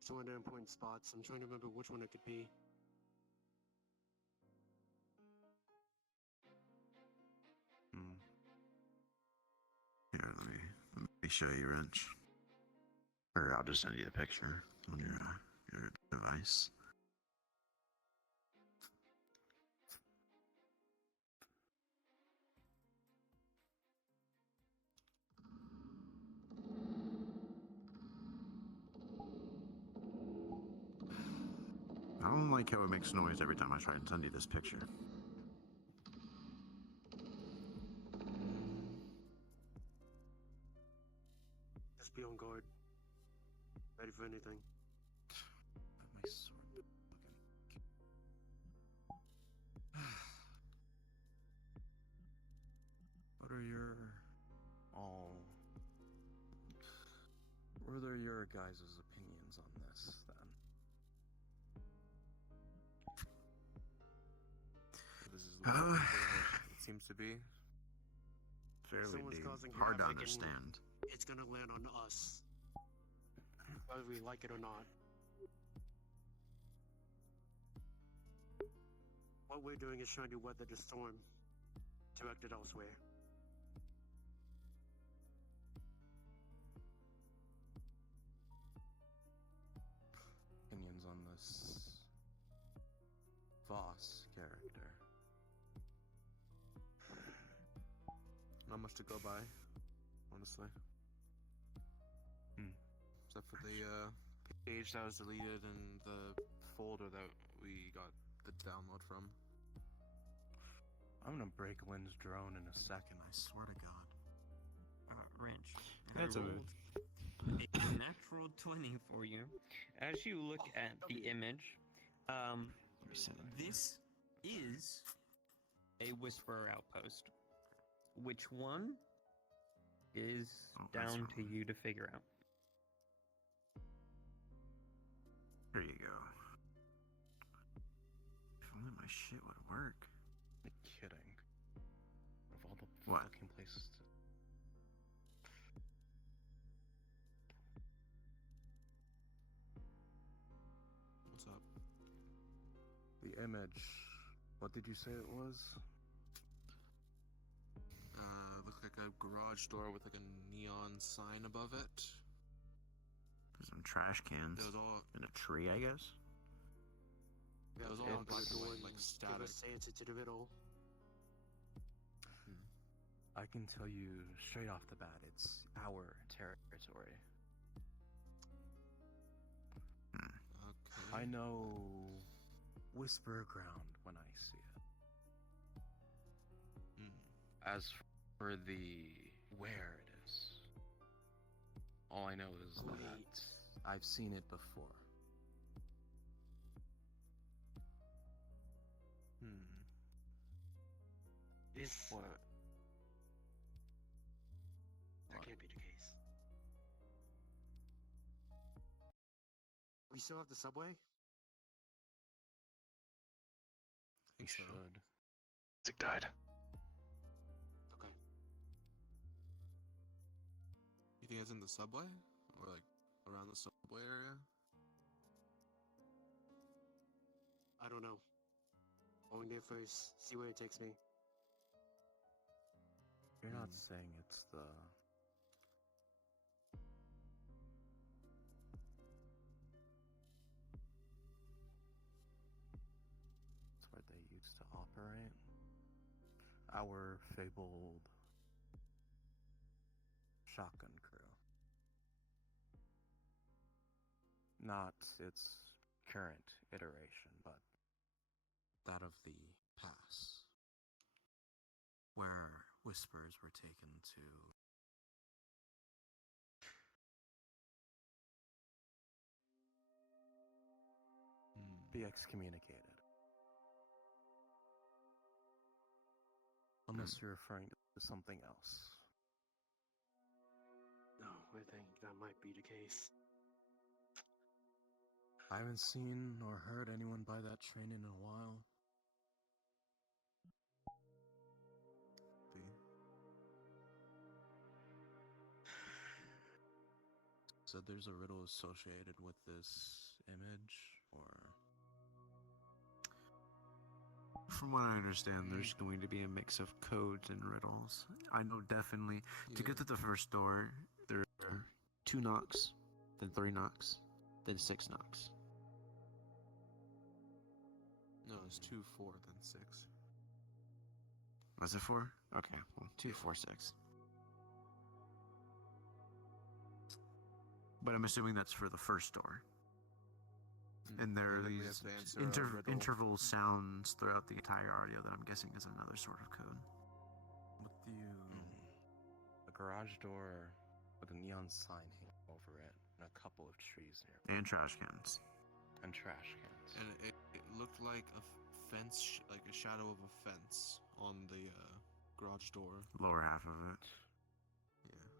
It's one of the important spots. I'm trying to remember which one it could be. Here, let me show you, Wrench. Or I'll just send you the picture on your device. I don't like how it makes noise every time I try and send you this picture. Just be on guard. Ready for anything. My sword. What are your What are your guys' opinions opinions on this then? This is the way it seems to be. Fairly Someone's deep. causing Hard to havoc and understand. It's gonna land on us, whether we like it or not. What we're doing is trying to weather the storm, direct it elsewhere. Opinions on this Voss character? Not much to go by, honestly. Except for the page that was deleted and the folder that we got the download from. I'm gonna break Lynn's drone in a second, I swear to God. Wrench. That's I a rolled a natural 20 for you. As you look at the image, this is a Whisperer outpost. Which one is down to you to figure out. Here you go. If only my shit would work. You're kidding. Of all the What? fucking places to... What's up? The image. What did you say it was? Looked like a garage door with like a neon sign above it. Some trash cans. It was all in a tree, I guess. It was all It's black door and like give static. us answer to the riddle. I can tell you straight off the bat, it's our territory. Okay. I know Whisper Ground when I see it. As for the where it is, all I know is that I've seen it before. This. What? That can't be the case. We still have the subway? We should. Isaac died. Okay. You think it's in the subway? Or like around the subway area? I don't know. Going there first, see where it takes me. You're not saying it's the... It's where they used to operate? Our fabled shotgun crew. Not its current iteration, but That of the pass. Where whispers were taken to. be excommunicated. Unless you're referring to something else. No, I think that might be the case. I haven't seen or heard anyone buy that train in a while. Said there's a riddle associated with this image, or... From what I understand, there's going to be a mix of codes and riddles. I know definitely to get to the first door, there are 2 knocks, then 3 knocks, then 6 knocks. No, it's 2, 4, then 6. Was it 4? Okay, well, 2, 4, 6. But I'm assuming that's for the first door. And there are then we these have to answer a riddle. interval sounds throughout the entire audio that I'm guessing is another sort of code. With you, a garage door with a neon sign hanging over it, and a couple of trees near. And trash cans. And trash cans. And it looked like a fence, like a shadow of a fence on the garage door. Lower half of it. Yeah.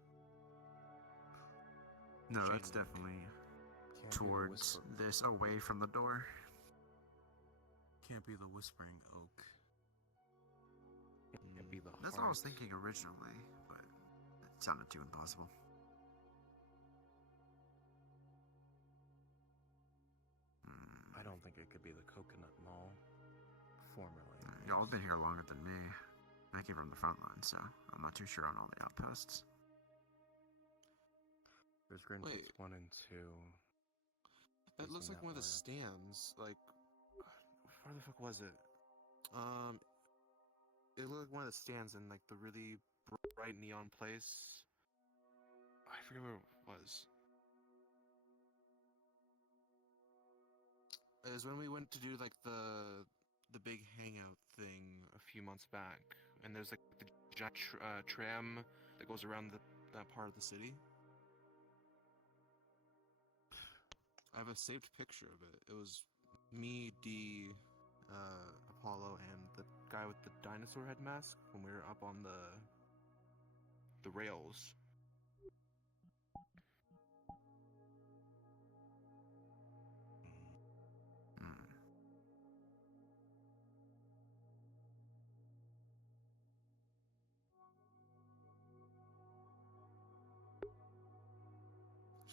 No, Chain that's link. definitely... Can't towards this, away from the door. Can't be the Whispering Oak. Can't be the That's what I was thinking originally, but it sounded too impossible. I don't think it could be the Coconut Mall. Formerly. Y'all have been here longer than me. I came from the front line, so I'm not too sure on all the outposts. There's Greenfields 1 and 2. That looks facing like one of the way. stands. Like, where the fuck was it? It looked like one of the stands in like the really bright neon place. I forget where it was. It was when we went to do like the big hangout thing a few months back, and there's like the giant tram that goes around that part of the city. I have a saved picture of it. It was me, D, Apollo, and the guy with the dinosaur head mask when we were up on the rails.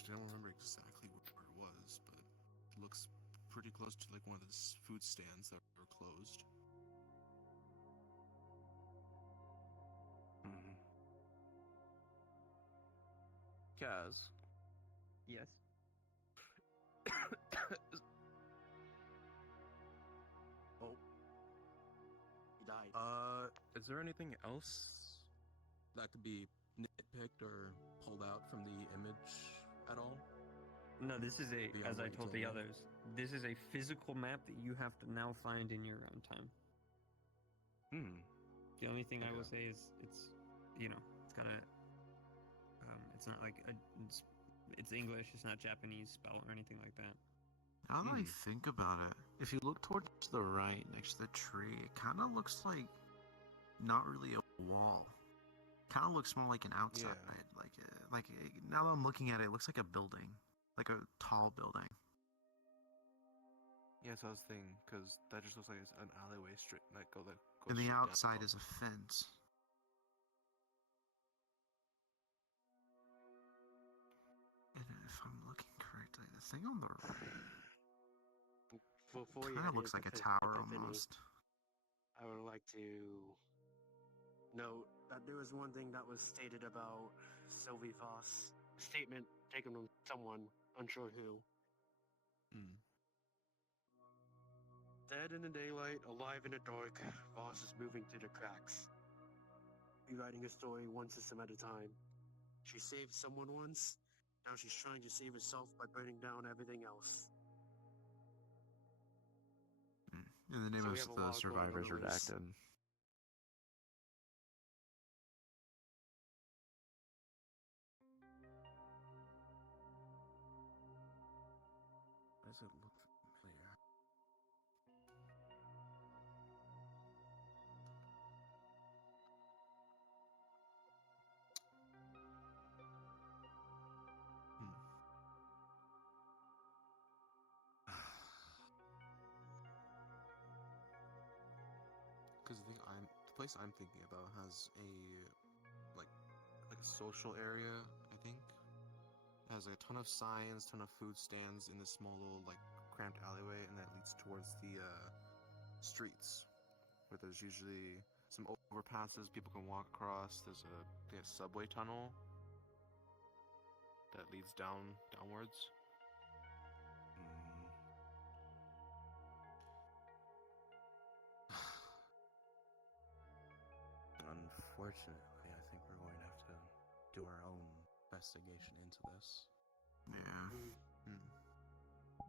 I don't remember exactly where it was, but it looks pretty close to like one of the food stands that were closed. Kaz. Yes. Oh. He died. Is there anything else that could be nitpicked or pulled out from the image at all? No, this is Beyond as I what you told told the me? others, this is a physical map that you have to now find in your own time. The only thing I will say is it's got a, it's not like it's English, it's not Japanese spell or anything like that. Now that I think about it, if you look towards the right next to the tree, it kind of looks like not really a wall. Kind of looks more like an outside. Now that I'm looking at it, it looks like a building, like a tall building. Yeah, so I was thinking, because that just looks like it's an alleyway straight, like goes And the straight outside down. is a fence. And if I'm looking correctly, the thing on the right Before you kind head of looks into like a tower Epiphany, almost. I would like to note that there was one thing that was stated about Sylvie Voss. A statement taken from someone, unsure who. Dead in the daylight, alive in the dark, Voss is moving through the cracks. Rewriting a story one system at a time. She saved someone once, now she's trying to save herself by burning down everything else. And the name So of we have a the lot going on survivors at least. redacted. Why does it look familiar? Because the place I'm thinking about has a like a social area. I think it has a ton of signs, ton of food stands in this small little like cramped alleyway, and that leads towards the streets, where there's usually some overpasses people can walk across. There's a subway tunnel that leads downwards. Unfortunately, I think we're going to have to do our own investigation into this. Yeah.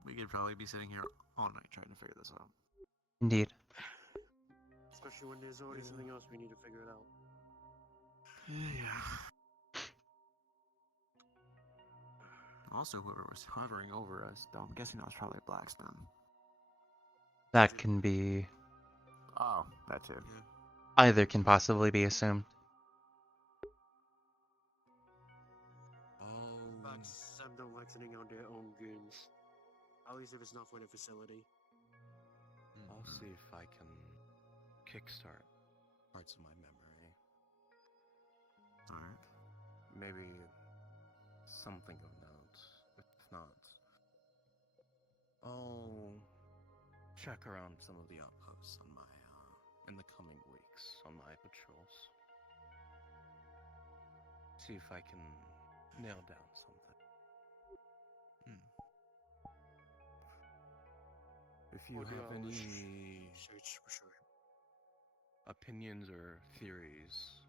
We could probably be sitting here all night trying to figure this out. Indeed. Especially when there's already something else we need to figure it out. Yeah. Also, whoever was hovering over us, though, I'm guessing that was probably a blacksmith. That can be... Oh, that too. Either can possibly be assumed. But some don't like sitting on their own goons. At least if it's not for the facility. I'll see if I can kickstart parts of my memory. Alright. Maybe something of note. If not, I'll check around some of the outposts on my in the coming weeks on my patrols. See if I can nail down something. If you We'll do have our any research for sure. opinions or theories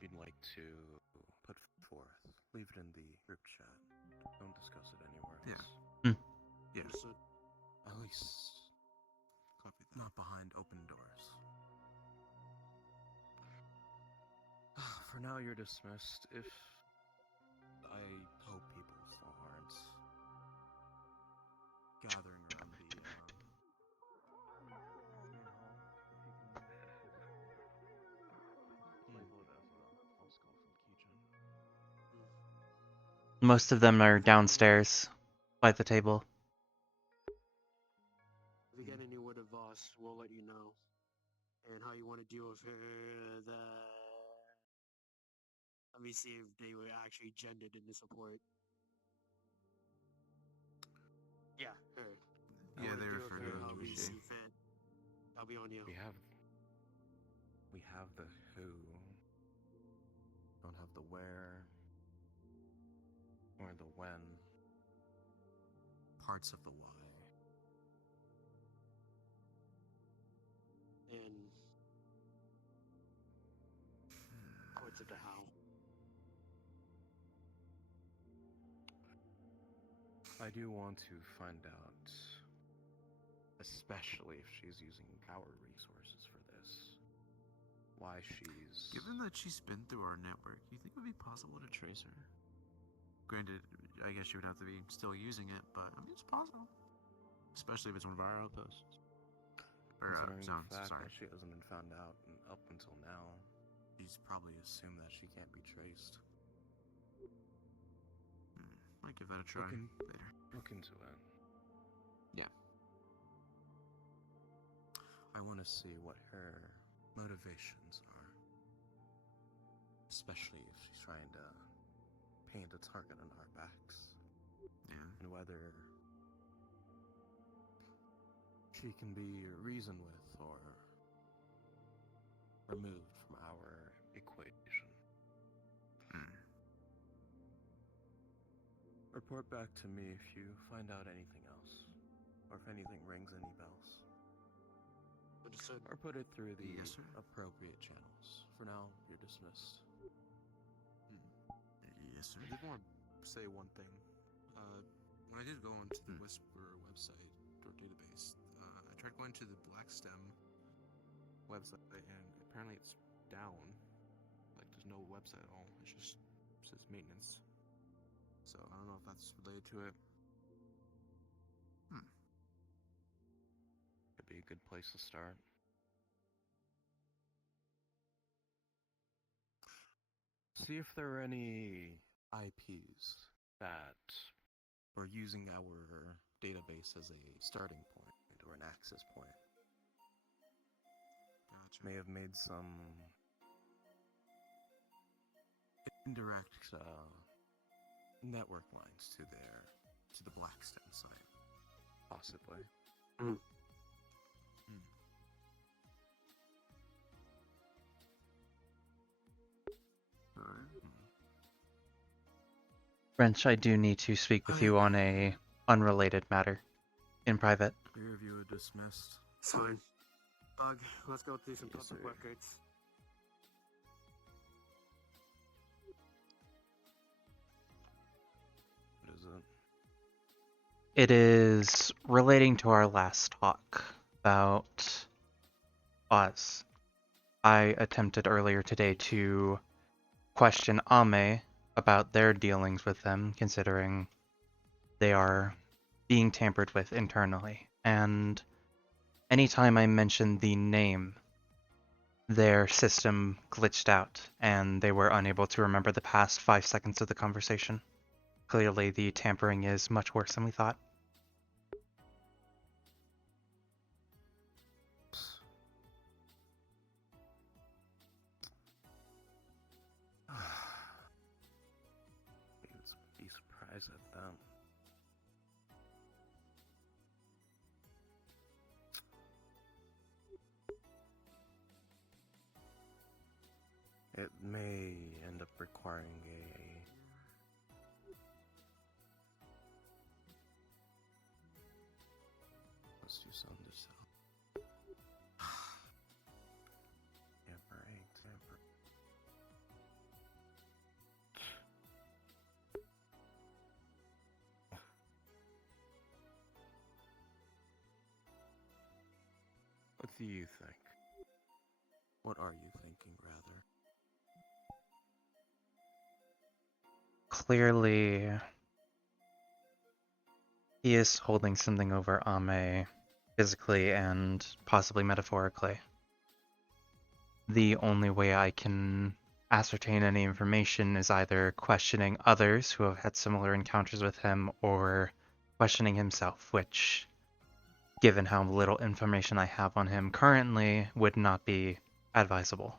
you'd like to put forth, leave it in the group chat. Don't discuss it anywhere else. Yeah. At least not behind open doors. For now, you're dismissed. If I hope people still aren't gathering around the main hall, if you can label it as a false call from Kijun. Most of them are downstairs by the table. If we get any word of Voss, we'll let you know. And how you want to deal with her, let me see if they were actually gendered in this report. Yeah, her. Yeah, they refer to how her we as see fit. I'll be on you. We have the who. Don't have the where or the when. Parts of the why. And parts of the how. I do want to find out, especially if she's using our resources for this, why she's... Given that she's been through our network, you think it would be possible to trace her? Granted, I guess she would have to be still using it, but I mean, it's possible. Especially if it's one of our outposts. Or, Considering zones, the fact sorry. that she hasn't been found out, and up until now, she's probably assumed that she can't be traced. Might give that a try later. Look into it. Yeah. I want to see what her motivations are. Especially if she's trying to paint a target on our backs. Yeah. And whether she can be reasoned with or removed from our equation. Report back to me if you find out anything else, or if anything rings any bells. Understood. Or put it through the Yes, sir. appropriate channels. For now, you're dismissed. Yes, sir. I did want to say one thing. When I did go onto the Whisper website or database, I tried going to the Blackstem website, and apparently it's down. Like, there's no website at all. It just says maintenance. So I don't know if that's related to it. Could be a good place to start. See if there are any IPs that are using our database as a starting point or an access point. Gotcha. May have made some indirect network lines to the Blackstem site, possibly. Wrench, I do need to speak with you on a unrelated matter in private. Three of you are dismissed. It's fine. Bug, let's go through some Yes, public sir. records. What is it? It is relating to our last talk about Oz. I attempted earlier today to question Ame about their dealings with them, considering they are being tampered with internally. And anytime I mentioned the name, their system glitched out, and they were unable to remember the past 5 seconds of the conversation. Clearly, the tampering is much worse than we thought. Be surprised at them. It may end up requiring let's do something to sell. Tamper. What do you think? What are you thinking, rather? Clearly, he is holding something over Ame, physically and possibly metaphorically. The only way I can ascertain any information is either questioning others who have had similar encounters with him or questioning himself, which, given how little information I have on him currently, would not be advisable.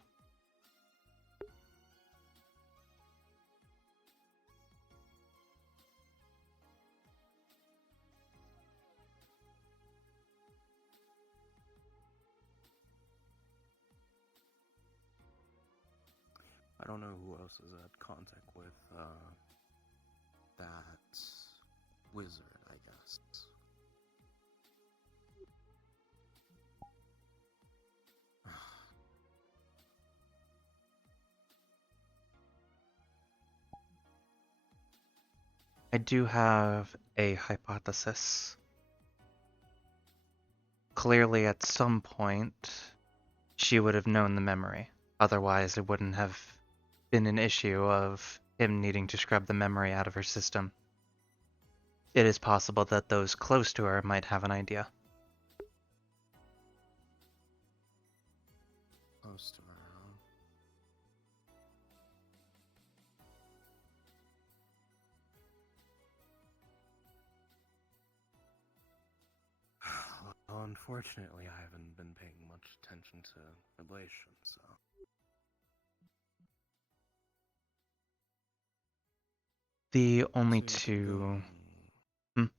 I don't know who else is at contact with that wizard, I guess. I do have a hypothesis. Clearly, at some point, she would have known the memory. Otherwise, it wouldn't have been an issue of him needing to scrub the memory out of her system. It is possible that those close to her might have an idea. Close to her, huh? Well, unfortunately, I haven't been paying much attention to Deliberation, so... The only So you can go two...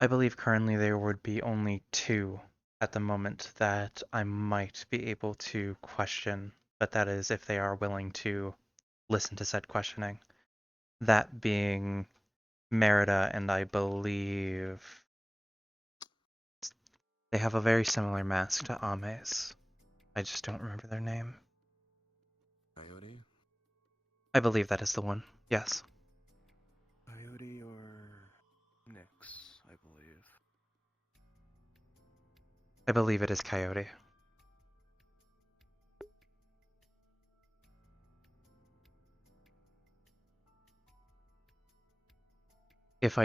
I believe currently there would be only two at the moment that I might be able to question, but that is if they are willing to listen to said questioning. That being Merida, and I believe they have a very similar mask to Ame's. I just don't remember their name. Coyote? I believe that is the one, yes. Coyote or Nyx, I believe. I believe it is Coyote. If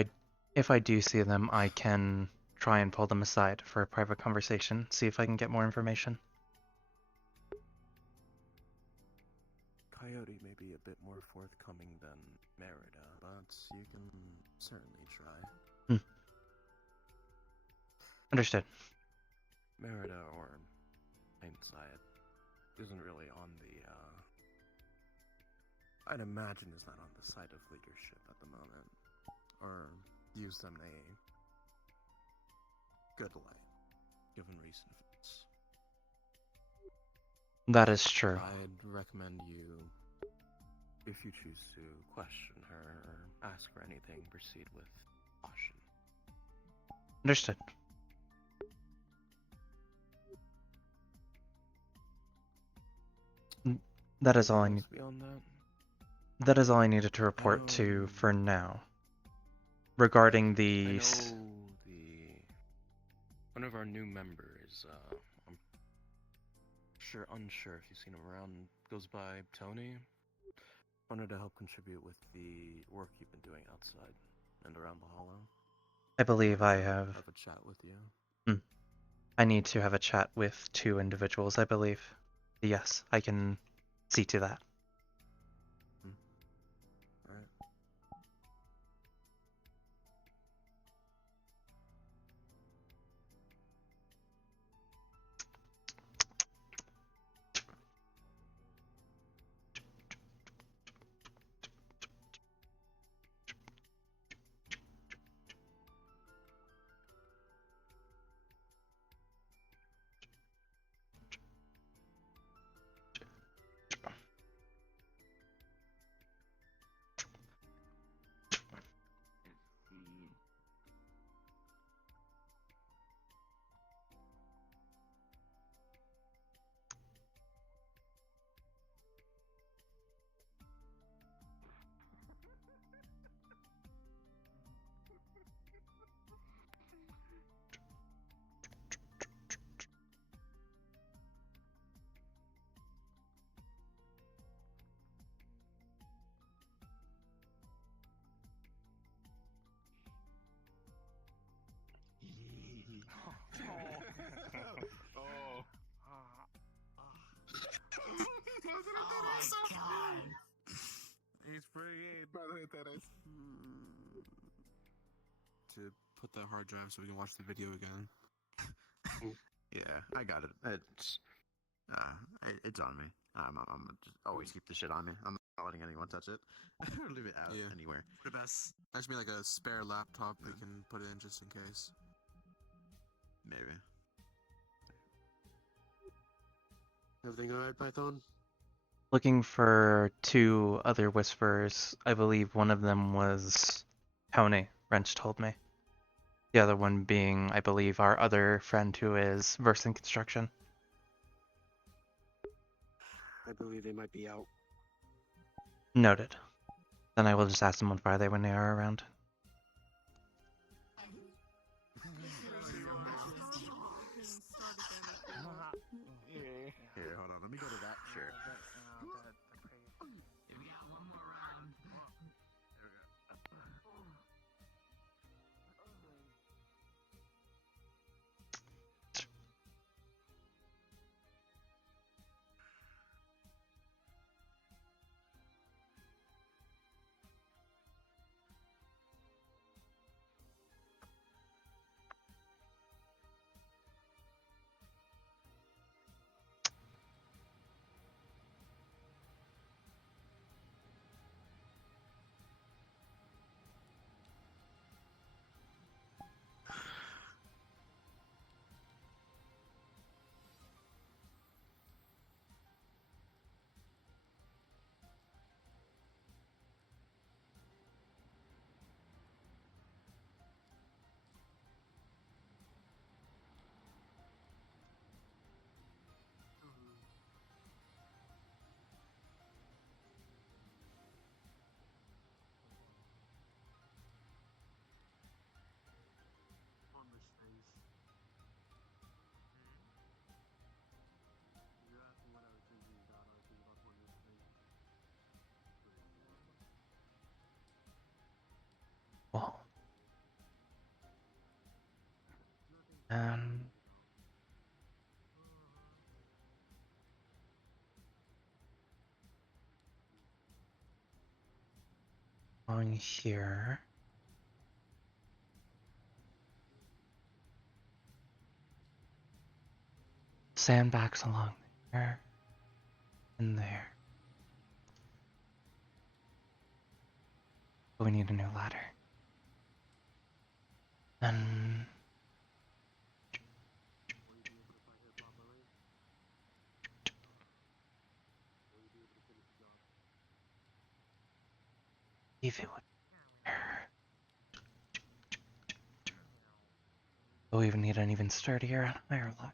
I do see them, I can try and pull them aside for a private conversation, see if I can get more information. Coyote may be a bit more forthcoming than Merida, but you can certainly try. Understood. Merida, or Hindsight, isn't really on the, I'd imagine is not on the side of leadership at the moment, or use them in a good light, given recent events. That is true. I'd recommend you, if you choose to question her or ask for anything, proceed with caution. Understood. That is all I need. Beyond That is all I needed to report to for now. Regarding the... I know one of our new members, I'm unsure if you've seen him around, goes by Tony. Wanted to help contribute with the work you've been doing outside and around the Hollow. I believe I have... Have a chat with you. I need to have a chat with two individuals, I believe. Yes, I can see to that. To put that hard drive so we can watch the video again. Yeah, I got it. It's on me. I'm gonna just always keep the shit on me. I'm not letting anyone touch it. Leave it out anywhere. The best. That should be like a spare laptop we can put in just in case. Maybe. Everything alright, Python? Looking for 2 other whispers. I believe one of them was Tony, Wrench told me. The other one being, I believe, our other friend who is versing construction. I believe they might be out. Noted. Then I will just ask them on Friday when they are around. Here, hold on. Let me go to that shirt. Well, um, going here. Sandbags along there and there. But we need a new ladder. And if it would. But we even need an even sturdier and higher lock.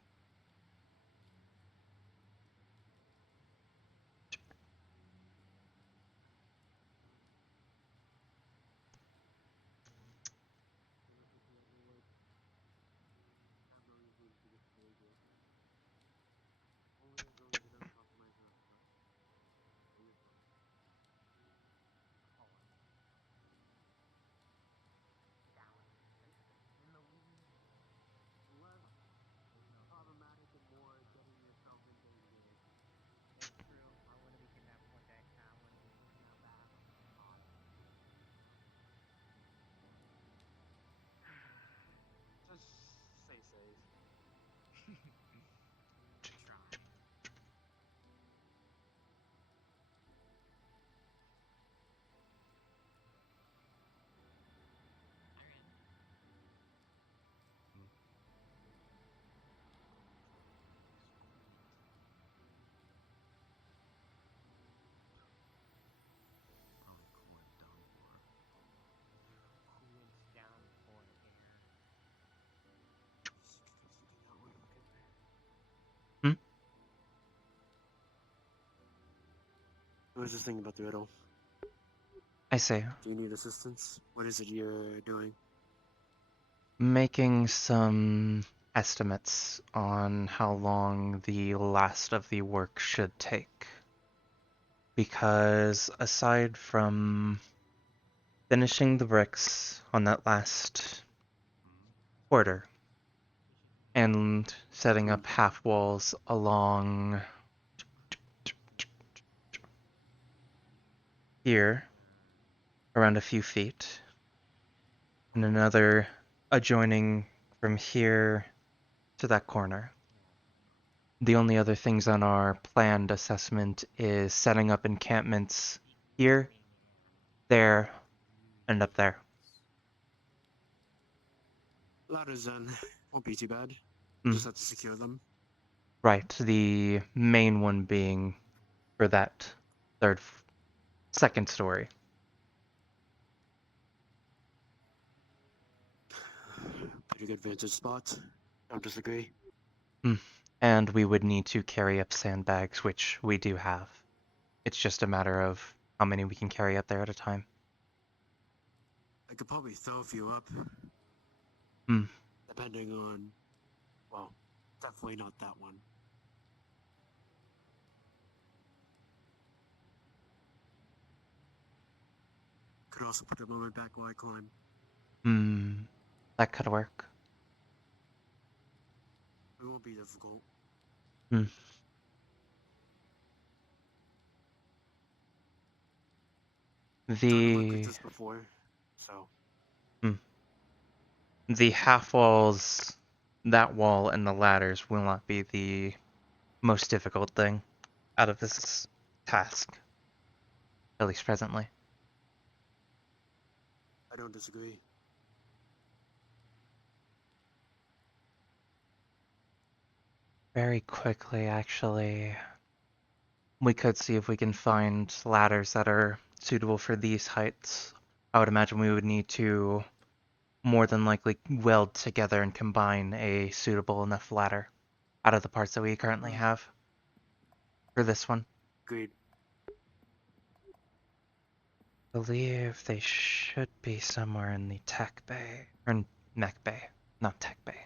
Just stay safe. I was just thinking about the riddle. I see. Do you need assistance? What is it you're doing? Making some estimates on how long the last of the work should take. Because aside from finishing the bricks on that last quarter and setting up half walls along here around a few feet. And another adjoining from here to that corner. The only other things on our planned assessment is setting up encampments here, there, and up there. Ladders then. Won't be too bad. Mm. Just have to secure them. Right, the main one being for that second story. Pretty good vantage spot. Don't disagree. And we would need to carry up sandbags, which we do have. It's just a matter of how many we can carry up there at a time. I could probably throw a few up. Depending on, well, definitely not that one. Could also put them on my back while I climb. That could work. It won't be difficult. The before, so. The half walls, that wall, and the ladders will not be the most difficult thing out of this task, at least presently. I don't disagree. Very quickly, actually, we could see if we can find ladders that are suitable for these heights. I would imagine we would need to more than likely weld together and combine a suitable enough ladder out of the parts that we currently have for this one. Agreed. I believe they should be somewhere in the tech bay, or in mech bay, not tech bay.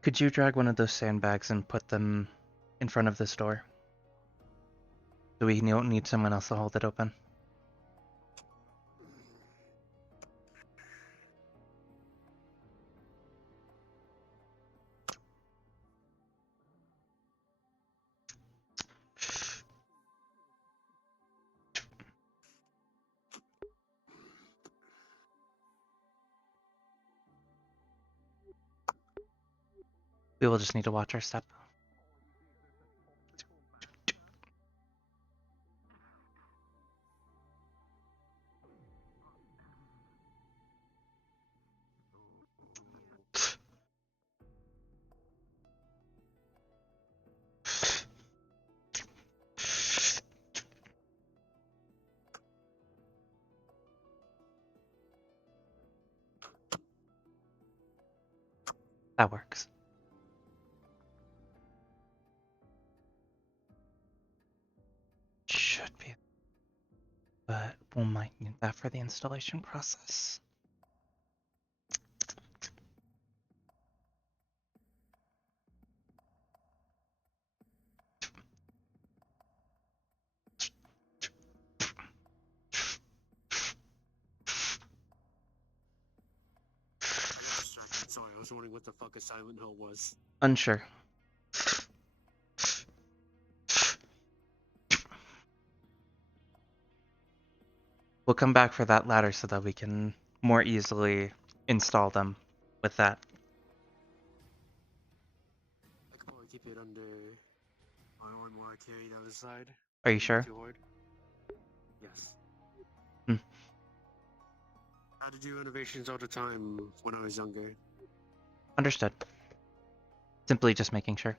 Could you drag one of those sandbags and put them in front of this door? So we don't need someone else to hold it open. We will just need to watch our step. That works. Should be. But we might need that for the installation process. I got distracted, sorry, I was wondering what the fuck a Silent Hill was. Unsure. We'll come back for that ladder so that we can more easily install them with that. I could probably keep it under my arm while I carry the other side. Are you sure? Too hard. Yes. I had to do innovations all the time when I was younger. Understood. Simply just making sure.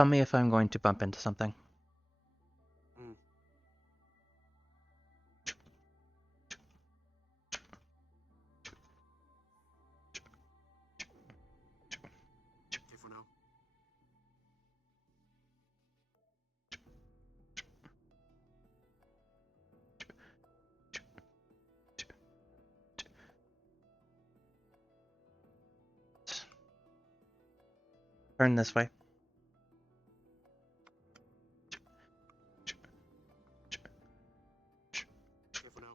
Tell me if I'm going to bump into something. Mm. Okay for now. Turn this way. Okay for now.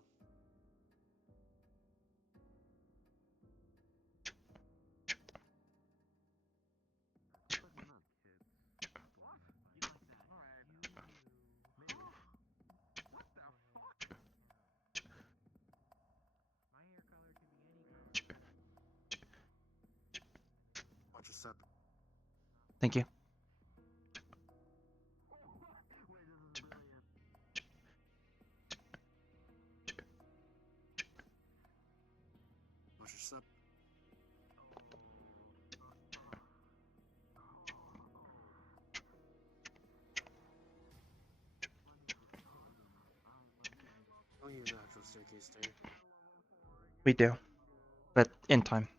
Watch your step. Thank you. Watch your step. Don't use the actual staircase there. We do. But in time.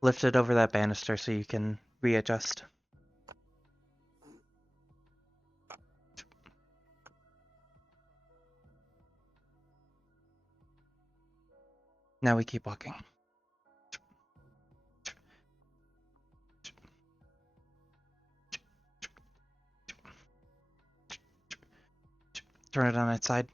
Lift it over that banister so you can readjust. Now we keep walking. Turn it on its side.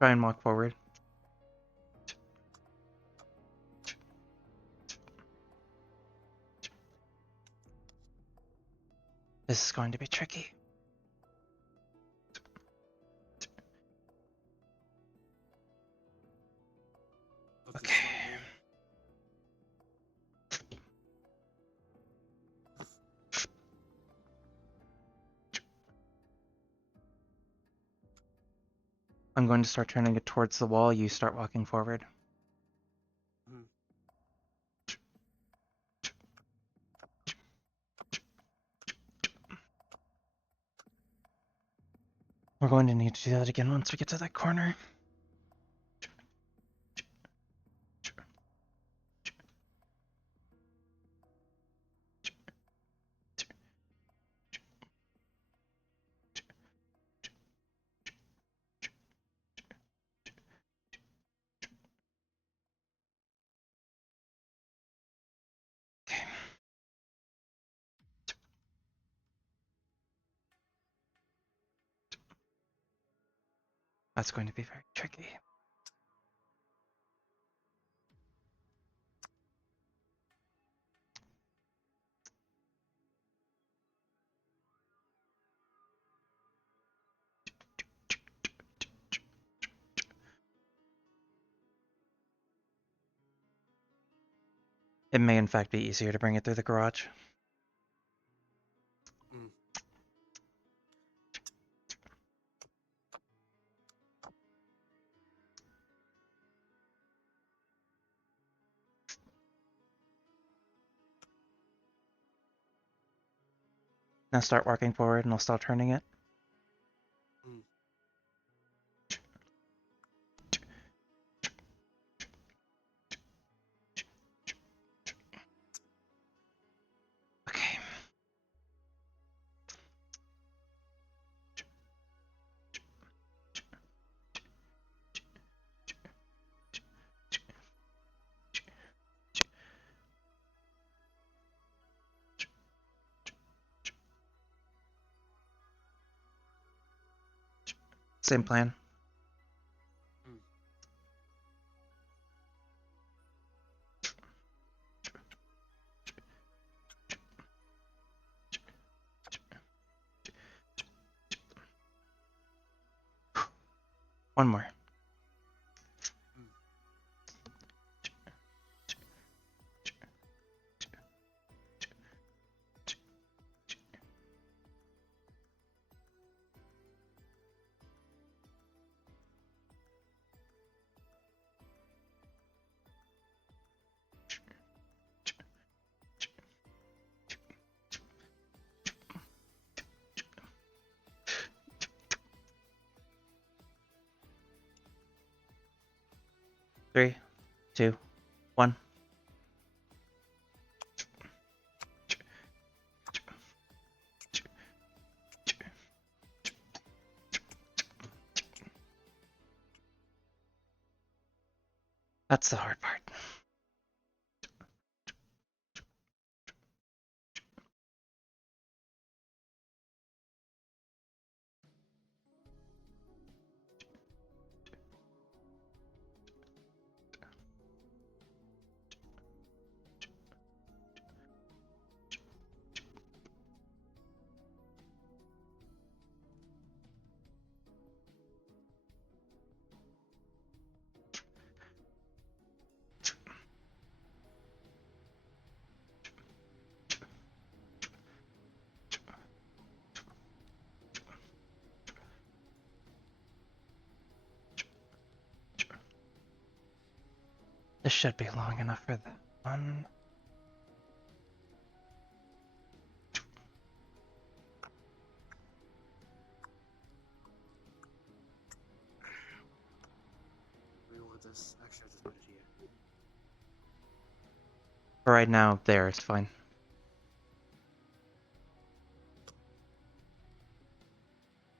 Try and walk forward. This is going to be tricky. Okay. I'm going to start turning it towards the wall. You start walking forward. We're going to need to do that again once we get to that corner. That's going to be very tricky. It may in fact be easier to bring it through the garage. Mm. Now start walking forward and I'll start turning it. Mm. Okay. Same plan. One more. Three, two, one. That's the hard part. This should be long enough for that one. We want this. Actually, I just put it here. For right now, there is fine.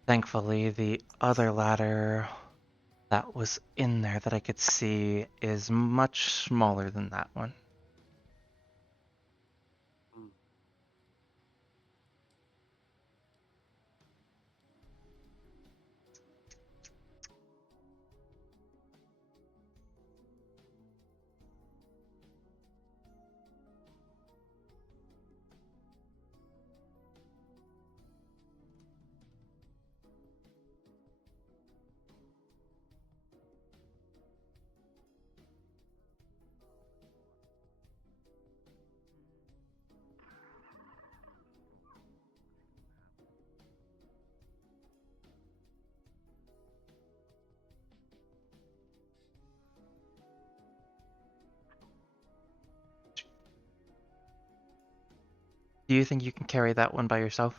Thankfully, the other ladder that was in there that I could see is much smaller than that one. Do you think you can carry that one by yourself?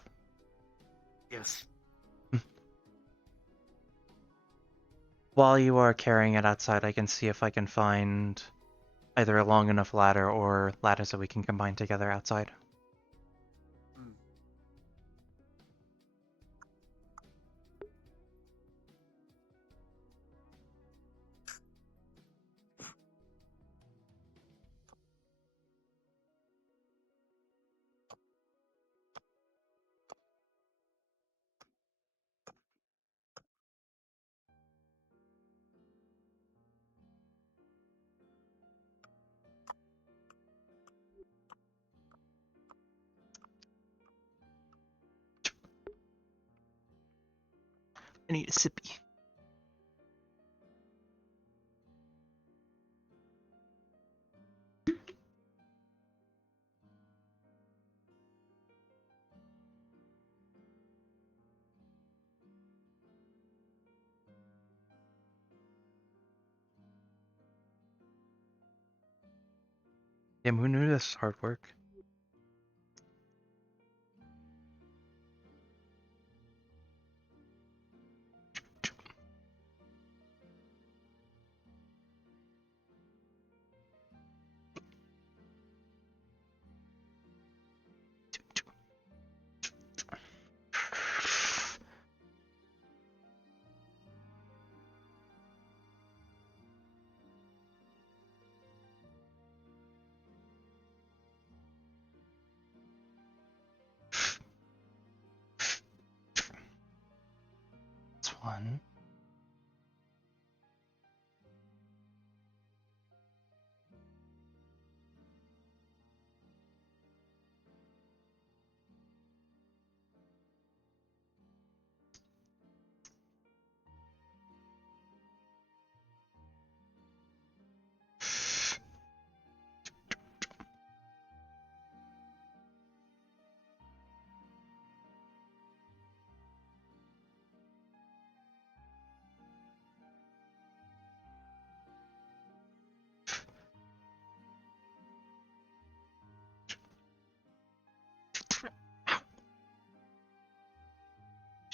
Yes. While you are carrying it outside, I can see if I can find either a long enough ladder or ladders that we can combine together outside. I need a sippy. Damn, who knew this was hard work? That's one.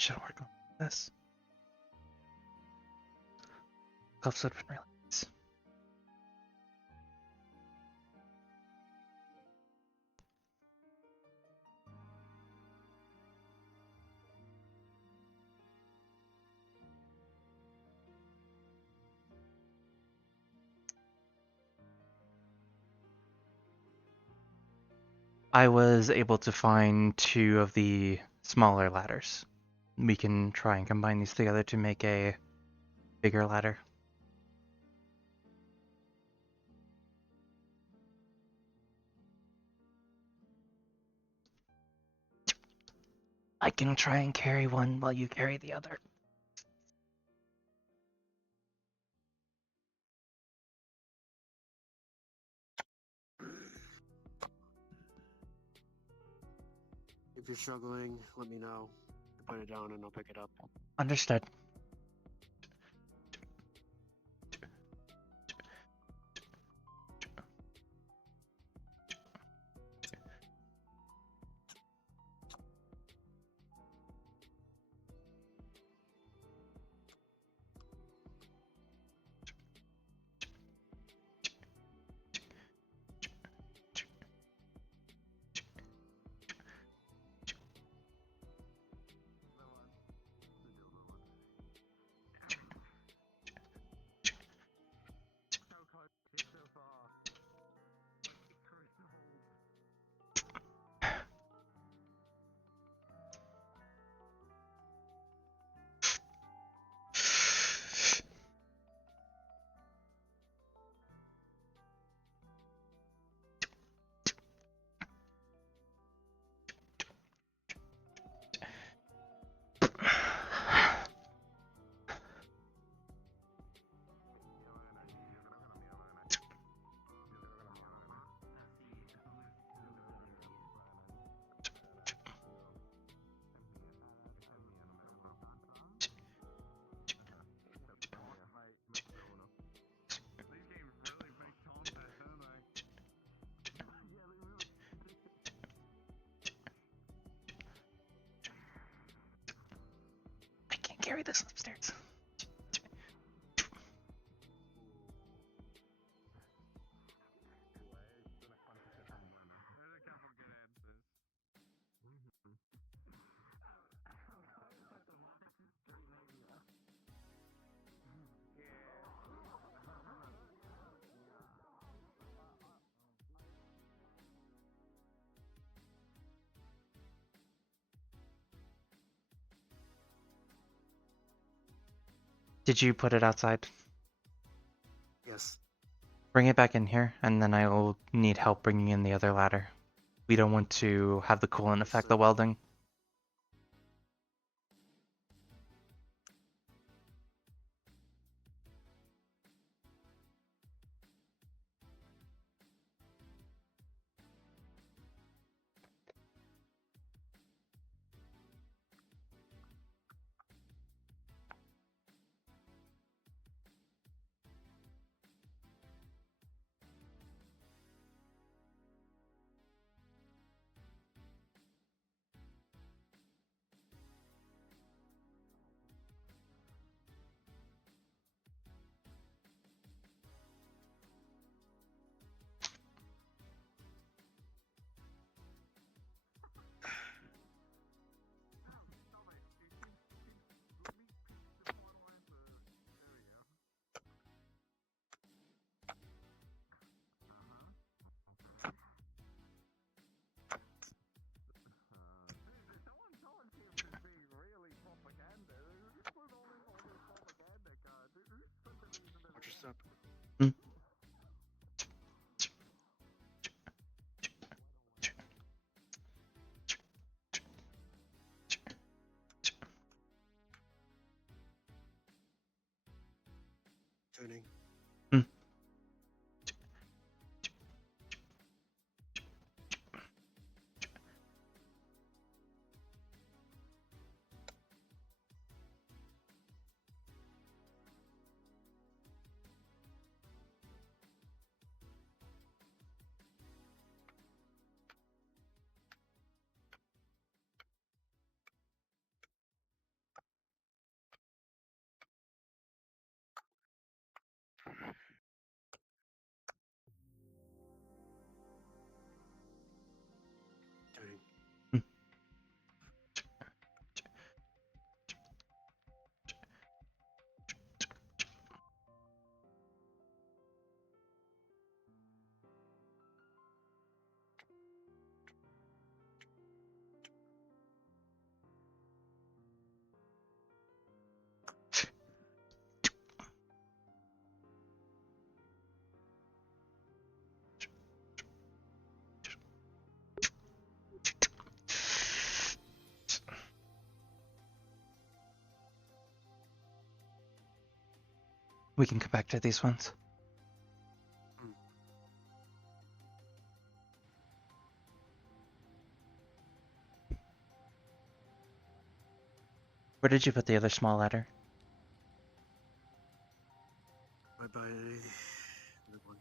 should work on this. Cuffs would have been really nice. I was able to find 2 of the smaller ladders. We can try and combine these together to make a bigger ladder. I can try and carry one while you carry the other. If you're struggling, let me know. Put it down and I'll pick it up. Understood. I can't carry this upstairs. Did you put it outside? Yes. Bring it back in here, and then I will need help bringing in the other ladder. We don't want to have the coolant affect the welding. Watch your step. Tuning. We can come back to these ones. Where did you put the other small ladder? Right by the one.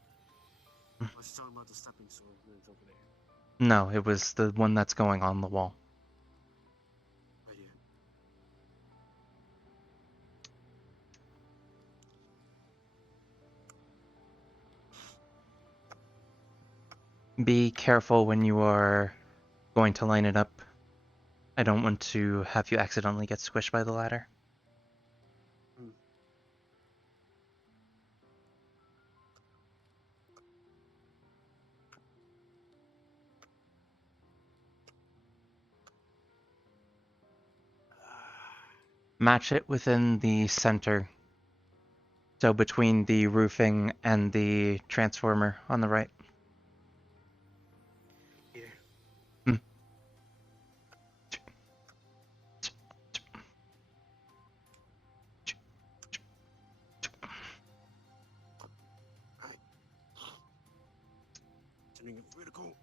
I was talking about the stepping stone, and it's over there. No, it was the one that's going on the wall. Right here. Be careful when you are going to line it up. I don't want to have you accidentally get squished by the ladder. Match it within the center. So between the roofing and the transformer on the right. Here. Right. Turning it vertical.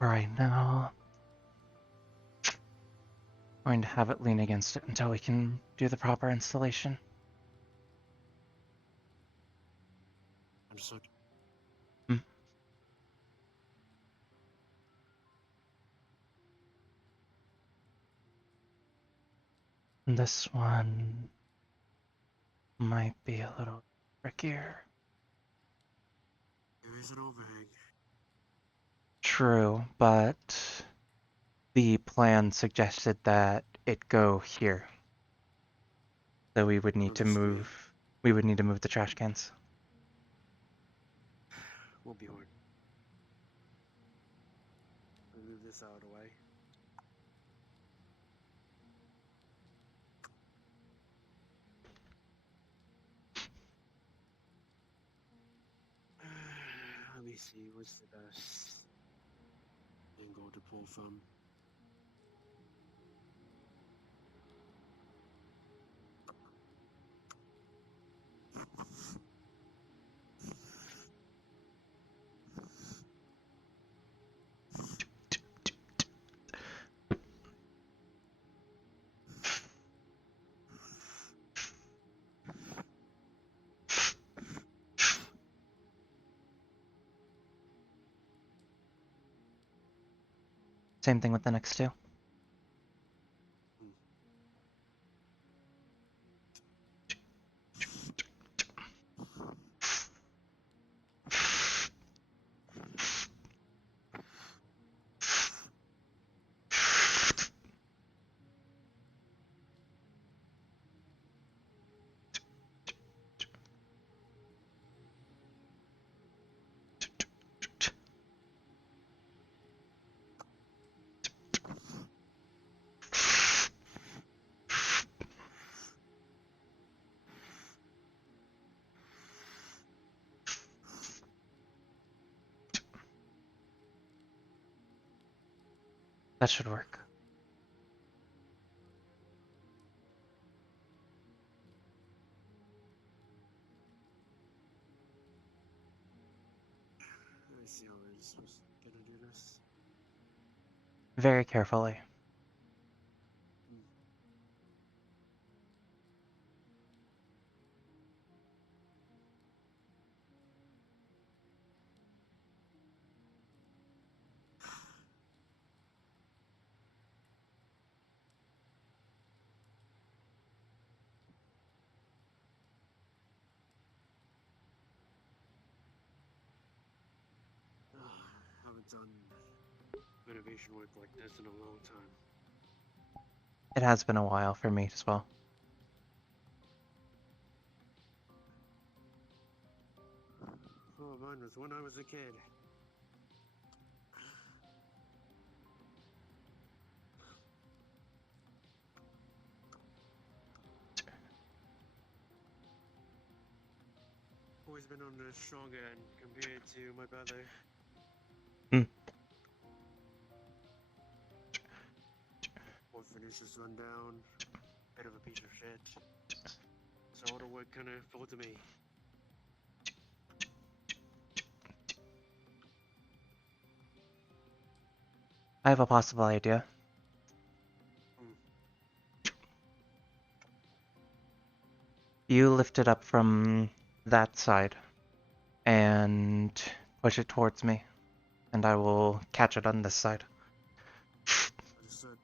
Right now, I'm going to have it lean against it until we can do the proper installation. Understood. This one might be a little trickier. There is an overhang. True, but the plan suggested that it go here. So we would need to move. We would need to move the trash cans. Won't be hard. I'll move this out of the way. Let me see, what's the best angle to pull from? Same thing with the next two. That should work. Let me see how we're supposed to gonna do this. Very carefully. Haven't done renovation work like this in a long time. It has been a while for me as well. Oh, mine was when I was a kid. always been on the stronger end compared to my brother. Orphanage is run down, bit of a piece of shit. So all the work kinda fell to me. I have a possible idea. You lift it up from that side and push it towards me, and I will catch it on this side. Understood.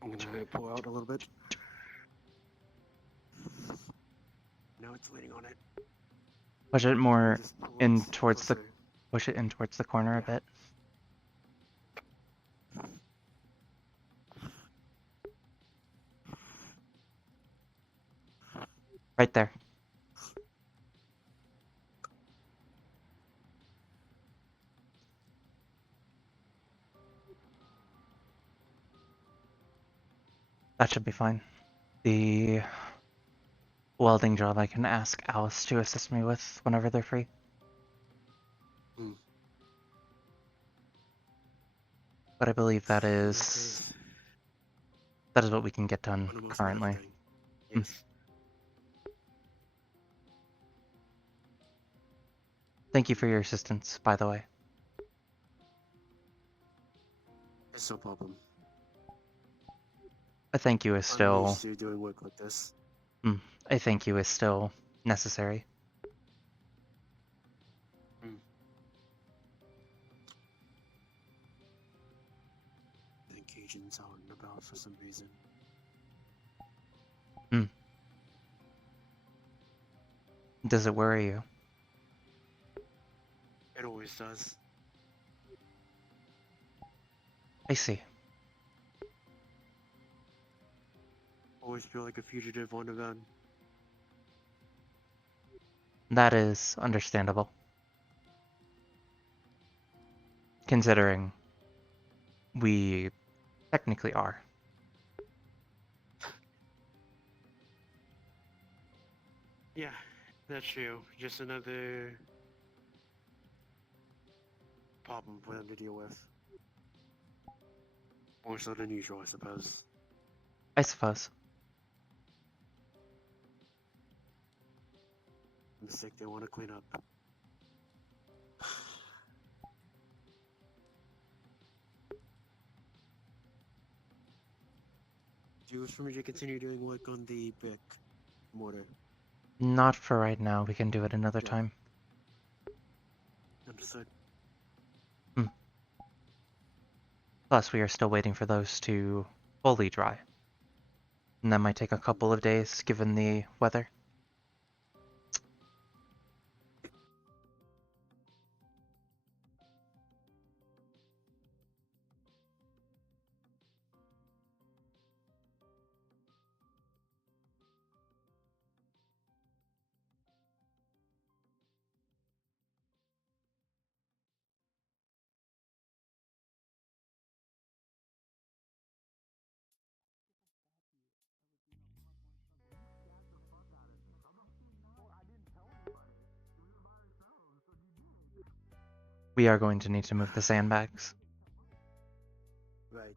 I'm gonna pull out a little bit. Now it's leaning on it. Push it more Just pull in it towards the closer. push it in towards the corner a bit. Right there. That should be fine. The welding job I can ask Alice to assist me with whenever they're free. But I believe that is what we can get done currently. Yes. Thank you for your assistance, by the way. It's no problem. A thank you is I'm still. used to doing work like this. A thank you is still necessary. I think Cajuns out and about for some reason. Does it worry you? It always does. I see. Always feel like a fugitive on the run. That is understandable. Considering we technically are. Yeah, that's true. Just another problem for them to deal with. More so than usual, I suppose. I suppose. Mistake they want to clean up. Do you wish for me to continue doing work on the brick mortar? Not for right now. We can do it another time. Understood. Plus, we are still waiting for those to fully dry. And that might take a couple of days, given the weather. We are going to need to move the sandbags. Right.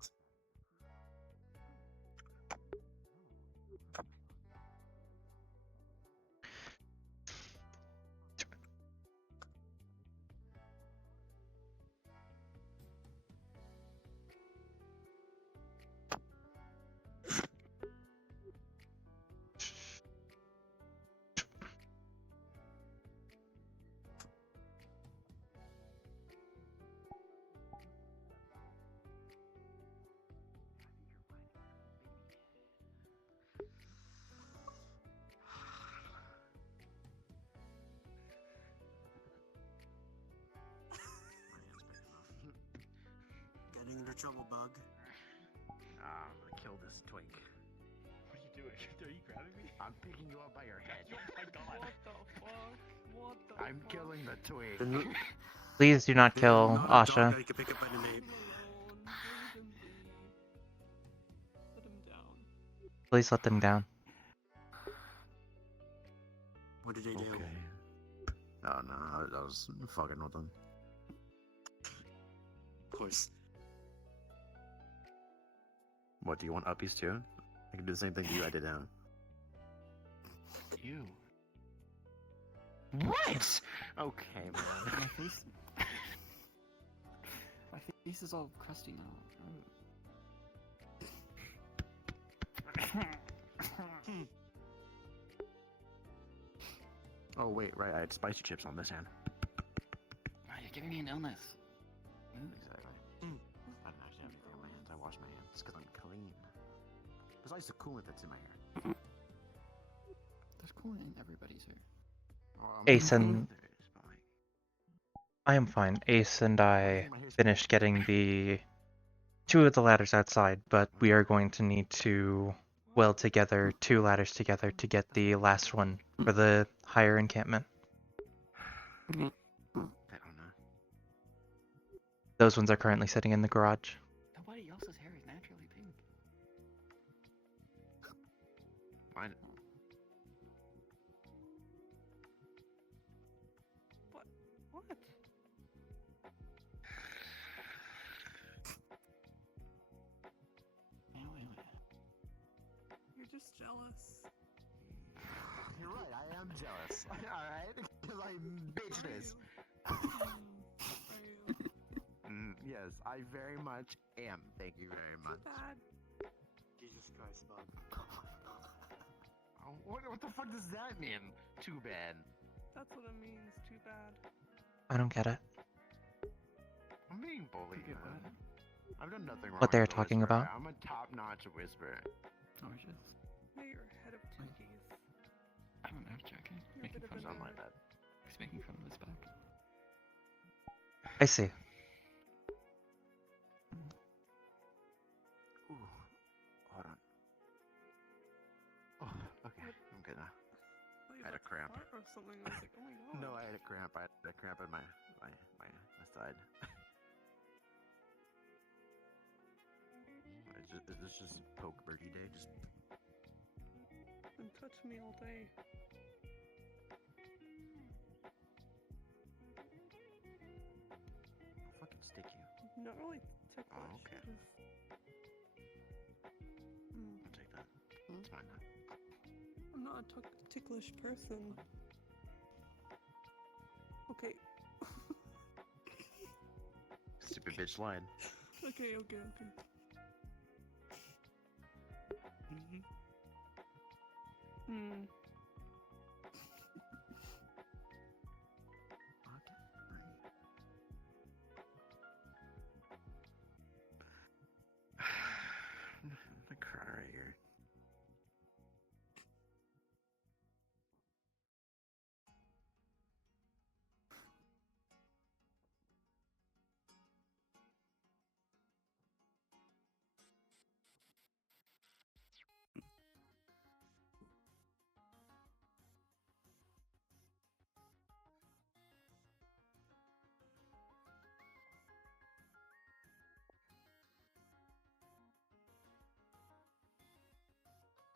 of trouble, Bug. I'm gonna kill this twink. What are you doing? Are you grabbing me? I'm picking you up by your head. Oh my god. What the fuck? What the I'm fuck? killing the twink. Please do not They are kill not a dog Asha. that you can pick up by the name. Let him down. Please let them down. What did they do? Okay. Oh no, I was fucking with them. Of course. What, do you want uppies too? I can do the same thing to you I did him. You. What? Okay, man. My face. My face is all crusty now. Oh wait, right, I had spicy chips on this hand. Oh, you're giving me an illness. Exactly. I didn't actually have anything on my hands. I washed my hands because I'm clean. Besides the coolant that's in my hair. There's coolant in everybody's hair. Oh, Ace and I am fine. Ace and I finished getting the 2 of the ladders outside, but we are going to need to weld together 2 ladders together to get the last one for the higher encampment. I don't know. Those ones are currently sitting in the garage. Nobody else's hair is naturally pink. Mine. What? What? You're just jealous. You're right, I am jealous. Alright? Because I bitch this. Yes, I very much am. Thank you very much. Bad. Jesus Christ, Bug. Oh, what the fuck does that mean? Too bad. That's what it means. Too bad. I don't get it. I'm being bullied, man. I've done nothing wrong. What they're as a talking whisperer. about? I'm a top-notch whisperer. Oh shit. Yeah, you're head of two keys. I don't know, joking. You're a Making bit of fun a of Something like that. He's making fun of his back. I see. Ooh, hold on. Oh, okay, I'm good now. I had a cramp. Or something. I was like, oh my god. No, I had a cramp. I had a cramp in my side. Is this just poke birdie day? Just And touch me all day. I'll fucking stick you. Not really ticklish. Oh, okay. I'll take that. It's fine now. I'm not a ticklish person. Okay. Stupid bitch slide. Okay. Hmm. I'm gonna cry right here.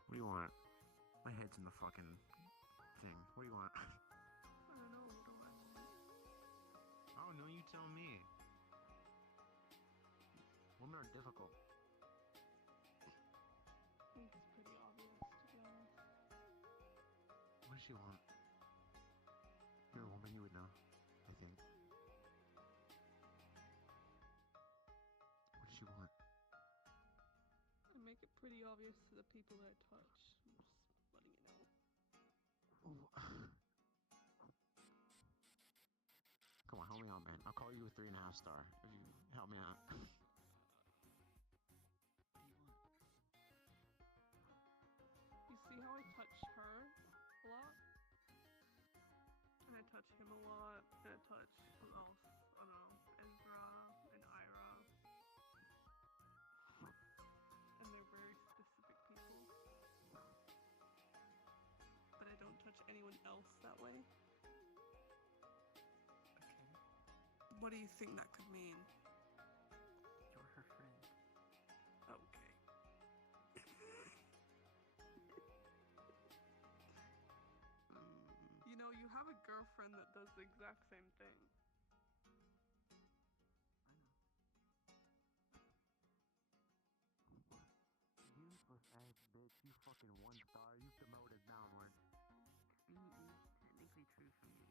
What do you want? My head's in the fucking thing. What do you want? I don't know. What do I want? Oh no, you tell me. Women are difficult. I think it's pretty obvious, to be honest. What does she want? You're a woman, you would know. I think. What does she want? I make it pretty obvious to the people that I touch. I'm just letting you know. Come on, help me out, man. I'll call you a 3.5 star if you help me out. You see how I touch her a lot? And I touch him a lot. And I touch who else? I don't know. Ezra and Ira. anyone else that way. What do you think that could mean? You're her friend. Okay. You know, you have a girlfriend that does the exact same thing. Useless ass bitch, you fucking 1-star, you demoted downward. Technically true for me.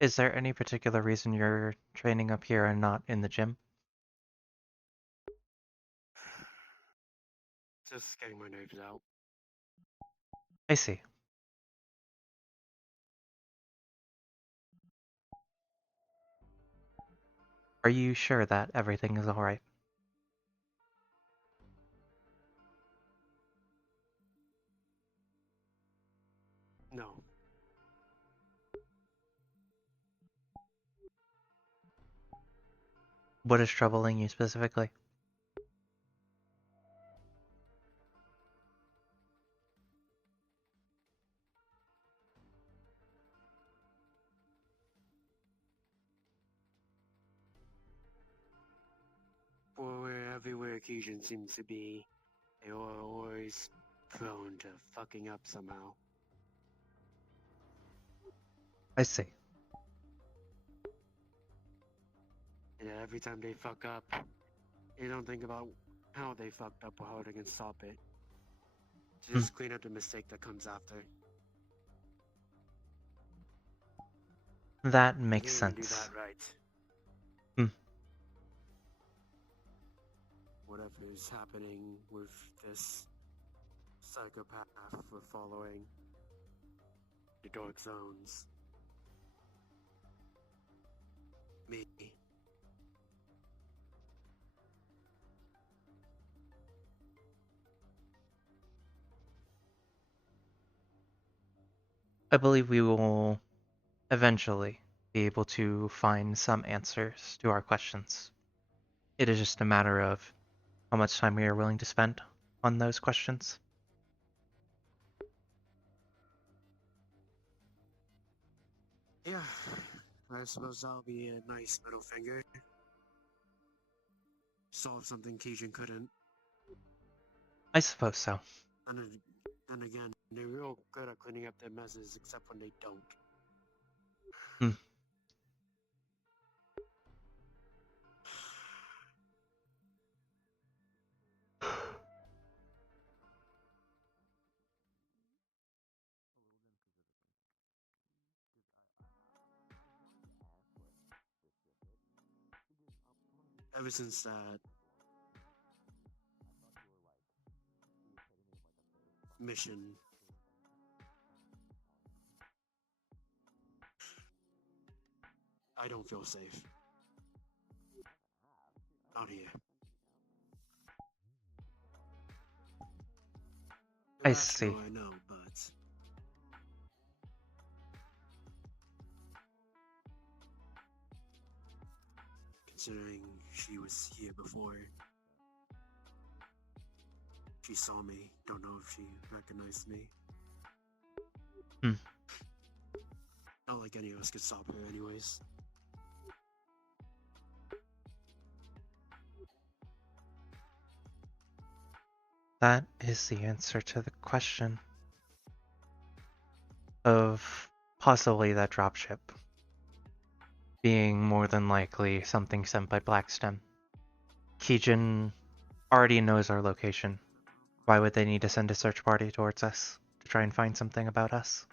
Is there any particular reason you're training up here and not in the gym? Just getting my nerves out. I see. Are you sure that everything is alright? No. What is troubling you specifically? For everywhere Keijin seems to be, they are always prone to fucking up somehow. I see. And every time they fuck up, they don't think about how they fucked up or how they can stop it. Just clean up the mistake that comes after. That They makes didn't even do sense. that right. Hmm. Whatever is happening with this psychopath we're following, the dark zones. Me. I believe we will eventually be able to find some answers to our questions. It is just a matter of how much time we are willing to spend on those questions. Yeah, I suppose that'll be a nice middle finger. Solve something Keijin couldn't. I suppose so. And then again, they're real good at cleaning up their messes, except when they don't. Hmm. Ever since that mission, I don't feel safe. Out here. I see. I know, but considering she was here before, she saw me. Don't know if she recognized me. Hmm. Not like any of us could stop her, anyways. That is the answer to the question of possibly that dropship being more than likely something sent by Blackstem. Keijin already knows our location. Why would they need to send a search party towards us to try and find something about us?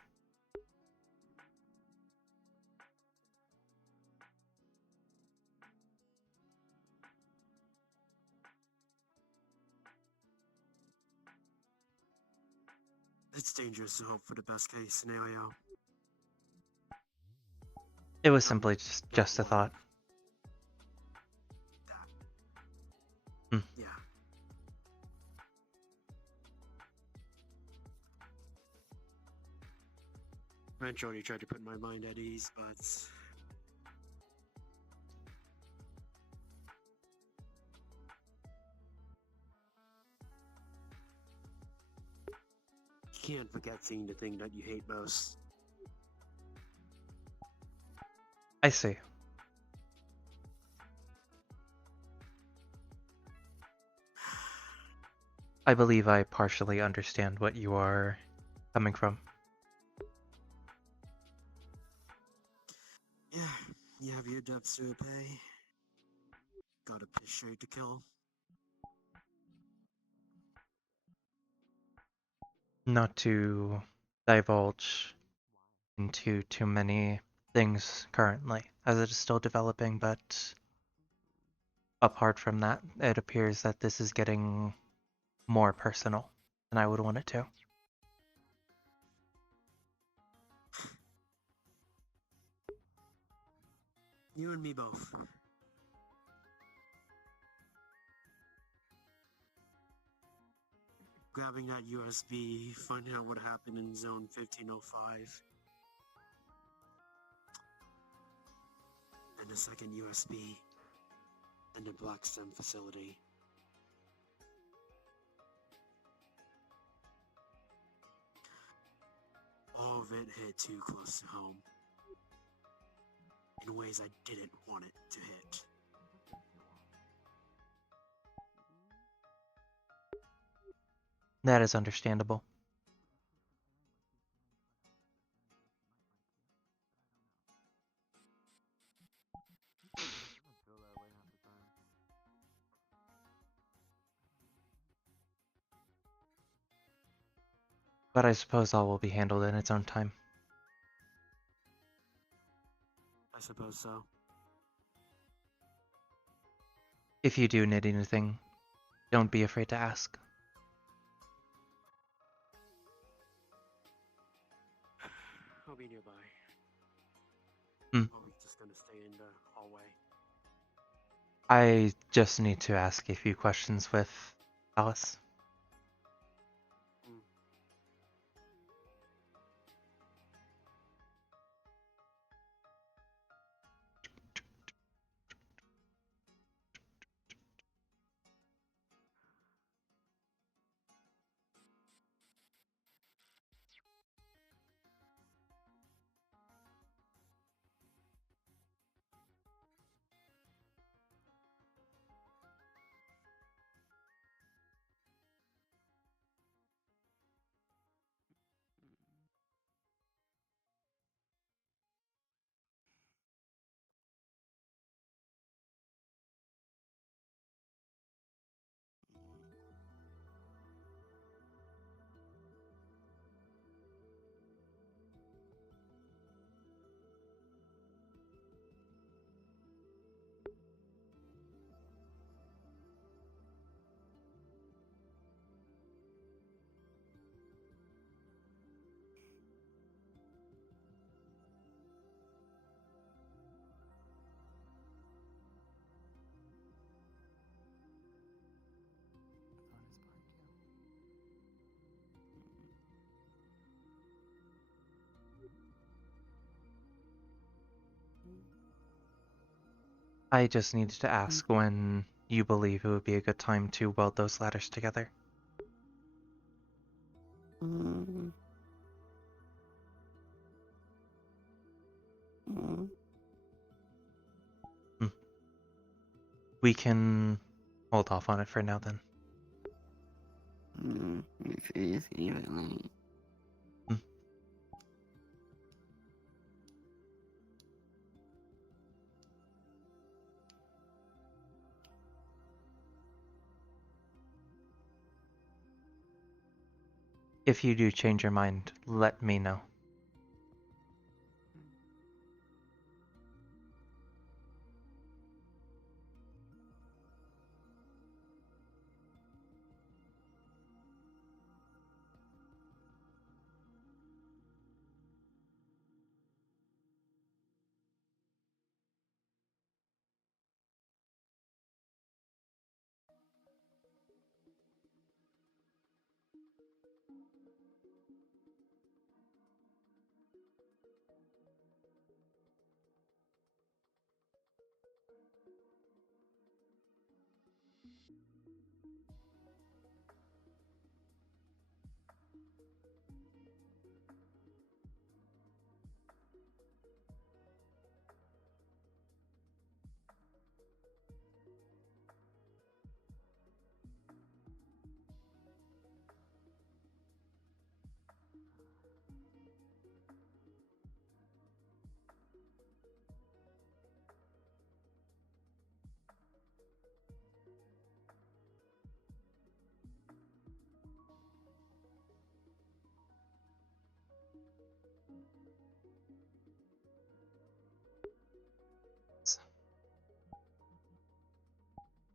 It's dangerous to hope for the best case scenario. It was simply just a thought. Hmm. Yeah. Eventually tried to put my mind at ease, but can't forget seeing the thing that you hate most. I see. I believe I partially understand what you are coming from. Yeah, you have your debts to repay. Got a piss straight to kill. Not to divulge into too many things currently, as it is still developing, but apart from that, it appears that this is getting more personal than I would want it to. You and me both. Grabbing that USB, finding out what happened in zone 1505. And a second USB. And the Black Stem facility. All of it hit too close to home. In ways I didn't want it to hit. That is understandable. But I suppose all will be handled in its own time. I suppose so. If you do need anything, don't be afraid to ask. I'll be nearby. Hmm. Are we just gonna stay in the hallway? I just need to ask a few questions with Alice. I just needed to ask when you believe it would be a good time to weld those ladders together. We can hold off on it for now then. If you do change your mind, let me know.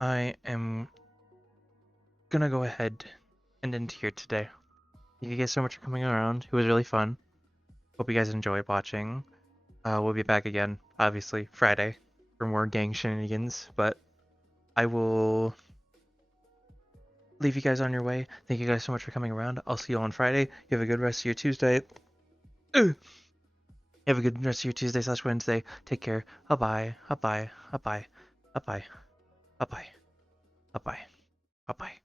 I am gonna go ahead and end here today. Thank you guys so much for coming around. It was really fun. Hope you guys enjoyed watching. We'll be back again, obviously, Friday for more gang shenanigans, but I will leave you guys on your way. Thank you guys so much for coming around. I'll see you on Friday. You have a good rest of your Tuesday. You have a good rest of your Tuesday/Wednesday. Take care. Bye-bye. Bye-bye. Bye-bye. Bye-bye. Bye-bye. Bye-bye. Bye-bye.